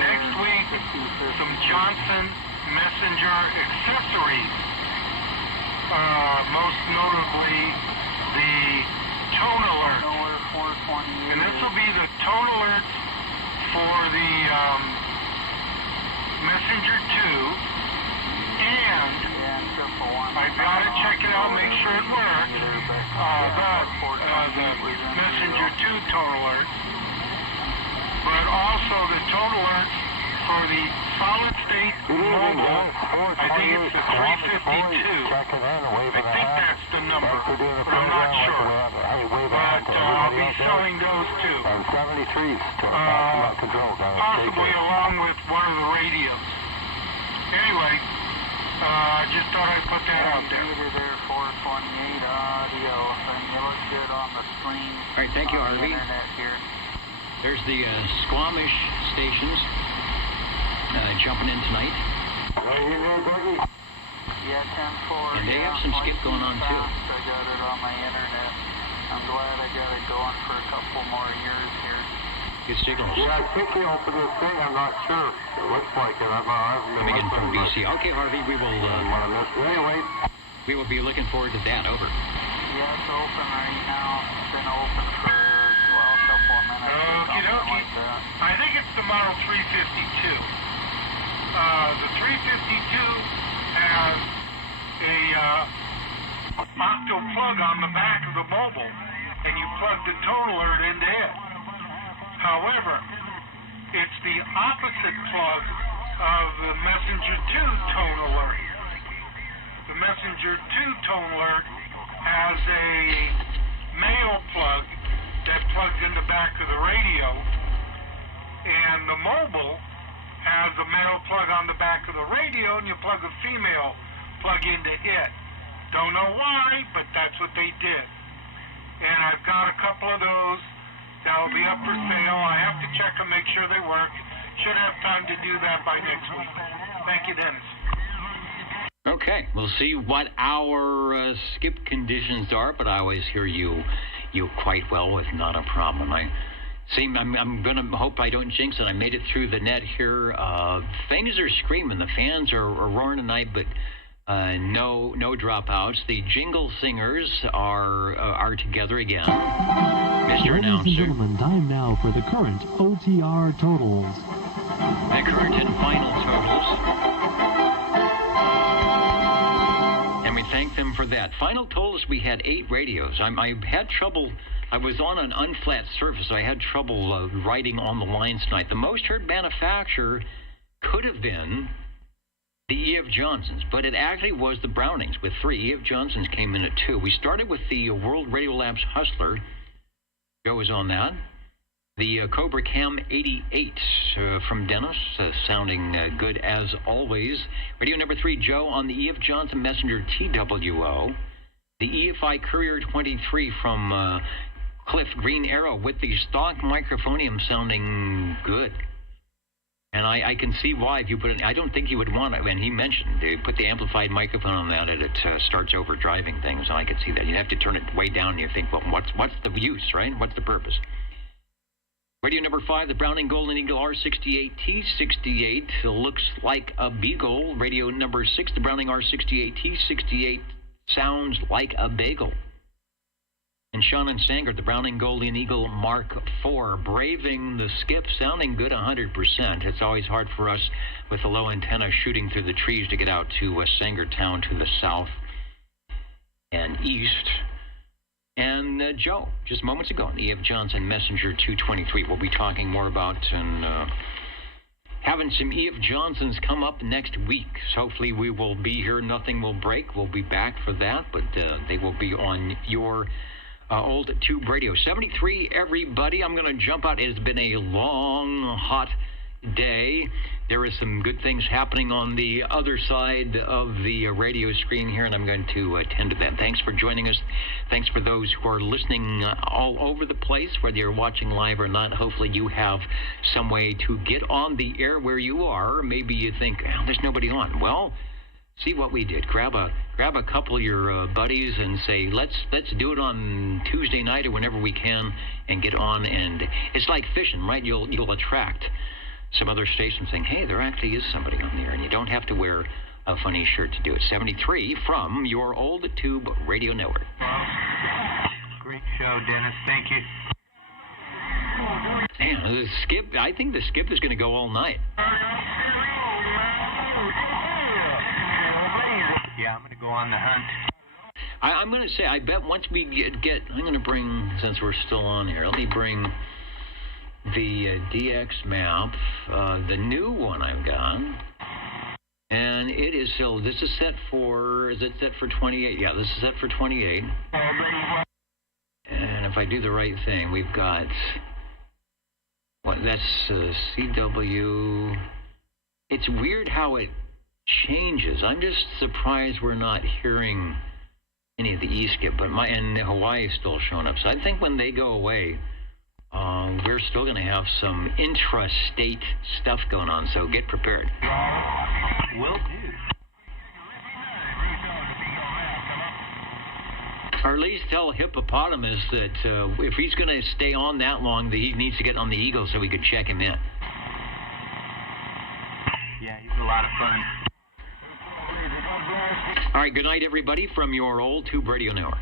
Next week, some Johnson Messenger accessories, most notably the tone alert. And this will be the tone alerts for the Messenger 2, and I've got to check it out, make sure it works, the Messenger 2 tone alert. But also the tone alerts for the solid state mobile. I think it's the 352. I think that's the number, but I'm not sure. But I'll be selling those too. Possibly along with one of the radios. Anyway, just thought I'd put that out there. All right, thank you, Harvey. There's the Squamish stations jumping in tonight. Yeah, 10-4. And they have some skip going on, too. I got it on my internet. I'm glad I got it going for a couple more years here. Good signals. Yeah, I think they opened this thing. I'm not sure. It looks like it. Coming in from BC. Okay, Harvey, we will. Anyway, we will be looking forward to that. Over. Yeah, it's open right now. It's been open for, well, a couple of minutes or something like that. I think it's the Model 352. The 352 has a octo plug on the back of the mobile, and you plug the tone alert into it. However, it's the opposite plug of the Messenger 2 tone alert. The Messenger 2 tone alert has a male plug that plugs in the back of the radio, and the mobile has a male plug on the back of the radio, and you plug a female plug into it. Don't know why, but that's what they did. And I've got a couple of those that'll be up for sale. I have to check them, make sure they work. Should have time to do that by next week. Thank you, Dennis. Okay, we'll see what our skip conditions are, but I always hear you quite well with not a problem. I'm going to hope I don't jinx it. I made it through the net here. Things are screaming. The fans are roaring tonight, but no dropouts. The jingle singers are together again. Mr. Announcer. Ladies and gentlemen, time now for the current OTR totals. The current and final totals. And we thank them for that. Final totals, we had 8 radios. I had trouble. I was on an unflat surface, so I had trouble writing on the lines tonight. The most heard manufacturer could have been the E.F. Johnsons, but it actually was the Brownings with 3. E.F. Johnsons came in at 2. We started with the World Radio Labs Hustler. Joe was on that. The Cobra Cam 88 from Dennis, sounding good as always. Radio number 3, Joe, on the E.F. Johnson Messenger TWO. The EFI Courier 23 from Cliff Green Arrow with the stock microphonium sounding good. And I can see why if you put it, I don't think you would want it. And he mentioned they put the amplified microphone on that and it starts overdriving things. And I could see that. You'd have to turn it way down and you think, well, what's the use, right? What's the purpose? Radio number 5, the Browning Golden Eagle R68 T68 looks like a beagle. Radio number 6, the Browning R68 T68 sounds like a bagel. And Sean and Sanger, the Browning Golden Eagle Mark IV, braving the skip, sounding good 100%. It's always hard for us with the low antenna shooting through the trees to get out to Sangertown to the south and east. And Joe, just moments ago, the E.F. Johnson Messenger 223. We'll be talking more about and having some E.F. Johnsons come up next week. So hopefully we will be here. Nothing will break. We'll be back for that, but they will be on your old tube radio. 73, everybody. I'm going to jump out. It has been a long, hot day. There is some good things happening on the other side of the radio screen here, and I'm going to attend to that. Thanks for joining us. Thanks for those who are listening all over the place, whether you're watching live or not. Hopefully you have some way to get on the air where you are. Maybe you think, oh, there's nobody on. Well, see what we did. Grab a couple of your buddies and say, let's do it on Tuesday night or whenever we can and get on. And it's like fishing, right? You'll attract some other stations saying, hey, there actually is somebody on there, and you don't have to wear a funny shirt to do it. 73 from your old tube radio network. Great show, Dennis. Thank you. Man, the skip, I think the skip is going to go all night. Yeah, I'm going to go on the hunt. I'm going to say, I bet once we get I'm going to bring, since we're still on here, let me bring the DX map, the new one I've got, and it is still, this is set for, is it set for 28? Yeah, this is set for 28. And if I do the right thing, we've got, what, that's CW. It's weird how it changes. I'm just surprised we're not hearing any of the E-skip, but and Hawaii is still showing up. So I think when they go away, we're still going to have some intrastate stuff going on, so get prepared. Will do. Or at least tell Hippopotamus that if he's going to stay on that long, that he needs to get on the Eagle so we could check him in. Yeah, he's a lot of fun. All right, good night, everybody, from your old Tube Radio Network.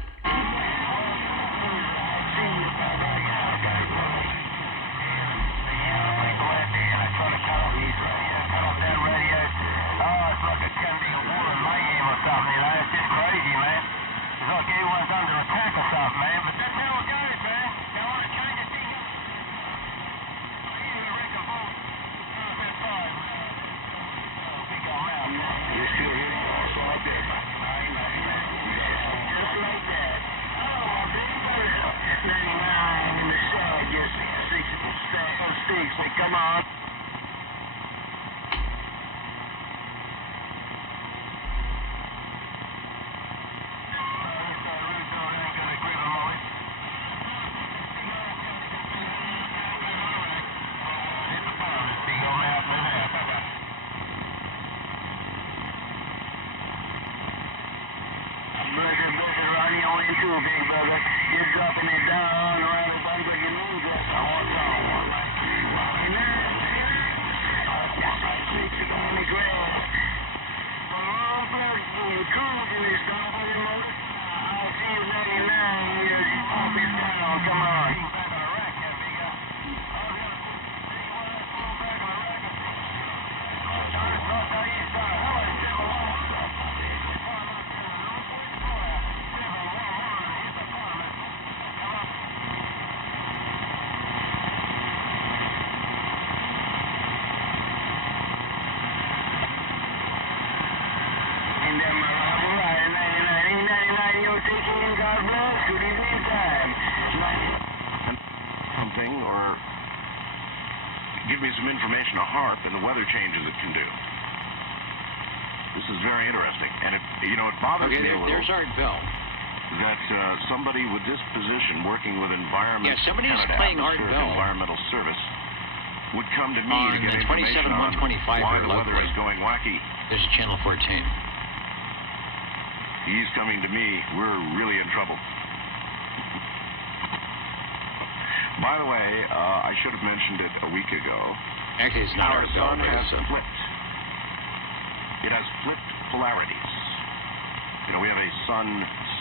Come on. Give me some information on HAARP and the weather changes it can do. This is very interesting, and it bothers me a little. There's Art Bell. That somebody with this position, working with Environment somebody is Canada playing Art Bell. Environmental Service, would come to me on to get the information on 27-125 why the weather is going wacky. This is Channel 14. He's coming to me. We're really in trouble. By the way, I should have mentioned it a week ago. Actually, it's not Our Art Bell. sun has flipped. It has flipped polarities. We have a sun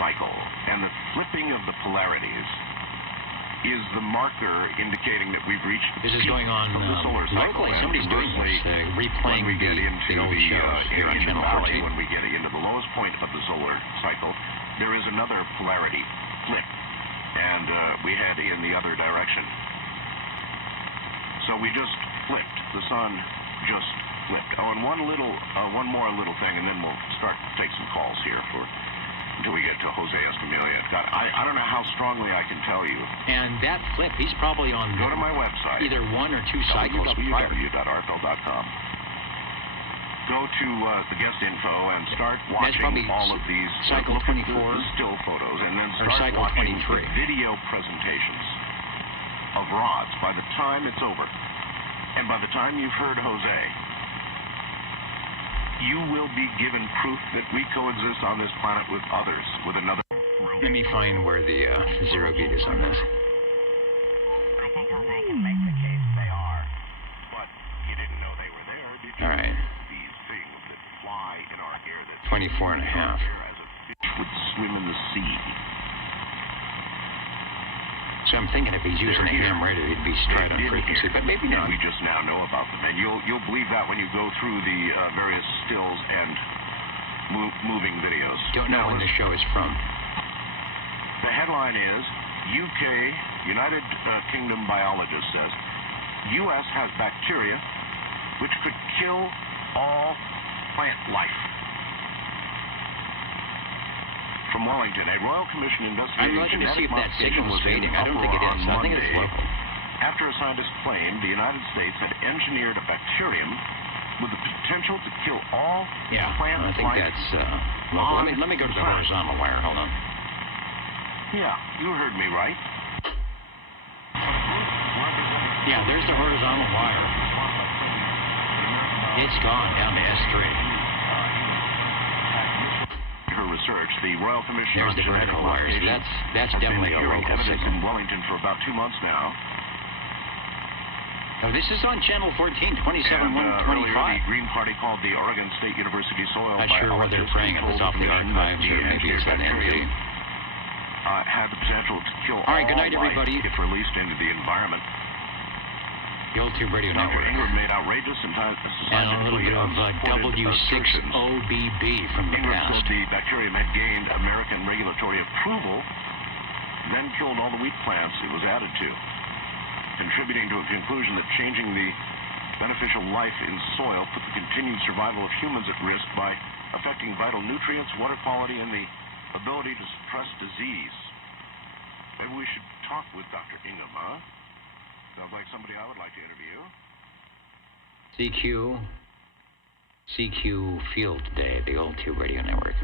cycle, and the flipping of the polarities is the marker indicating that we've reached This is going on from the solar cycle. locally. Somebody's doing this, replaying when we get into the old shows here on Indian Channel Valley, 14. when we get into the lowest point of the solar cycle, there is another polarity flip, and we head in the other direction. So we just flipped. The sun just flipped. Oh, and one more little thing, and then we'll start to take some calls here until we get to Jose Escamilla. God, I don't know how strongly I can tell you. And that flip, he's probably on. Go to my website. Either one or two cycles prior. www.artbell.com. Go to the guest info and start watching all of these. Cycle 24. The still photos, and then start cycle watching 23. the video presentations of rods. By the time it's over, and by the time you've heard Jose, you will be given proof that we coexist on this planet with others, with another. Let me find where the zero beat is on this. I think Jose can make the case they are. But you didn't know they were there, did you? All right. These things that fly in our air, that 24 and a half. as a fish would swim in the sea. So I'm thinking if he's using a ham radio, he'd be straight on frequency, but maybe not. And we just now know about them, and you'll believe that when you go through the various stills and moving videos. Don't know when this show is from. The headline is, United Kingdom biologist says, U.S. has bacteria which could kill all plant life. From Wellington, a Royal Commission investigating I'm looking to see if that signal is was in fading. I don't think it is. I think it's Monday local. after a scientist claimed the United States had engineered a bacterium with the potential to kill all plant I think life. that's local. Let me go to the horizontal wire. Hold on. Yeah, you heard me right. Yeah, there's the horizontal wire. It's gone down to S3. Her research. The Royal Commission There's on the Genetic vertical wires. Modification That's has definitely been a hearing local evidence signal. in Wellington for about 2 months now. Oh, this is on Channel 14, 27, And 125. earlier, the Green Party called the Oregon State University soil Not sure where they're praying. It was off the archives, or maybe it's on NZ. Had the potential to kill All right, good night, life everybody. if released into the environment. The Old Tube Radio Dr. Network. Ingram made outrageous and And a little bit of unsupported assertions. W6OBB from the Ingram past. said the bacterium had gained American regulatory approval, then killed all the wheat plants it was added to, contributing to a conclusion that changing the beneficial life in soil put the continued survival of humans at risk by affecting vital nutrients, water quality, and the ability to suppress disease. Maybe we should talk with Dr. Ingham, huh? Sounds like somebody I would like to interview. CQ Field Day, the Old Tube Radio Network.